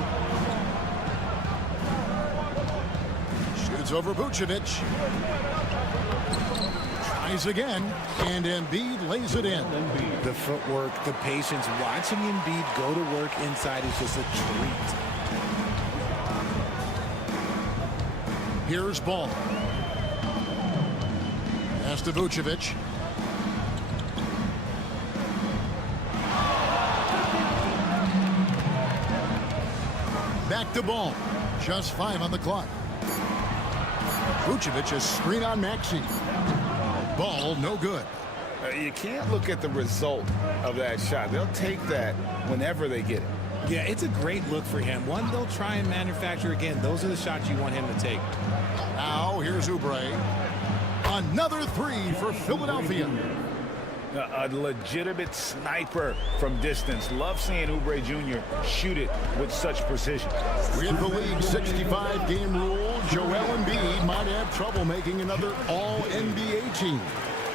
Shoots over Vucevic. Tries again, and Embiid lays it in. The footwork, the patience, watching Embiid go to work inside is just a treat. Here's Ball. Pass to Vucevic. Back to Ball. Just 5 on the clock. Vucevic is screen on Maxey. Ball no good. You can't look at the result of that shot. They'll take that whenever they get it. Yeah, it's a great look for him. One they'll try and manufacture again. Those are the shots you want him to take. Now here's Oubre. Another three for Philadelphia. A legitimate sniper from distance. Love seeing Oubre Jr. shoot it with such precision. With the league's 65-game rule, Joel Embiid might have trouble making another All-NBA team.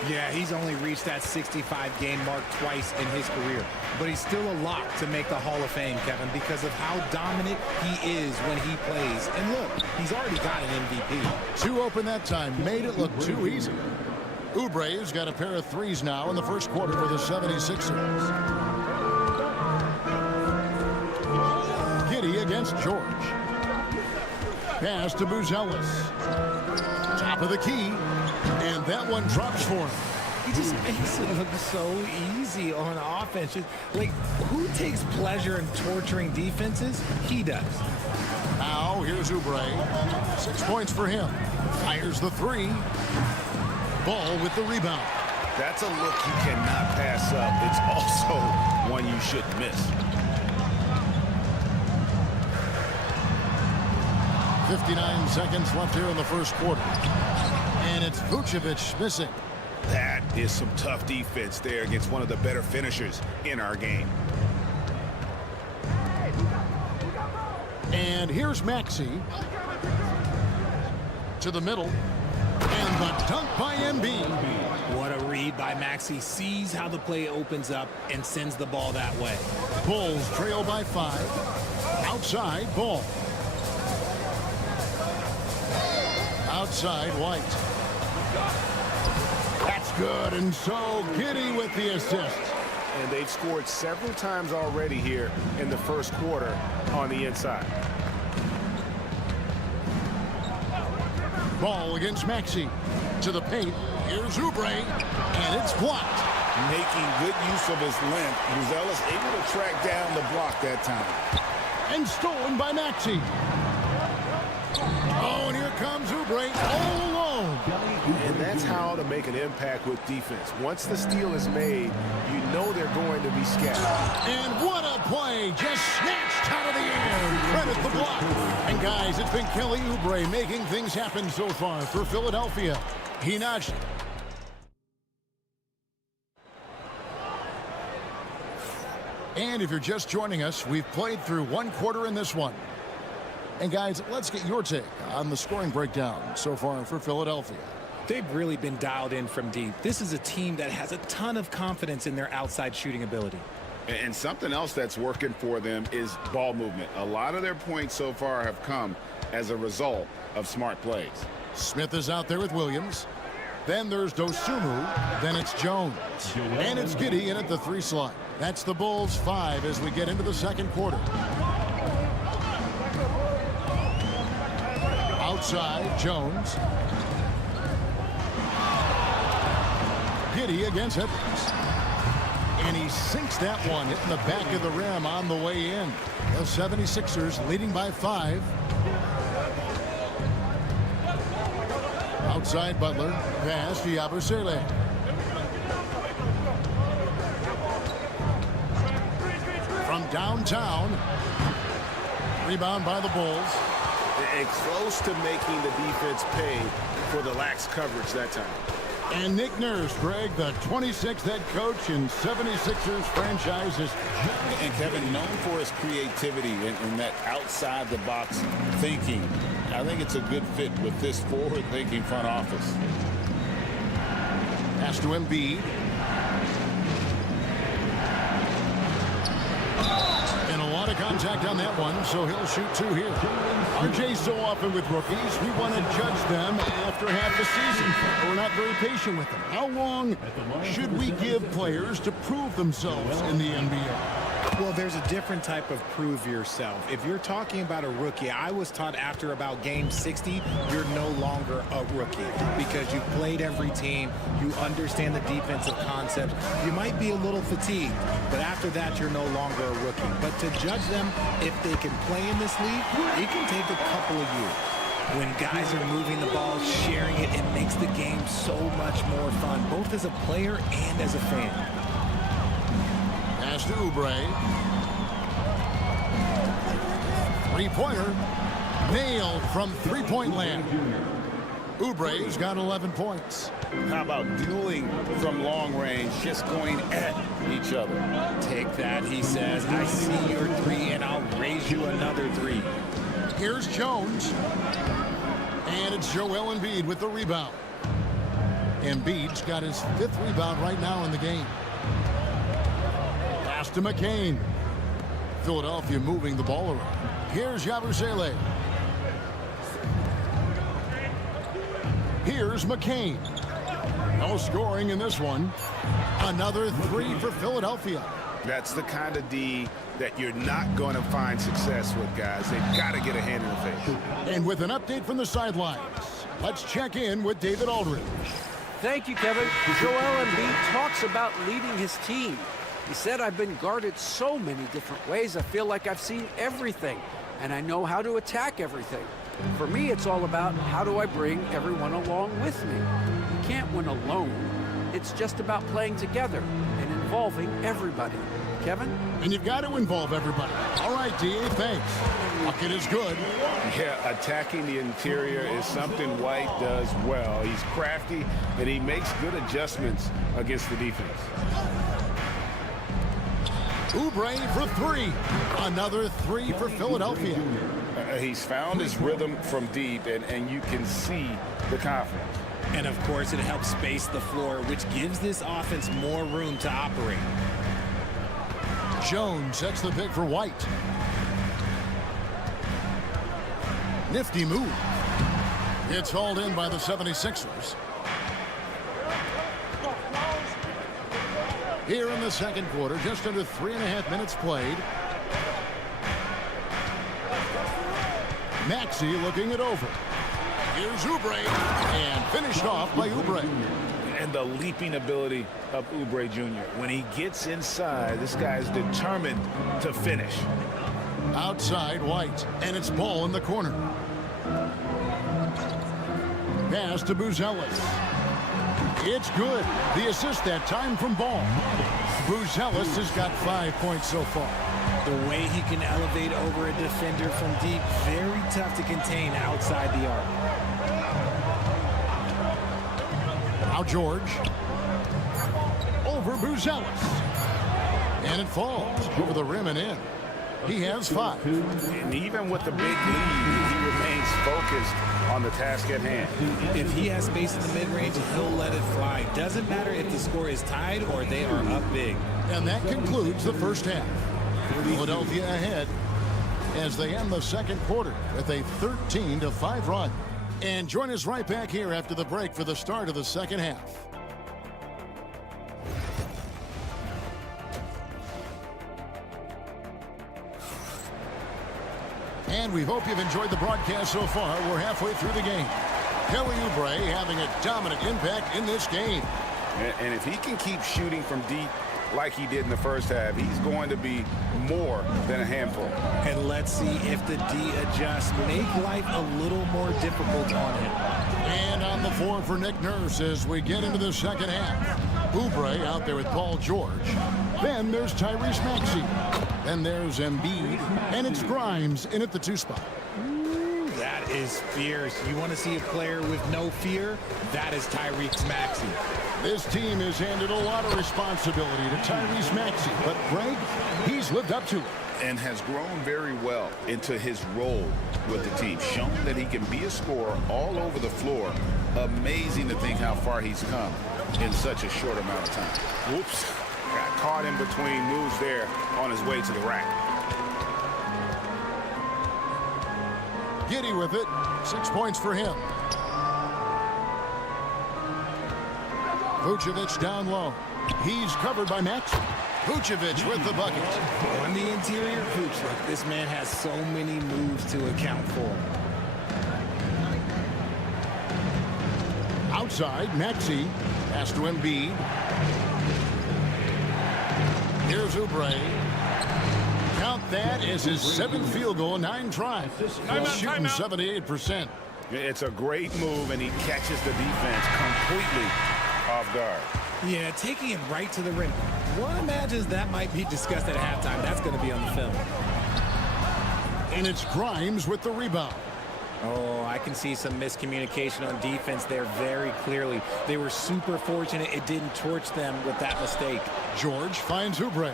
Yeah, he's only reached that 65-game mark twice in his career. But he's still a lock to make the Hall of Fame, Kevin, because of how dominant he is when he plays. And look, he's already got an MVP. Too open that time. Made it look too easy. Oubre's got a pair of threes now in the first quarter for the 76ers. Giddey against George. Pass to Buzelis. Top of the key. And that one drops for him. He just makes it look so easy on offense. Like, who takes pleasure in torturing defenses? He does. Now, here's Oubre. 6 points for him. Fires the three. Ball with the rebound. That's a look you cannot pass up. It's also one you shouldn't miss. 59 seconds left here in the first quarter. And it's Vucevic missing. That is some tough defense there against one of the better finishers in our game. And here's Maxey. To the middle. And the dunk by Embiid. What a read by Maxey. Sees how the play opens up and sends the ball that way. Bulls trail by 5. Outside, Ball. Outside, White. That's good, and so Giddey with the assist. And they've scored several times already here in the first quarter on the inside. Ball against Maxey. To the paint. Here's Oubre, and it's blocked. Making good use of his length. Buzelis able to track down the block that time. And stolen by Maxey. Oh, and here comes Oubre all alone. And that's how to make an impact with defense. Once the steal is made, you know they're going to be scattered. And what a play, just snatched out of the air. Credit the block. And guys, it's been Kelly Oubre making things happen so far for Philadelphia. He notched. And if you're just joining us, we've played through one quarter in this one. And guys, let's get your take on the scoring breakdown so far for Philadelphia. They've really been dialed in from deep. This is a team that has a ton of confidence in their outside shooting ability. And something else that's working for them is ball movement. A lot of their points so far have come as a result of smart plays. Smith is out there with Williams. Then there's Dosunmu. Then it's Jones. And it's Giddey in at the 3 slot. That's the Bulls 5 as we get into the second quarter. Outside, Jones. Giddey against Edwards. And he sinks that one, hitting the back of the rim on the way in. The 76ers leading by 5. Outside Butler. Pass to Yabusele. From downtown. Rebound by the Bulls. And close to making the defense pay for the lax coverage that time. And Nick Nurse, Greg, the 26th head coach in 76ers franchise history. And Kevin, known for his creativity and that outside-the-box thinking, I think it's a good fit with this forward-thinking front office. Pass to Embiid. And a lot of contact on that one, so he'll shoot 2 here. RJ, so often with rookies, we want to judge them after half the season. We're not very patient with them. How long should we give players to prove themselves in the NBA? Well, there's a different type of prove yourself. If you're talking about a rookie, I was taught after about game 60, you're no longer a rookie because you've played every team, you understand the defensive concept. You might be a little fatigued, but after that, you're no longer a rookie. But to judge them if they can play in this league, it can take a couple of years. When guys are moving the ball, sharing it, it makes the game so much more fun, both as a player and as a fan. Pass to Oubre. 3-pointer. Nailed from 3-point land. Oubre's got 11 points. How about dueling from long range, just going at each other? Take that, he says. I see your 3, and I'll raise you another 3. Here's Jones. And it's Joel Embiid with the rebound. Embiid's got his 5th rebound right now in the game. Pass to McCain. Philadelphia moving the ball around. Here's Yabusele. Here's McCain. No scoring in this one. Another 3 for Philadelphia. That's the kind of D that you're not going to find success with, guys. They've got to get a hand in the face. And with an update from the sidelines, let's check in with David Aldridge. Thank you, Kevin. Joel Embiid talks about leading his team. He said, I've been guarded so many different ways. I feel like I've seen everything, and I know how to attack everything. For me, it's all about how do I bring everyone along with me. You can't win alone. It's just about playing together and involving everybody. Kevin? And you've got to involve everybody. All right, D.A., thanks. Bucket is good. Yeah, attacking the interior is something White does well. He's crafty, and he makes good adjustments against the defense. Oubre for 3. Another 3 for Philadelphia. He's found his rhythm from deep, and you can see the confidence. And, of course, it helps space the floor, which gives this offense more room to operate. Jones sets the pick for White. Nifty move. It's hauled in by the 76ers. Here in the second quarter, just under 3.5 minutes played. Maxey looking it over. Here's Oubre, and finished off by Oubre. And the leaping ability of Oubre Jr. When he gets inside, this guy's determined to finish. Outside White, and it's ball in the corner. Pass to Buzelis. It's good. The assist that time from Ball. Buzelis has got 5 points so far. The way he can elevate over a defender from deep, very tough to contain outside the arc. Now George. Over Buzelis. And it falls over the rim and in. He has 5. And even with the big lead, he remains focused on the task at hand. If he has space in the mid-range, he'll let it fly. Doesn't matter if the score is tied or they are up big. And that concludes the first half. Philadelphia ahead as they end the second quarter with a 13-5 run. And join us right back here after the break for the start of the second half. And we hope you've enjoyed the broadcast so far. We're halfway through the game. Kelly Oubre having a dominant impact in this game. And if he can keep shooting from deep like he did in the first half, he's going to be more than a handful. And let's see if the D adjusts, make life a little more difficult on him. And on the floor for Nick Nurse as we get into the second half. Oubre out there with Paul George. Then there's Tyrese Maxey. Then there's Embiid. And it's Grimes in at the 2 spot. That is fierce. You want to see a player with no fear? That is Tyrese Maxey. This team has handed a lot of responsibility to Tyrese Maxey, but Greg, he's lived up to it. And has grown very well into his role with the team. Shown that he can be a scorer all over the floor. Amazing to think how far he's come in such a short amount of time. Whoops. Got caught in between moves there on his way to the rack. Giddey with it. 6 points for him. Vucevic down low. He's covered by Maxey. Vucevic with the bucket. On the interior, Vooch, look, this man has so many moves to account for. Outside, Maxey. Pass to Embiid. Here's Oubre. Count that as his 7th field goal, 9 tries. Shooting 78%. It's a great move, and he catches the defense completely off guard. Yeah, taking him right to the rim. One imagines that might be discussed at halftime. That's going to be on the film. And it's Grimes with the rebound. Oh, I can see some miscommunication on defense there very clearly. They were super fortunate it didn't torch them with that mistake. George finds Oubre.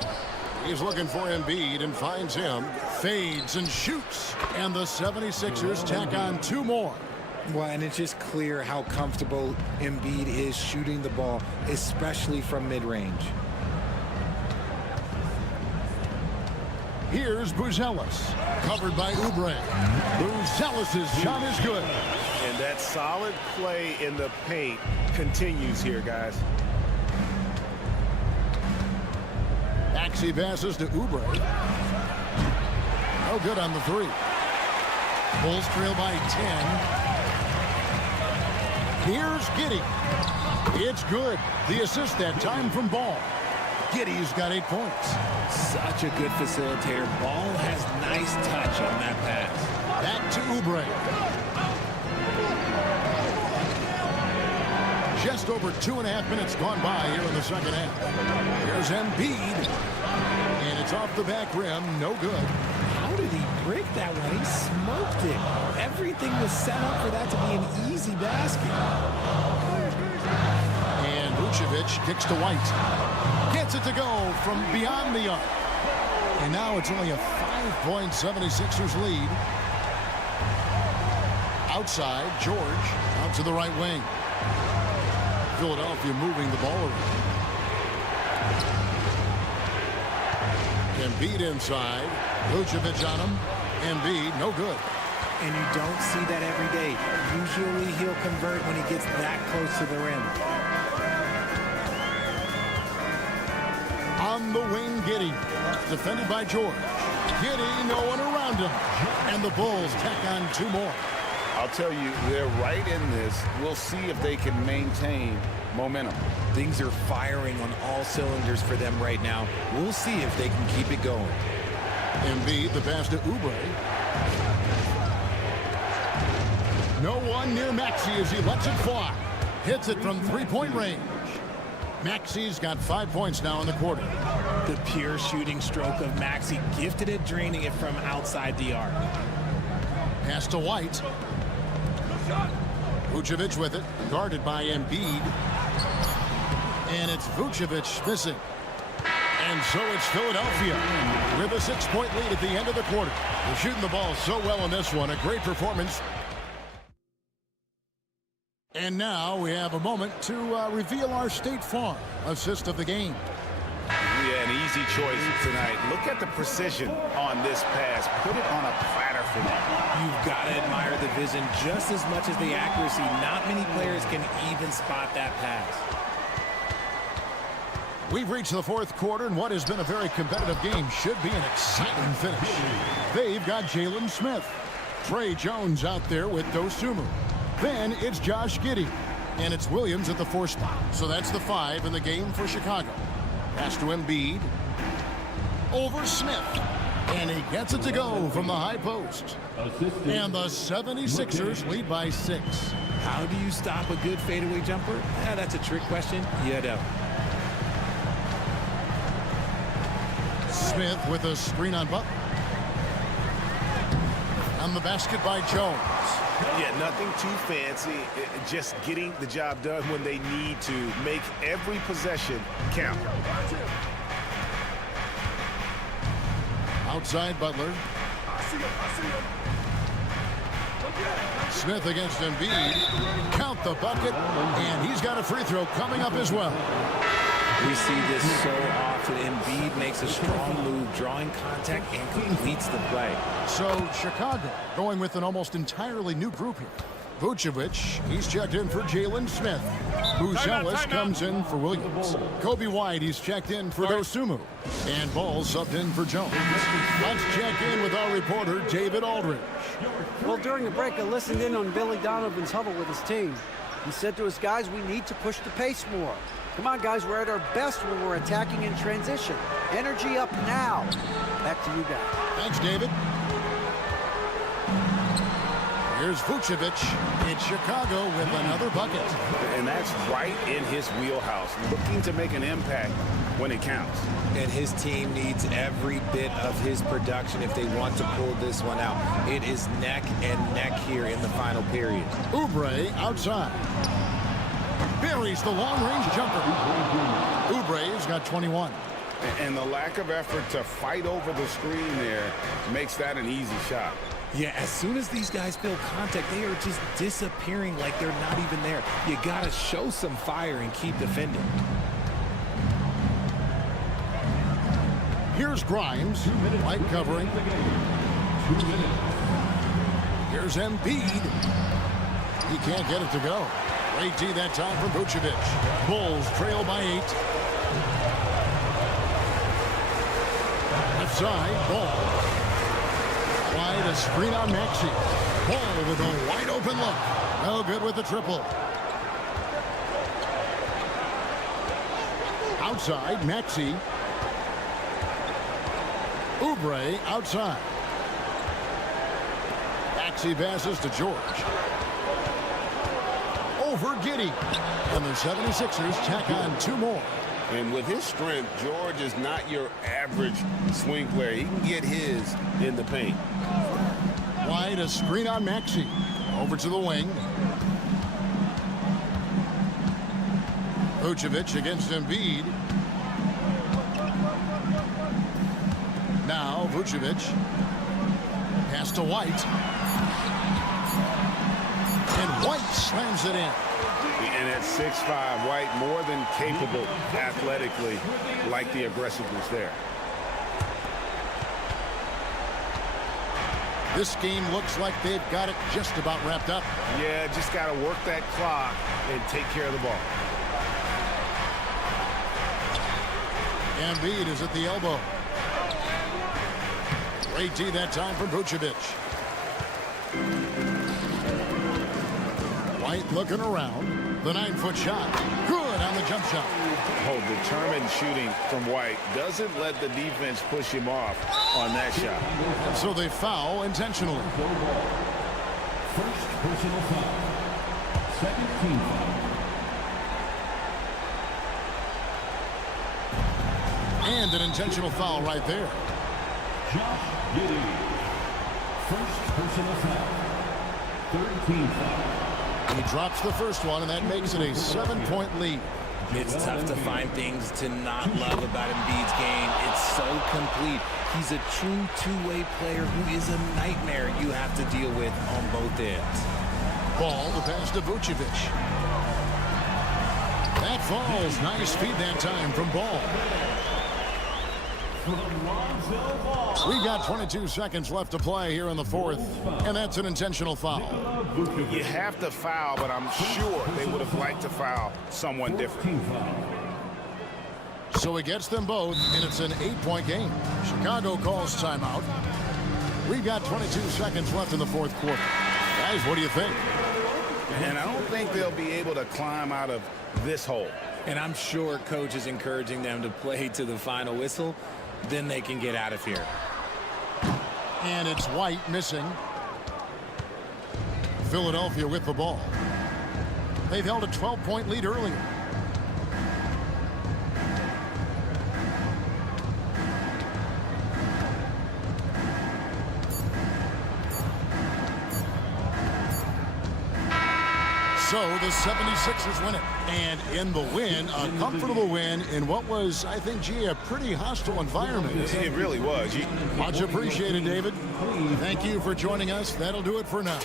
He's looking for Embiid and finds him. Fades and shoots. And the 76ers tack on 2 more. Well, and it's just clear how comfortable Embiid is shooting the ball, especially from mid-range. Here's Buzelis, covered by Oubre. Buzelis' shot is good. And that solid play in the paint continues here, guys. Maxey passes to Oubre. No good on the 3. Bulls trail by 10. Here's Giddey. It's good. The assist that time from Ball. Giddey's got 8 points. Such a good facilitator. Ball has nice touch on that pass. Back to Oubre. Just over 2.5 minutes gone by here in the second half. Here's Embiid. And it's off the back rim. No good. How did he break that one? He smoked it. Everything was set up for that to be an easy basket. And Vucevic kicks to White. Gets it to go from beyond the arc. And now it's only a 5-point 76ers lead. Outside, George out to the right wing. Philadelphia moving the ball around. Embiid inside. Vucevic on him. Embiid, no good. And you don't see that every day. Usually he'll convert when he gets that close to the rim. On the wing, Giddey. Defended by George. Giddey, no one around him. And the Bulls tack on 2 more. I'll tell you, they're right in this. We'll see if they can maintain momentum. Things are firing on all cylinders for them right now. We'll see if they can keep it going. Embiid, the pass to Oubre. No one near Maxey as he lets it fly. Hits it from three-point range. Maxi's got 5 points now in the quarter. The pure shooting stroke of Maxey, gifted at draining it from outside the arc. Pass to White. Vucevic with it, guarded by Embiid. And it's Vucevic missing. And so it's Philadelphia with a 6-point lead at the end of the quarter. They're shooting the ball so well in this one. A great performance. And now we have a moment to reveal our State Farm assist of the game. Yeah, an easy choice tonight. Look at the precision on this pass. Put it on a platter for them. You've got to admire the vision just as much as the accuracy. Not many players can even spot that pass. We've reached the fourth quarter, and what has been a very competitive game should be an exciting finish. They've got Jalen Smith. Trey Jones out there with Dosunmu. Then it's Josh Giddey. And it's Williams at the 4 spot. So that's the 5 in the game for Chicago. Pass to Embiid. Over Smith. And he gets it to go from the high post. And the 76ers lead by 6. How do you stop a good fadeaway jumper? That's a trick question. You don't. Smith with a screen on Butler. On the basket by Jones. Yeah, nothing too fancy. Just getting the job done when they need to. Make every possession count. Outside Butler. Smith against Embiid. Count the bucket. And he's got a free throw coming up as well. We see this so often. Embiid makes a strong move, drawing contact, and completes the play. So Chicago going with an almost entirely new group here. Vucevic, he's checked in for Jalen Smith. Buzelis comes in for Williams. Kobe White, he's checked in for Dosunmu. And Ball subbed in for Jones. Let's check in with our reporter, David Aldridge. Well, during the break, I listened in on Billy Donovan's huddle with his team. He said to his guys, we need to push the pace more. Come on, guys, we're at our best when we're attacking in transition. Energy up now. Back to you guys. Thanks, David. Here's Vucevic in Chicago with another bucket. And that's right in his wheelhouse, looking to make an impact when it counts. And his team needs every bit of his production if they want to pull this one out. It is neck and neck here in the final period. Oubre outside. Buries the long-range jumper. Oubre's got 21. And the lack of effort to fight over the screen there makes that an easy shot. Yeah, as soon as these guys feel contact, they are just disappearing like they're not even there. You got to show some fire and keep defending. Here's Grimes, light covering. 2 minutes. Here's Embiid. He can't get it to go. Great D that time from Vucevic. Bulls trail by 8. Left side, Ball. Wide, a screen on Maxey. Ball with a wide open look. No good with the triple. Outside, Maxey. Oubre outside. Maxey passes to George. Over Giddey. And the 76ers tack on 2 more. And with his strength, George is not your average swing player. He can get his in the paint. Wide, a screen on Maxey. Over to the wing. Vucevic against Embiid. Now Vucevic. Pass to White. And White slams it in. And at 6'5", White more than capable athletically, like the aggressiveness there. This game looks like they've got it just about wrapped up. Yeah, just got to work that clock and take care of the ball. Embiid is at the elbow. Great D that time from Vucevic. White looking around. The 9-foot shot. Good on the jump shot. Oh, determined shooting from White. Doesn't let the defense push him off on that shot. And so they foul intentionally. First personal foul. Second team foul. And an intentional foul right there. Josh Giddey. First personal foul. 13 foul. He drops the first one, and that makes it a 7-point lead. It's tough to find things to not love about Embiid's game. It's so complete. He's a true two-way player who is a nightmare you have to deal with on both ends. Ball to pass to Vucevic. That falls. Nice feed that time from Ball. We got 22 seconds left to play here in the fourth, and that's an intentional foul. You have to foul, but I'm sure they would have liked to foul someone different. So he gets them both, and it's an 8-point game. Chicago calls timeout. We've got 22 seconds left in the fourth quarter. Guys, what do you think? And I don't think they'll be able to climb out of this hole. And I'm sure coach is encouraging them to play to the final whistle. Then they can get out of here. And it's White missing. Philadelphia with the ball. They've held a 12-point lead earlier. So the 76ers win it. And in the win, a comfortable win in what was, I think, gee, a pretty hostile environment. It really was. Much appreciated, David. Thank you for joining us. That'll do it for now.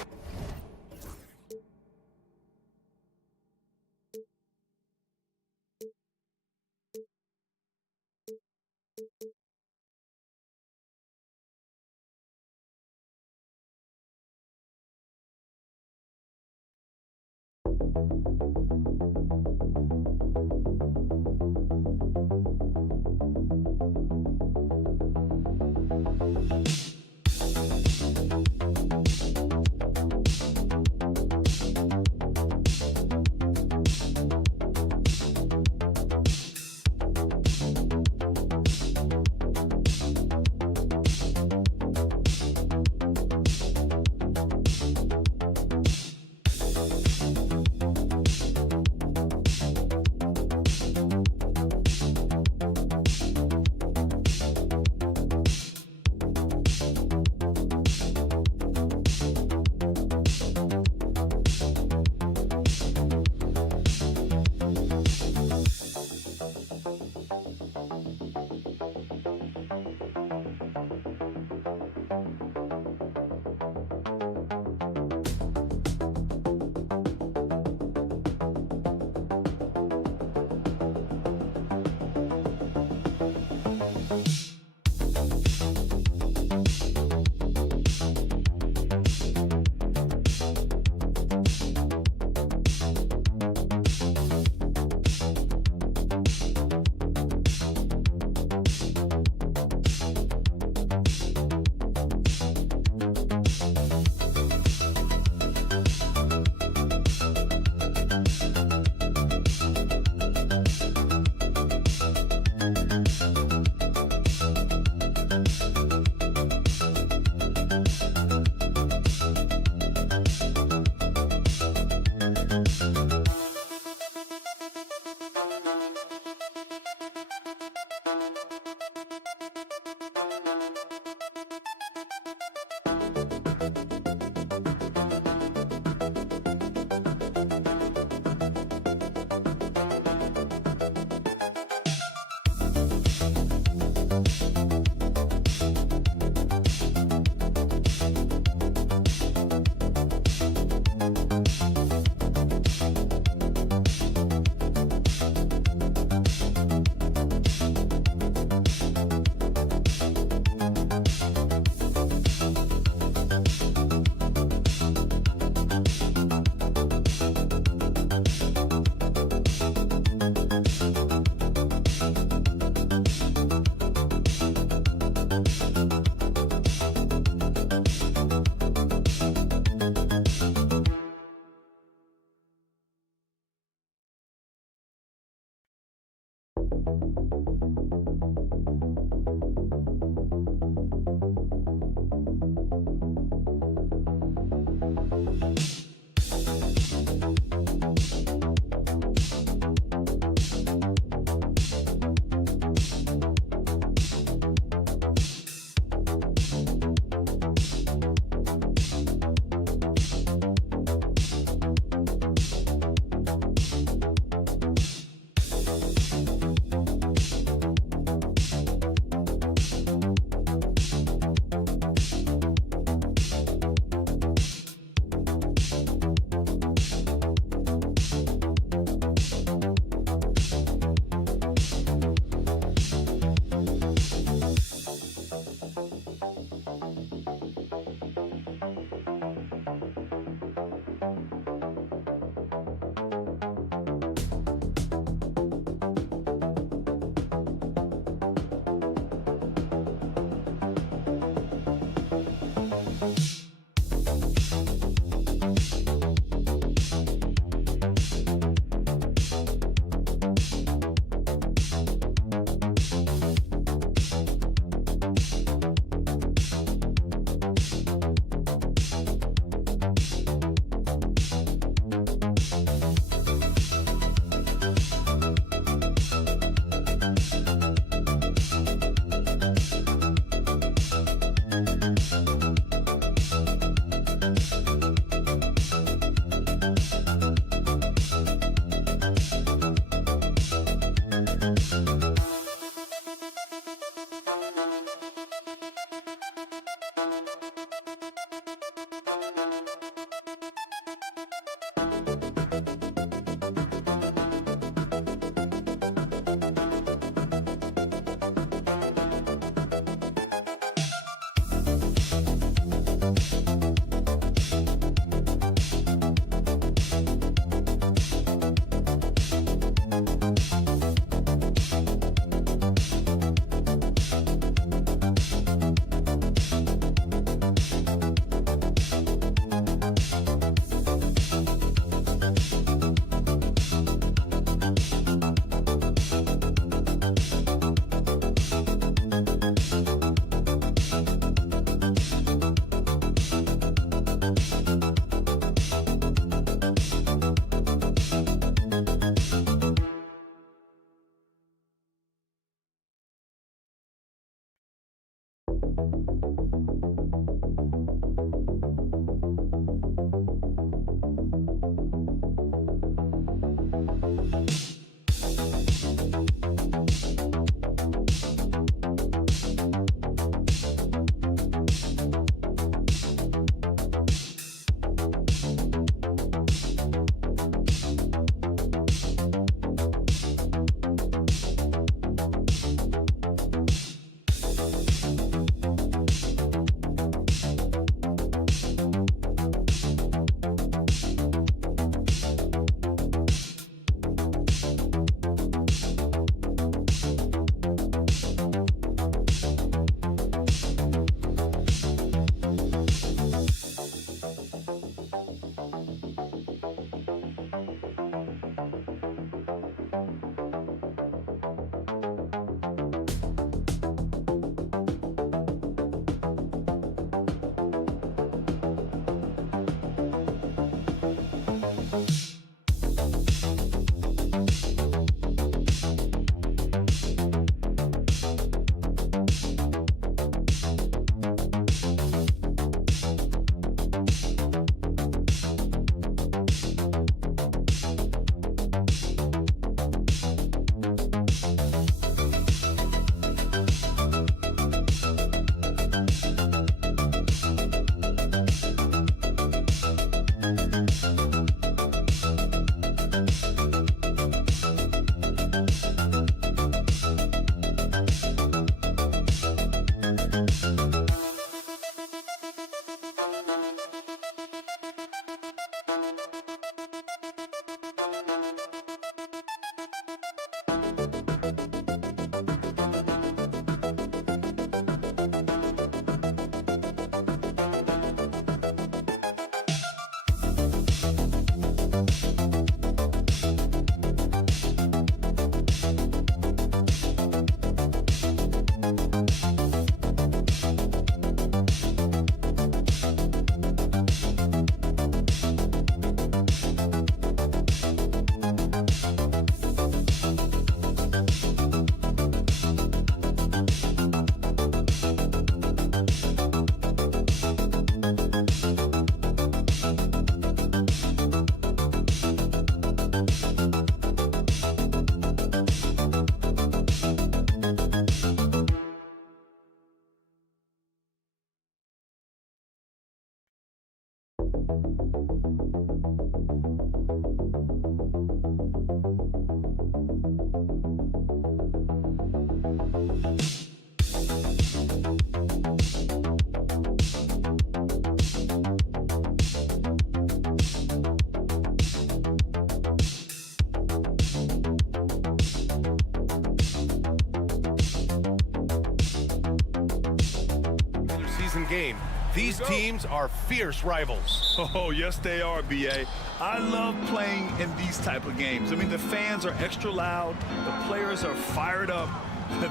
Game. These teams are fierce rivals. Oh, yes, they are, B.A. I love playing in these type of games. I mean, the fans are extra loud. The players are fired up.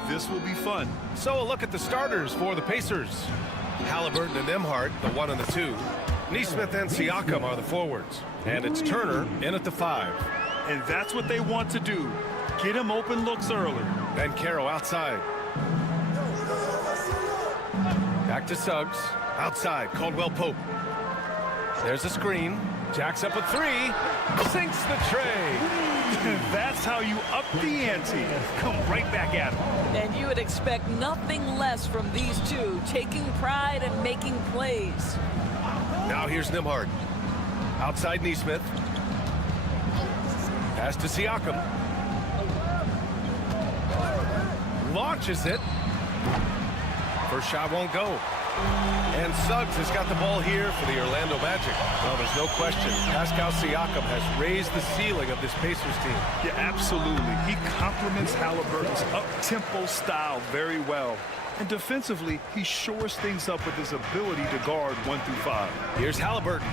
This will be fun. So a look at the starters for the Pacers. Halliburton and Emhart, the 1 and the 2. Neesmith and Siakam are the forwards. And it's Turner in at the 5. And that's what they want to do. Get him open looks early. Ben Caro outside. Back to Suggs. Outside, Caldwell Pope. There's a screen. Jacks up a 3. Sinks the tray. That's how you up the ante. Come right back at him. And you would expect nothing less from these two, taking pride and making plays. Now here's Nembhard. Outside Neesmith. Pass to Siakam. Launches it. First shot won't go. And Suggs has got the ball here for the Orlando Magic. Well, there's no question. Pascal Siakam has raised the ceiling of this Pacers team. Yeah, absolutely. He complements Halliburton's up-tempo style very well. And defensively, he shores things up with his ability to guard 1 through 5. Here's Halliburton.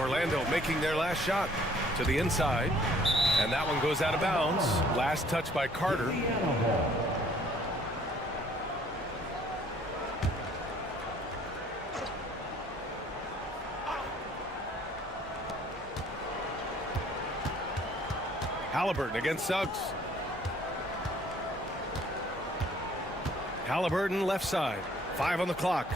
Orlando making their last shot to the inside. And that one goes out of bounds. Last touch by Carter. Halliburton against Suggs. Halliburton left side. 5 on the clock.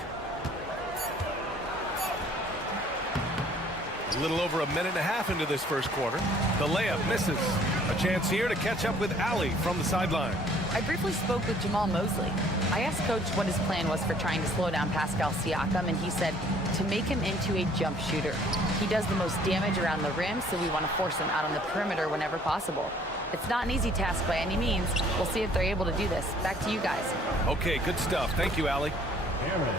A little over a minute and a half into this first quarter. The layup misses. A chance here to catch up with Ali from the sideline. I briefly spoke with Jamal Mosley. I asked Coach what his plan was for trying to slow down Pascal Siakam, and he said to make him into a jump shooter. He does the most damage around the rim, so we want to force him out on the perimeter whenever possible. It's not an easy task by any means. We'll see if they're able to do this. Back to you guys. Okay, good stuff. Thank you, Ali.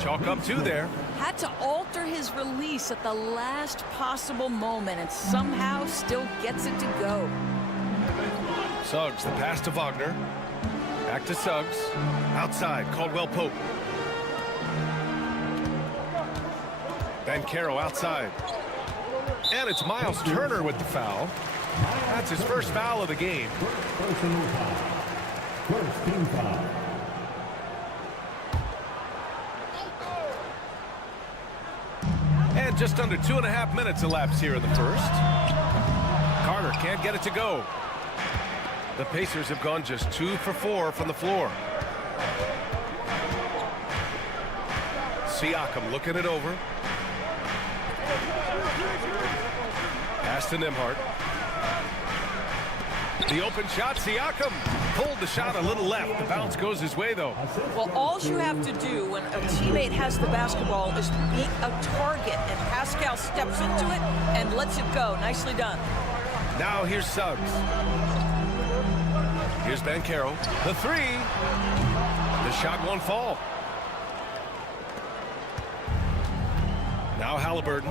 Chalk up 2 there. Had to alter his release at the last possible moment and somehow still gets it to go. Suggs, the pass to Wagner. Back to Suggs. Outside, Caldwell Pope. Banchero outside. And it's Miles Turner with the foul. That's his first foul of the game. First team foul. And just under 2.5 minutes elapsed here in the first. Carter can't get it to go. The Pacers have gone just 2 for 4 from the floor. Siakam looking it over. Pass to Nembhard. The open shot, Siakam pulled the shot a little left. The bounce goes his way, though. Well, all you have to do when a teammate has the basketball is beat a target, and Pascal steps into it and lets it go. Nicely done. Now here's Suggs. Here's Banchero. The 3. The shot won't fall. Now Halliburton.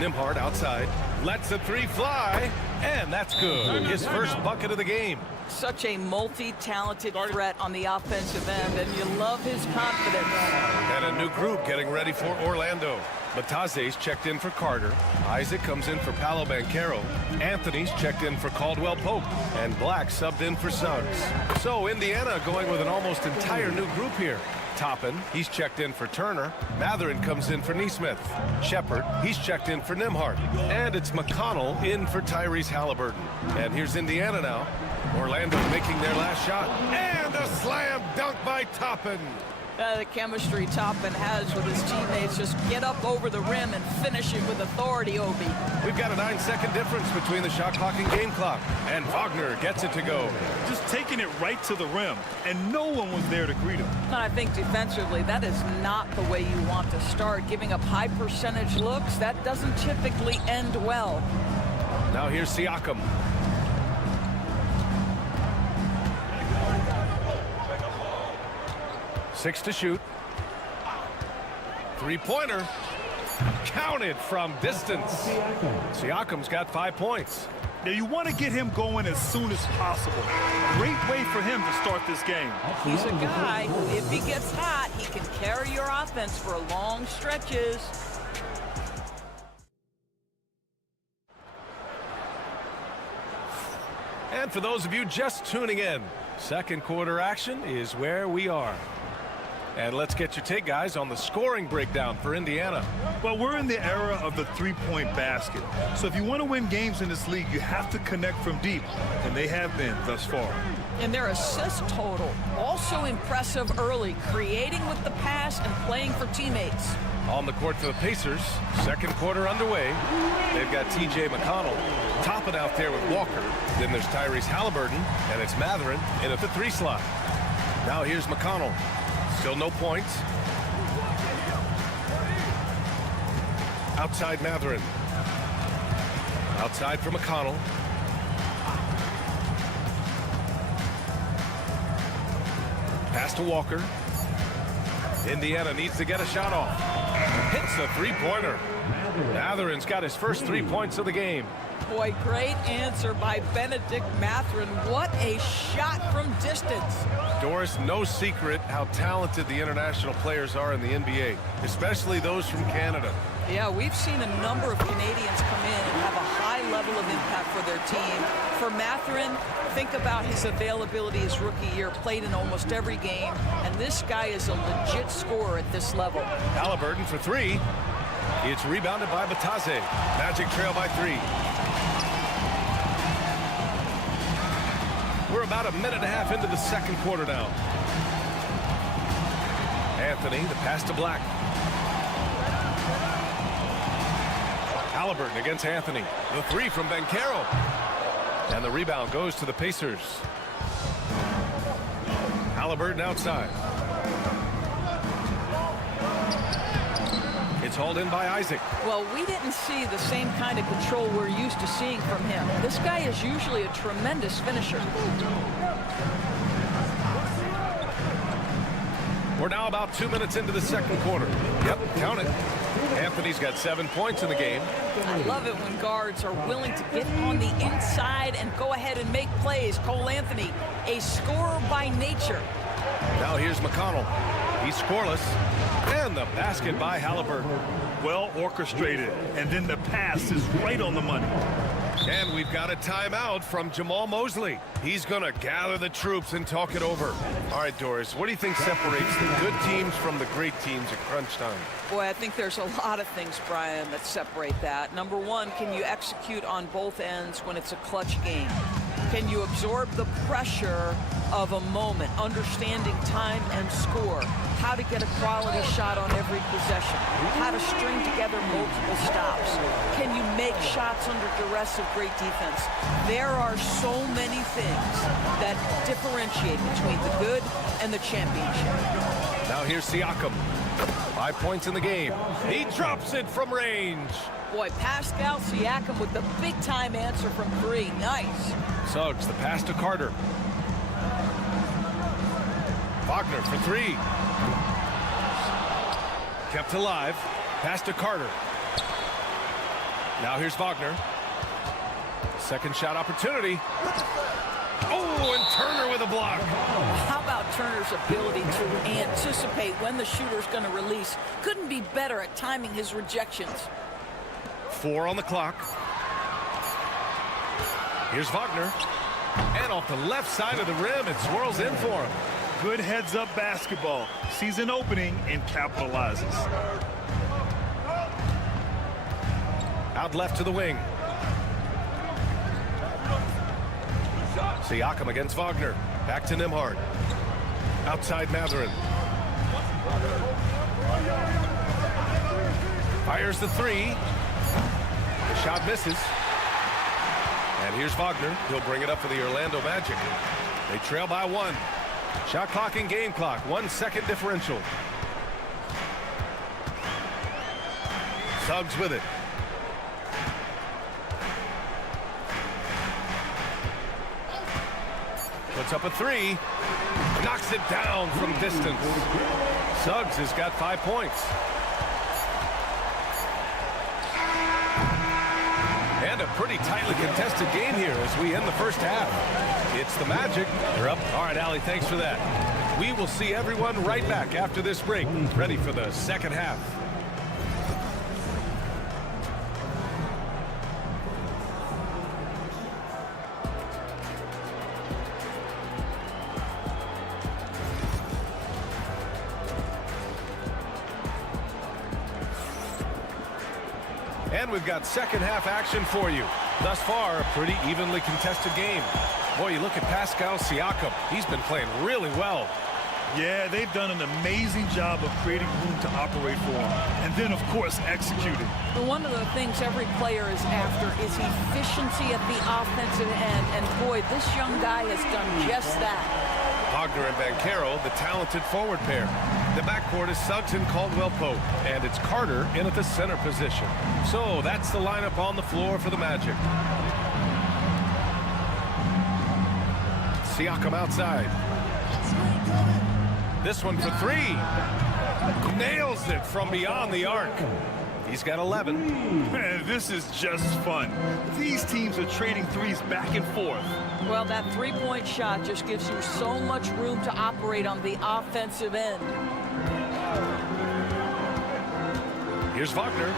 Nembhard outside. Lets the 3 fly. And that's good. His first bucket of the game. Such a multi-talented threat on the offensive end, and you love his confidence. And a new group getting ready for Orlando. Bataze's checked in for Carter. Isaac comes in for Paolo Banchero. Anthony's checked in for Caldwell Pope. And Black subbed in for Suggs. So Indiana going with an almost entire new group here. Toppin, he's checked in for Turner. Matherin comes in for Nesmith. Shepard, he's checked in for Nembhard. And it's McConnell in for Tyrese Halliburton. And here's Indiana now. Orlando making their last shot. And a slam dunk by Toppin. The chemistry Toppin has with his teammates. Just get up over the rim and finish it with authority, Obi. We've got a 9-second difference between the shot clock and game clock. And Wagner gets it to go. Just taking it right to the rim, and no one was there to greet him. And I think defensively, that is not the way you want to start. Giving up high percentage looks, that doesn't typically end well. Now here's Siakam. Six to shoot. Three-pointer. Counted from distance. Siakam's got 5 points. Now you want to get him going as soon as possible. Great way for him to start this game. He's a guy who, if he gets hot, he can carry your offense for long stretches. And for those of you just tuning in, second quarter action is where we are. And let's get your take, guys, on the scoring breakdown for Indiana. Well, we're in the era of the three-point basket. So if you want to win games in this league, you have to connect from deep, and they have been thus far. And their assist total, also impressive early, creating with the pass and playing for teammates. On the court for the Pacers, second quarter underway. They've got T.J. McConnell topping out there with Walker. Then there's Tyrese Halliburton, and it's Matherin in at the 3 slot. Now here's McConnell. Still no points. Outside Matherin. Outside for McConnell. Pass to Walker. Indiana needs to get a shot off. Hits a three-pointer. Matherin's got his first 3 points of the game. Boy, great answer by Benedict Matherin. What a shot from distance. Doris, no secret how talented the international players are in the NBA, especially those from Canada. Yeah, we've seen a number of Canadians come in and have a high level of impact for their team. For Matherin, think about his availability his rookie year, played in almost every game, and this guy is a legit scorer at this level. Halliburton for 3. It's rebounded by Bataze. Magic trail by 3. We're We're about a minute and a half into the second quarter now. Anthony, the pass to Black. Halliburton against Anthony. The three from Banchero. And the rebound goes to the Pacers. Halliburton outside. It's hauled in by Isaac. Well, we didn't see the same kind of control we're used to seeing from him. This guy is usually a tremendous finisher. We're now about 2 minutes into the second quarter. Yep, count it. Anthony's got 7 points in the game. I love it when guards are willing to get on the inside and go ahead and make plays. Cole Anthony, a scorer by nature. Now here's McConnell. He's scoreless. And the basket by Halliburton. Well orchestrated. And then the pass is right on the money. And we've got a timeout from Jamal Mosley. He's going to gather the troops and talk it over. All right, Doris, what do you think separates the good teams from the great teams at crunch time? Boy, I think there's a lot of things, Brian, that separate that. Number one, can you execute on both ends when it's a clutch game? Can you absorb the pressure of a moment, understanding time and score, how to get a quality shot on every possession, how to string together multiple stops? Can you make shots under duress of great defense? There are so many things that differentiate between the good and the championship. Now here's Siakam. 5 points in the game. He drops it from range. Boy, Pascal Siakam with the big-time answer from three. Nice. Suggs, the pass to Carter. Wagner for three. Kept alive. Pass to Carter. Now here's Wagner. Second shot opportunity. Oh, and Turner with a block. How about Turner's ability to anticipate when the shooter's going to release? Couldn't be better at timing his rejections. 4 on the clock. Here's Wagner. And off the left side of the rim, it swirls in for him. Good heads-up basketball. Sees an opening and capitalizes. Out left to the wing. Siakam against Wagner. Back to Nembhard. Outside Mathurin. Fires the three. The shot misses. And here's Wagner. He'll bring it up for the Orlando Magic. They trail by 1. Shot clock and game clock. 1 second differential. Suggs with it. Puts up a three. Knocks it down from distance. Suggs has got 5 points. And a pretty tightly contested game here as we end the first half. It's the Magic. They're up. All right, Allie, thanks for that. We will see everyone right back after this break, ready for the second half. And we've got second half action for you. Thus far, a pretty evenly contested game. Boy, you look at Pascal Siakam. He's been playing really well. Yeah, they've done an amazing job of creating room to operate for him. And then, of course, executing. But one of the things every player is after is efficiency at the offensive end. And boy, this young guy has done just that. Wagner and Banchero, the talented forward pair. The backcourt is Suggs and Caldwell-Pope, and it's Carter in at the center position. So that's the lineup on the floor for the Magic. Siakam outside. This one for three. Nails it from beyond the arc. He's got 11. Man, this is just fun. These teams are trading threes back and forth. Well, that three-point shot just gives you so much room to operate on the offensive end. Here's Wagner.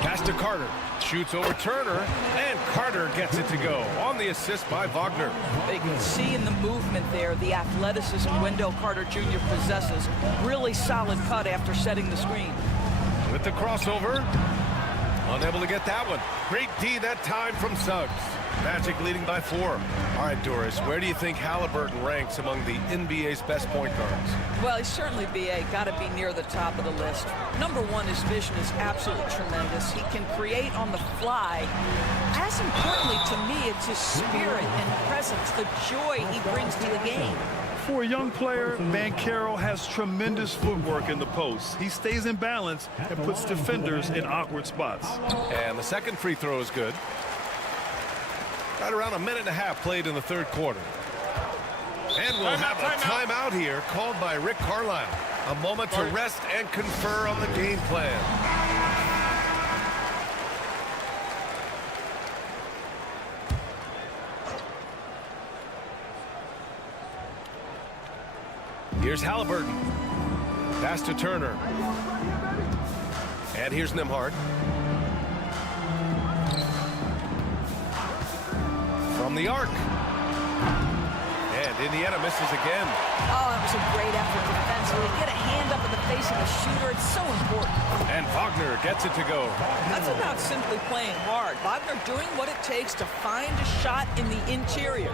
Pass to Carter. Shoots over Turner, and Carter gets it to go on the assist by Wagner. You can see in the movement there the athleticism Wendell Carter Jr. possesses. Really solid cut after setting the screen. With the crossover, unable to get that one. Great D that time from Suggs. Magic leading by 4. All right, Doris, where do you think Halliburton ranks among the NBA's best point guards? Well, he's certainly, B.A., got to be near the top of the list. Number one, his vision is absolutely tremendous. He can create on the fly. As importantly to me, it's his spirit and presence, the joy he brings to the game. For a young player, Banchero has tremendous footwork in the post. He stays in balance and puts defenders in awkward spots. And the second free throw is good. Right around a minute and a half played in the third quarter. And we'll have a timeout here called by Rick Carlisle. A moment to rest and confer on the game plan. Here's Halliburton. Pass to Turner. And here's Nembhard. From the arc. And Indiana misses again. Oh, that was a great effort defensively. Get a hand up in the face of the shooter. It's so important. And Wagner gets it to go. That's about simply playing hard. Wagner doing what it takes to find a shot in the interior.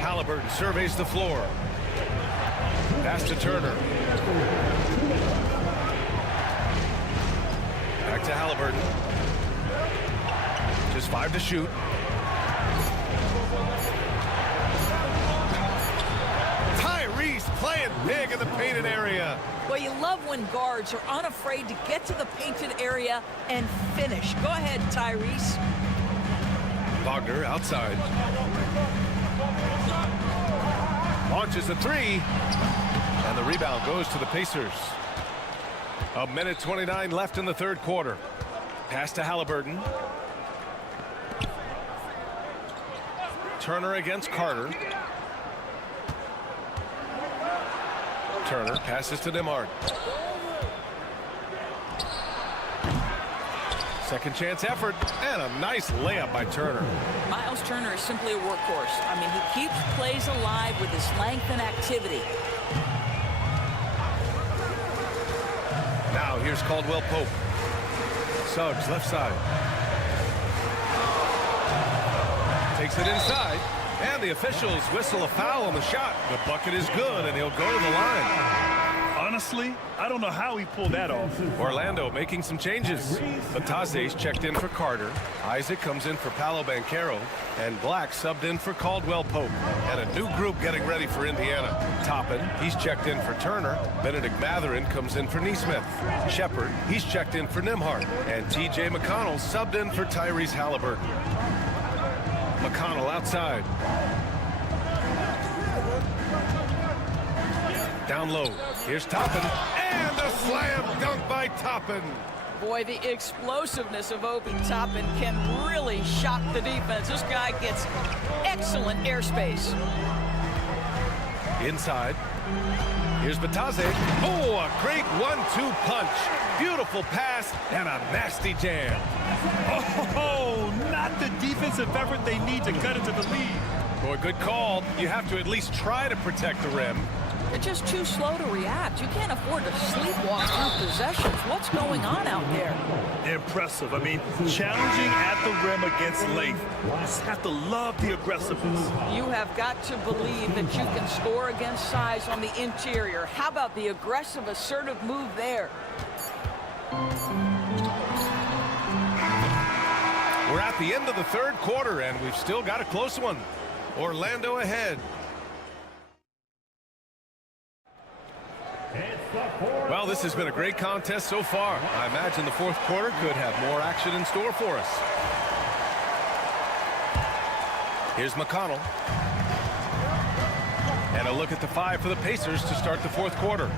Halliburton surveys the floor. Pass to Turner. Back to Halliburton. Just 5 to shoot. Tyrese playing big in the painted area. Well, you love when guards are unafraid to get to the painted area and finish. Go ahead, Tyrese. Wagner outside. Launches a 3. And the rebound goes to the Pacers. A minute 29 left in the third quarter. Pass to Halliburton. Turner against Carter. Turner passes to Nembhard. Second chance effort, and a nice layup by Turner. Miles Turner is simply a workhorse. I mean, he keeps plays alive with his length and activity. Now here's Caldwell Pope. Suggs left side. Takes it inside, and the officials whistle a foul on the shot. The bucket is good, and he'll go to the line. Honestly, I don't know how he pulled that off. Orlando making some changes. Batase's checked in for Carter. Isaac comes in for Paolo Banchero. And Black subbed in for Caldwell Pope. And a new group getting ready for Indiana. Toppin, he's checked in for Turner. Benedict Mathurin comes in for Nesmith. Shepard, he's checked in for Nembhard. And T.J. McConnell subbed in for Tyrese Halliburton. McConnell outside. Down low. Here's Toppin. And a slam dunk by Toppin. Boy, the explosiveness of Obi Toppin can really shock the defense. This guy gets excellent airspace. Inside. Here's Batase. Oh, a great 1-2 punch. Beautiful pass and a nasty jam. Oh, not the defensive effort they need to cut into the lead. Boy, good call. You have to at least try to protect the rim. They're just too slow to react. You can't afford to sleepwalk through possessions. What's going on out there? Impressive. I mean, challenging at the rim against length. You just have to love the aggressiveness. You have got to believe that you can score against size on the interior. How about the aggressive, assertive move there? We're at the end of the third quarter, and we've still got a close one. Orlando ahead. Well, this has been a great contest so far. I imagine the fourth quarter could have more action in store for us. Here's McConnell. And a look at the 5 for the Pacers to start the fourth quarter.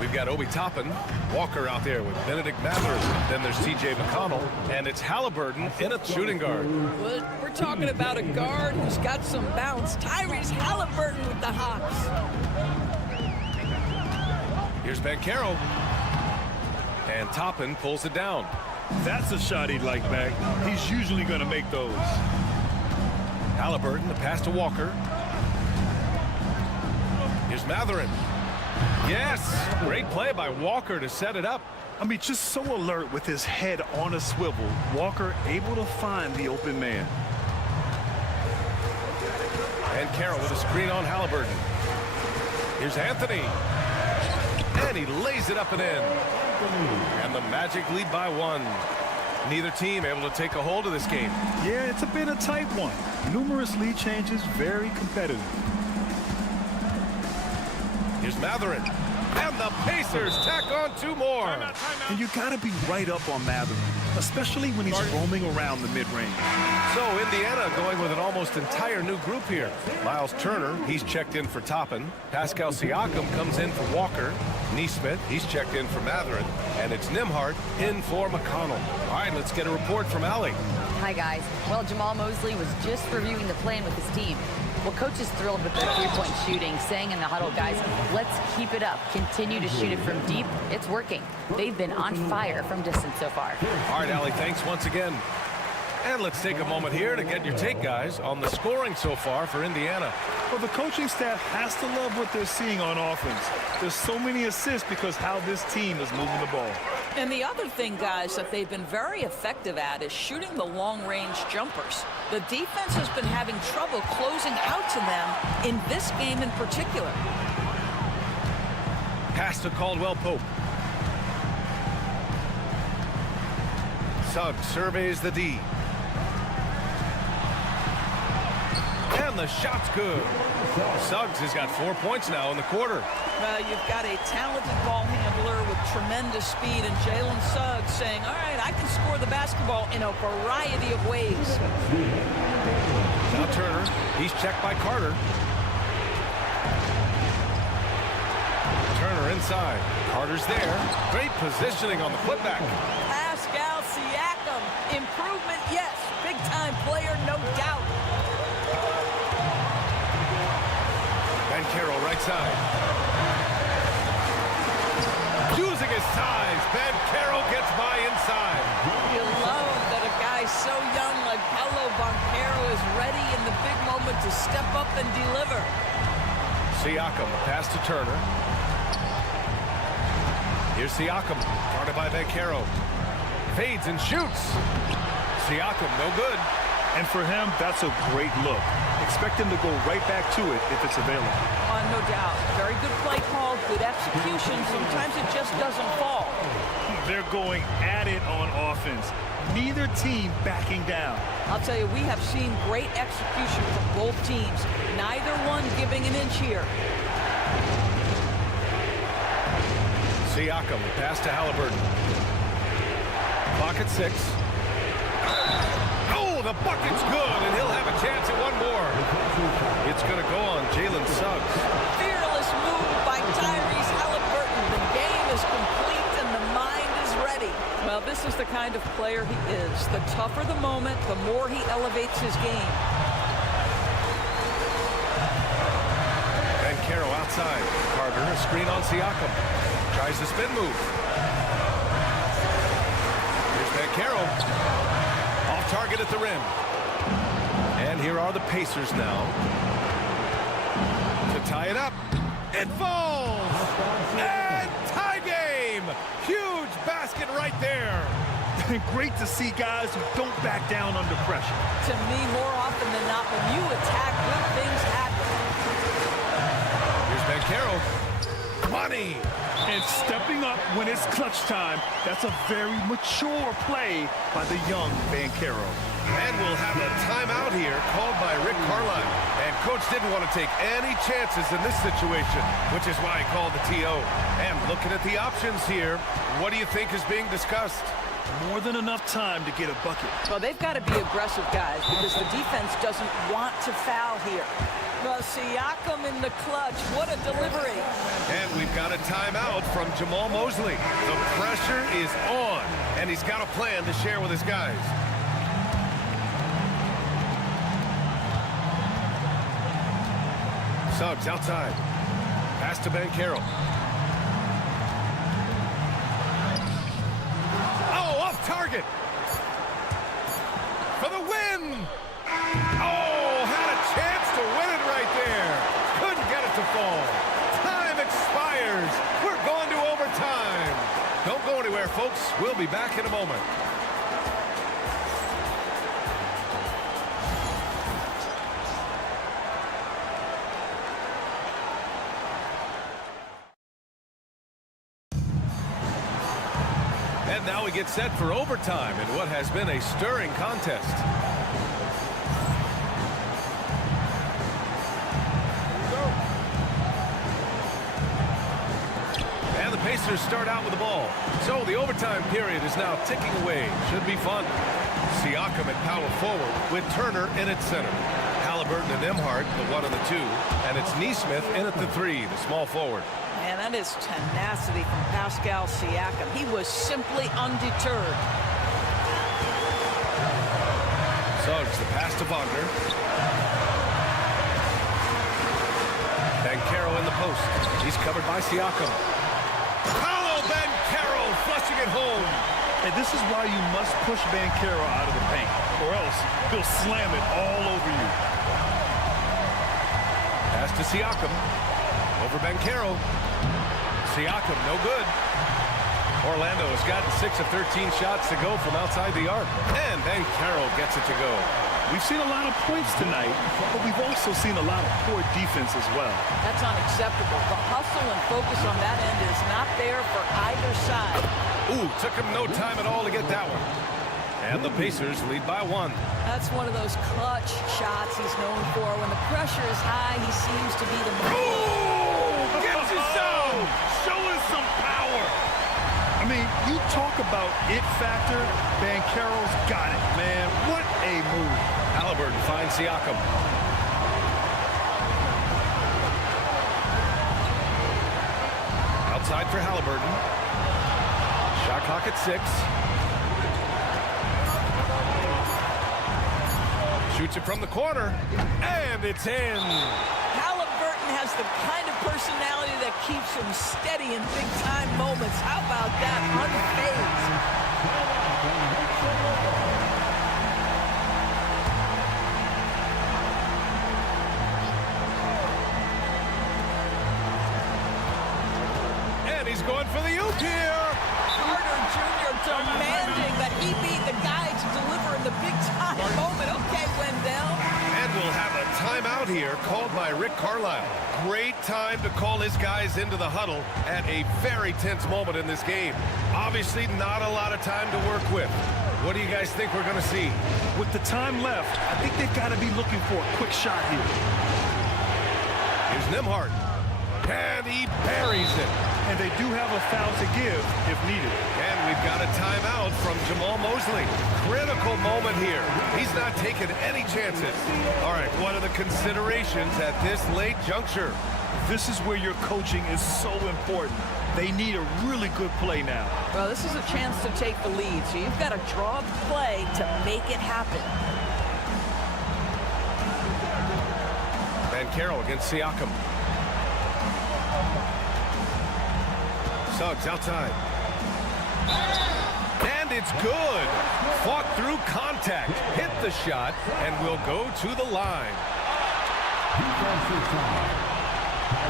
We've got Obi Toppin, Walker out there with Benedict Mathurin. Then there's T.J. McConnell, and it's Halliburton in a shooting guard. Well, we're talking about a guard who's got some bounce. Tyrese Halliburton with the hops. Here's Banchero. And Toppin pulls it down. That's a shot he'd like back. He's usually going to make those. Halliburton, the pass to Walker. Here's Mathurin. Yes, great play by Walker to set it up. I mean, just so alert with his head on a swivel. Walker able to find the open man. And Carroll with a screen on Halliburton. Here's Anthony. And he lays it up and in. And the Magic lead by 1. Neither team able to take a hold of this game. Yeah, it's a bit of tight one. Numerous lead changes, very competitive. Here's Matherin. And the Pacers tack on 2 more. And you got to be right up on Matherin, especially when he's roaming around the mid-range. So Indiana going with an almost entire new group here. Miles Turner, he's checked in for Toppin. Pascal Siakam comes in for Walker. Neesmith, he's checked in for Matherin. And it's Nembhard in for McConnell. All right, let's get a report from Allie. Hi, guys. Well, Jamal Mosley was just reviewing the plan with his team. Well, coach is thrilled with their three-point shooting, saying in the huddle, guys, let's keep it up. Continue to shoot it from deep. It's working. They've been on fire from distance so far. All right, Allie, thanks once again. And let's take a moment here to get your take, guys, on the scoring so far for Indiana. Well, the coaching staff has to love what they're seeing on offense. There's so many assists because how this team is moving the ball. And the other thing, guys, that they've been very effective at is shooting the long-range jumpers. The defense has been having trouble closing out to them in this game in particular. Pass to Caldwell Pope. Suggs surveys the D. And the shot's good. Suggs has got 4 points now in the quarter. Well, you've got a talented ball handler with tremendous speed, and Jalen Suggs saying, all right, I can score the basketball in a variety of ways. Now Turner, he's checked by Carter. Turner inside. Carter's there. Great positioning on the putback. Pascal Siakam, improvement, yes. Big-time player, no doubt. Ben Carroll, right side. Using his size, Ben Carroll gets by inside. You love that a guy so young like Paolo Banchero is ready in the big moment to step up and deliver. Siakam, pass to Turner. Here's Siakam, guarded by Banchero. Fades and shoots. Siakam, no good. And for him, that's a great look. Expect him to go right back to it if it's available. No doubt. Very good play call, good execution. Sometimes it just doesn't fall. They're going at it on offense. Neither team backing down. I'll tell you, we have seen great execution from both teams. Neither one giving an inch here. Siakam, pass to Halliburton. Clock at 6. Oh, the bucket's good, and he'll have a chance at one more. It's going to go on Jalen Suggs. Fearless move by Tyrese Halliburton. The game is complete, and the mind is ready. Well, this is the kind of player he is. The tougher the moment, the more he elevates his game. Ben Carroll outside. Carter, a screen on Siakam. Tries the spin move. Here's Ben Carroll. Off target at the rim. And here are the Pacers now. To tie it up. It falls! And tie game! Huge basket right there. Great to see guys who don't back down under pressure. To me, more often than not, when you attack, good things happen. Here's Ben Carroll. Money! And stepping up when it's clutch time, that's a very mature play by the young Banchero. And we'll have a timeout here called by Rick Carlisle. And coach didn't want to take any chances in this situation, which is why he called the TO. And looking at the options here, what do you think is being discussed? More than enough time to get a bucket. Well, they've got to be aggressive, guys, because the defense doesn't want to foul here. Well, Siakam in the clutch. What a delivery. And we've got a timeout from Jamal Mosley. The pressure is on, and he's got a plan to share with his guys. Suggs outside. Pass to Ben Carroll. Oh, off target. For the win. Oh, had a chance to win it right there. Couldn't get it to fall. Time expires. We're going to overtime. Don't go anywhere, folks. We'll be back in a moment. And now we get set for overtime in what has been a stirring contest. And the Pacers start out with the ball. So the overtime period is now ticking away. Should be fun. Siakam at power forward with Turner in at center. Halliburton and Nembhard, the 1 and the 2. And it's Neesmith in at the 3, the small forward. Man, that is tenacity from Pascal Siakam. He was simply undeterred. Suggs, the pass to Wagner. Banchero in the post. He's covered by Siakam. Paolo Banchero flushing it home. And this is why you must push Banchero out of the paint, or else he'll slam it all over you. Pass to Siakam. Over Banchero. Siakam, no good. Orlando has gotten 6 of 13 shots to go from outside the arc. And Banchero gets it to go. We've seen a lot of points tonight, but we've also seen a lot of poor defense as well. That's unacceptable. The hustle and focus on that end is not there for either side. Ooh, took him no time at all to get that one. And the Pacers lead by 1. That's one of those clutch shots he's known for. When the pressure is high, he seems to be the Ooh, gets his zone. Show us some power. I mean, you talk about it factor, Banchero's got it, man. What a move. Halliburton finds Siakam. Outside for Halliburton. Shot clock at 6. Shoots it from the corner, and it's in. Halliburton has the kind of personality that keeps him steady in big-time moments. How about that? Unfazed. And he's going for the oop here. Carter Jr. demanding that he be the guy to deliver in the big-time moment. Okay, Wendell. And we'll have a timeout here called by Rick Carlisle. Great time to call his guys into the huddle at a very tense moment in this game. Obviously not a lot of time to work with. What do you guys think we're going to see? With the time left, I think they've got to be looking for a quick shot here. Here's Nembhard. And he buries it. And they do have a foul to give if needed. And we've got a timeout from Jamal Mosley. Critical moment here. He's not taking any chances. All right, what are the considerations at this late juncture? This is where your coaching is so important. They need a really good play now. Well, this is a chance to take the lead, so you've got to draw the play to make it happen. Banchero against Siakam. Suggs outside. And it's good. Fought through contact. Hit the shot and will go to the line.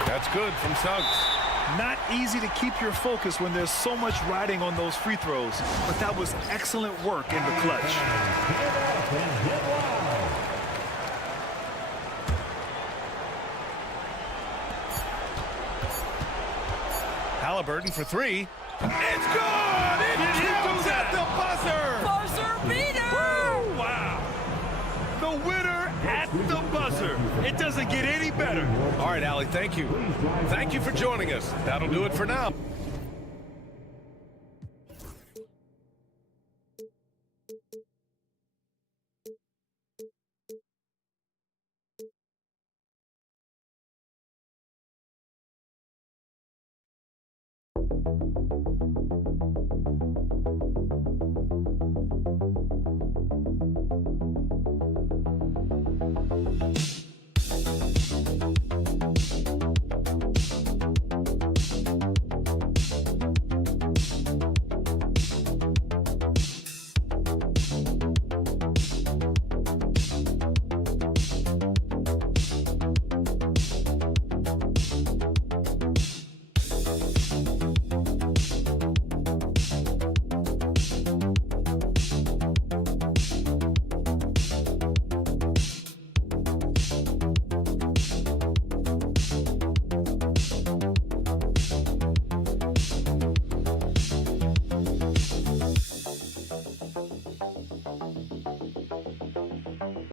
That's good from Suggs. Not easy to keep your focus when there's so much riding on those free throws, but that was excellent work in the clutch. Halliburton for 3. It's good! It counts at the buzzer! Buzzer beater! Woo! Wow. The winner at the buzzer. It doesn't get any better. All right, Allie, thank you. Thank you for joining us. That'll do it for now.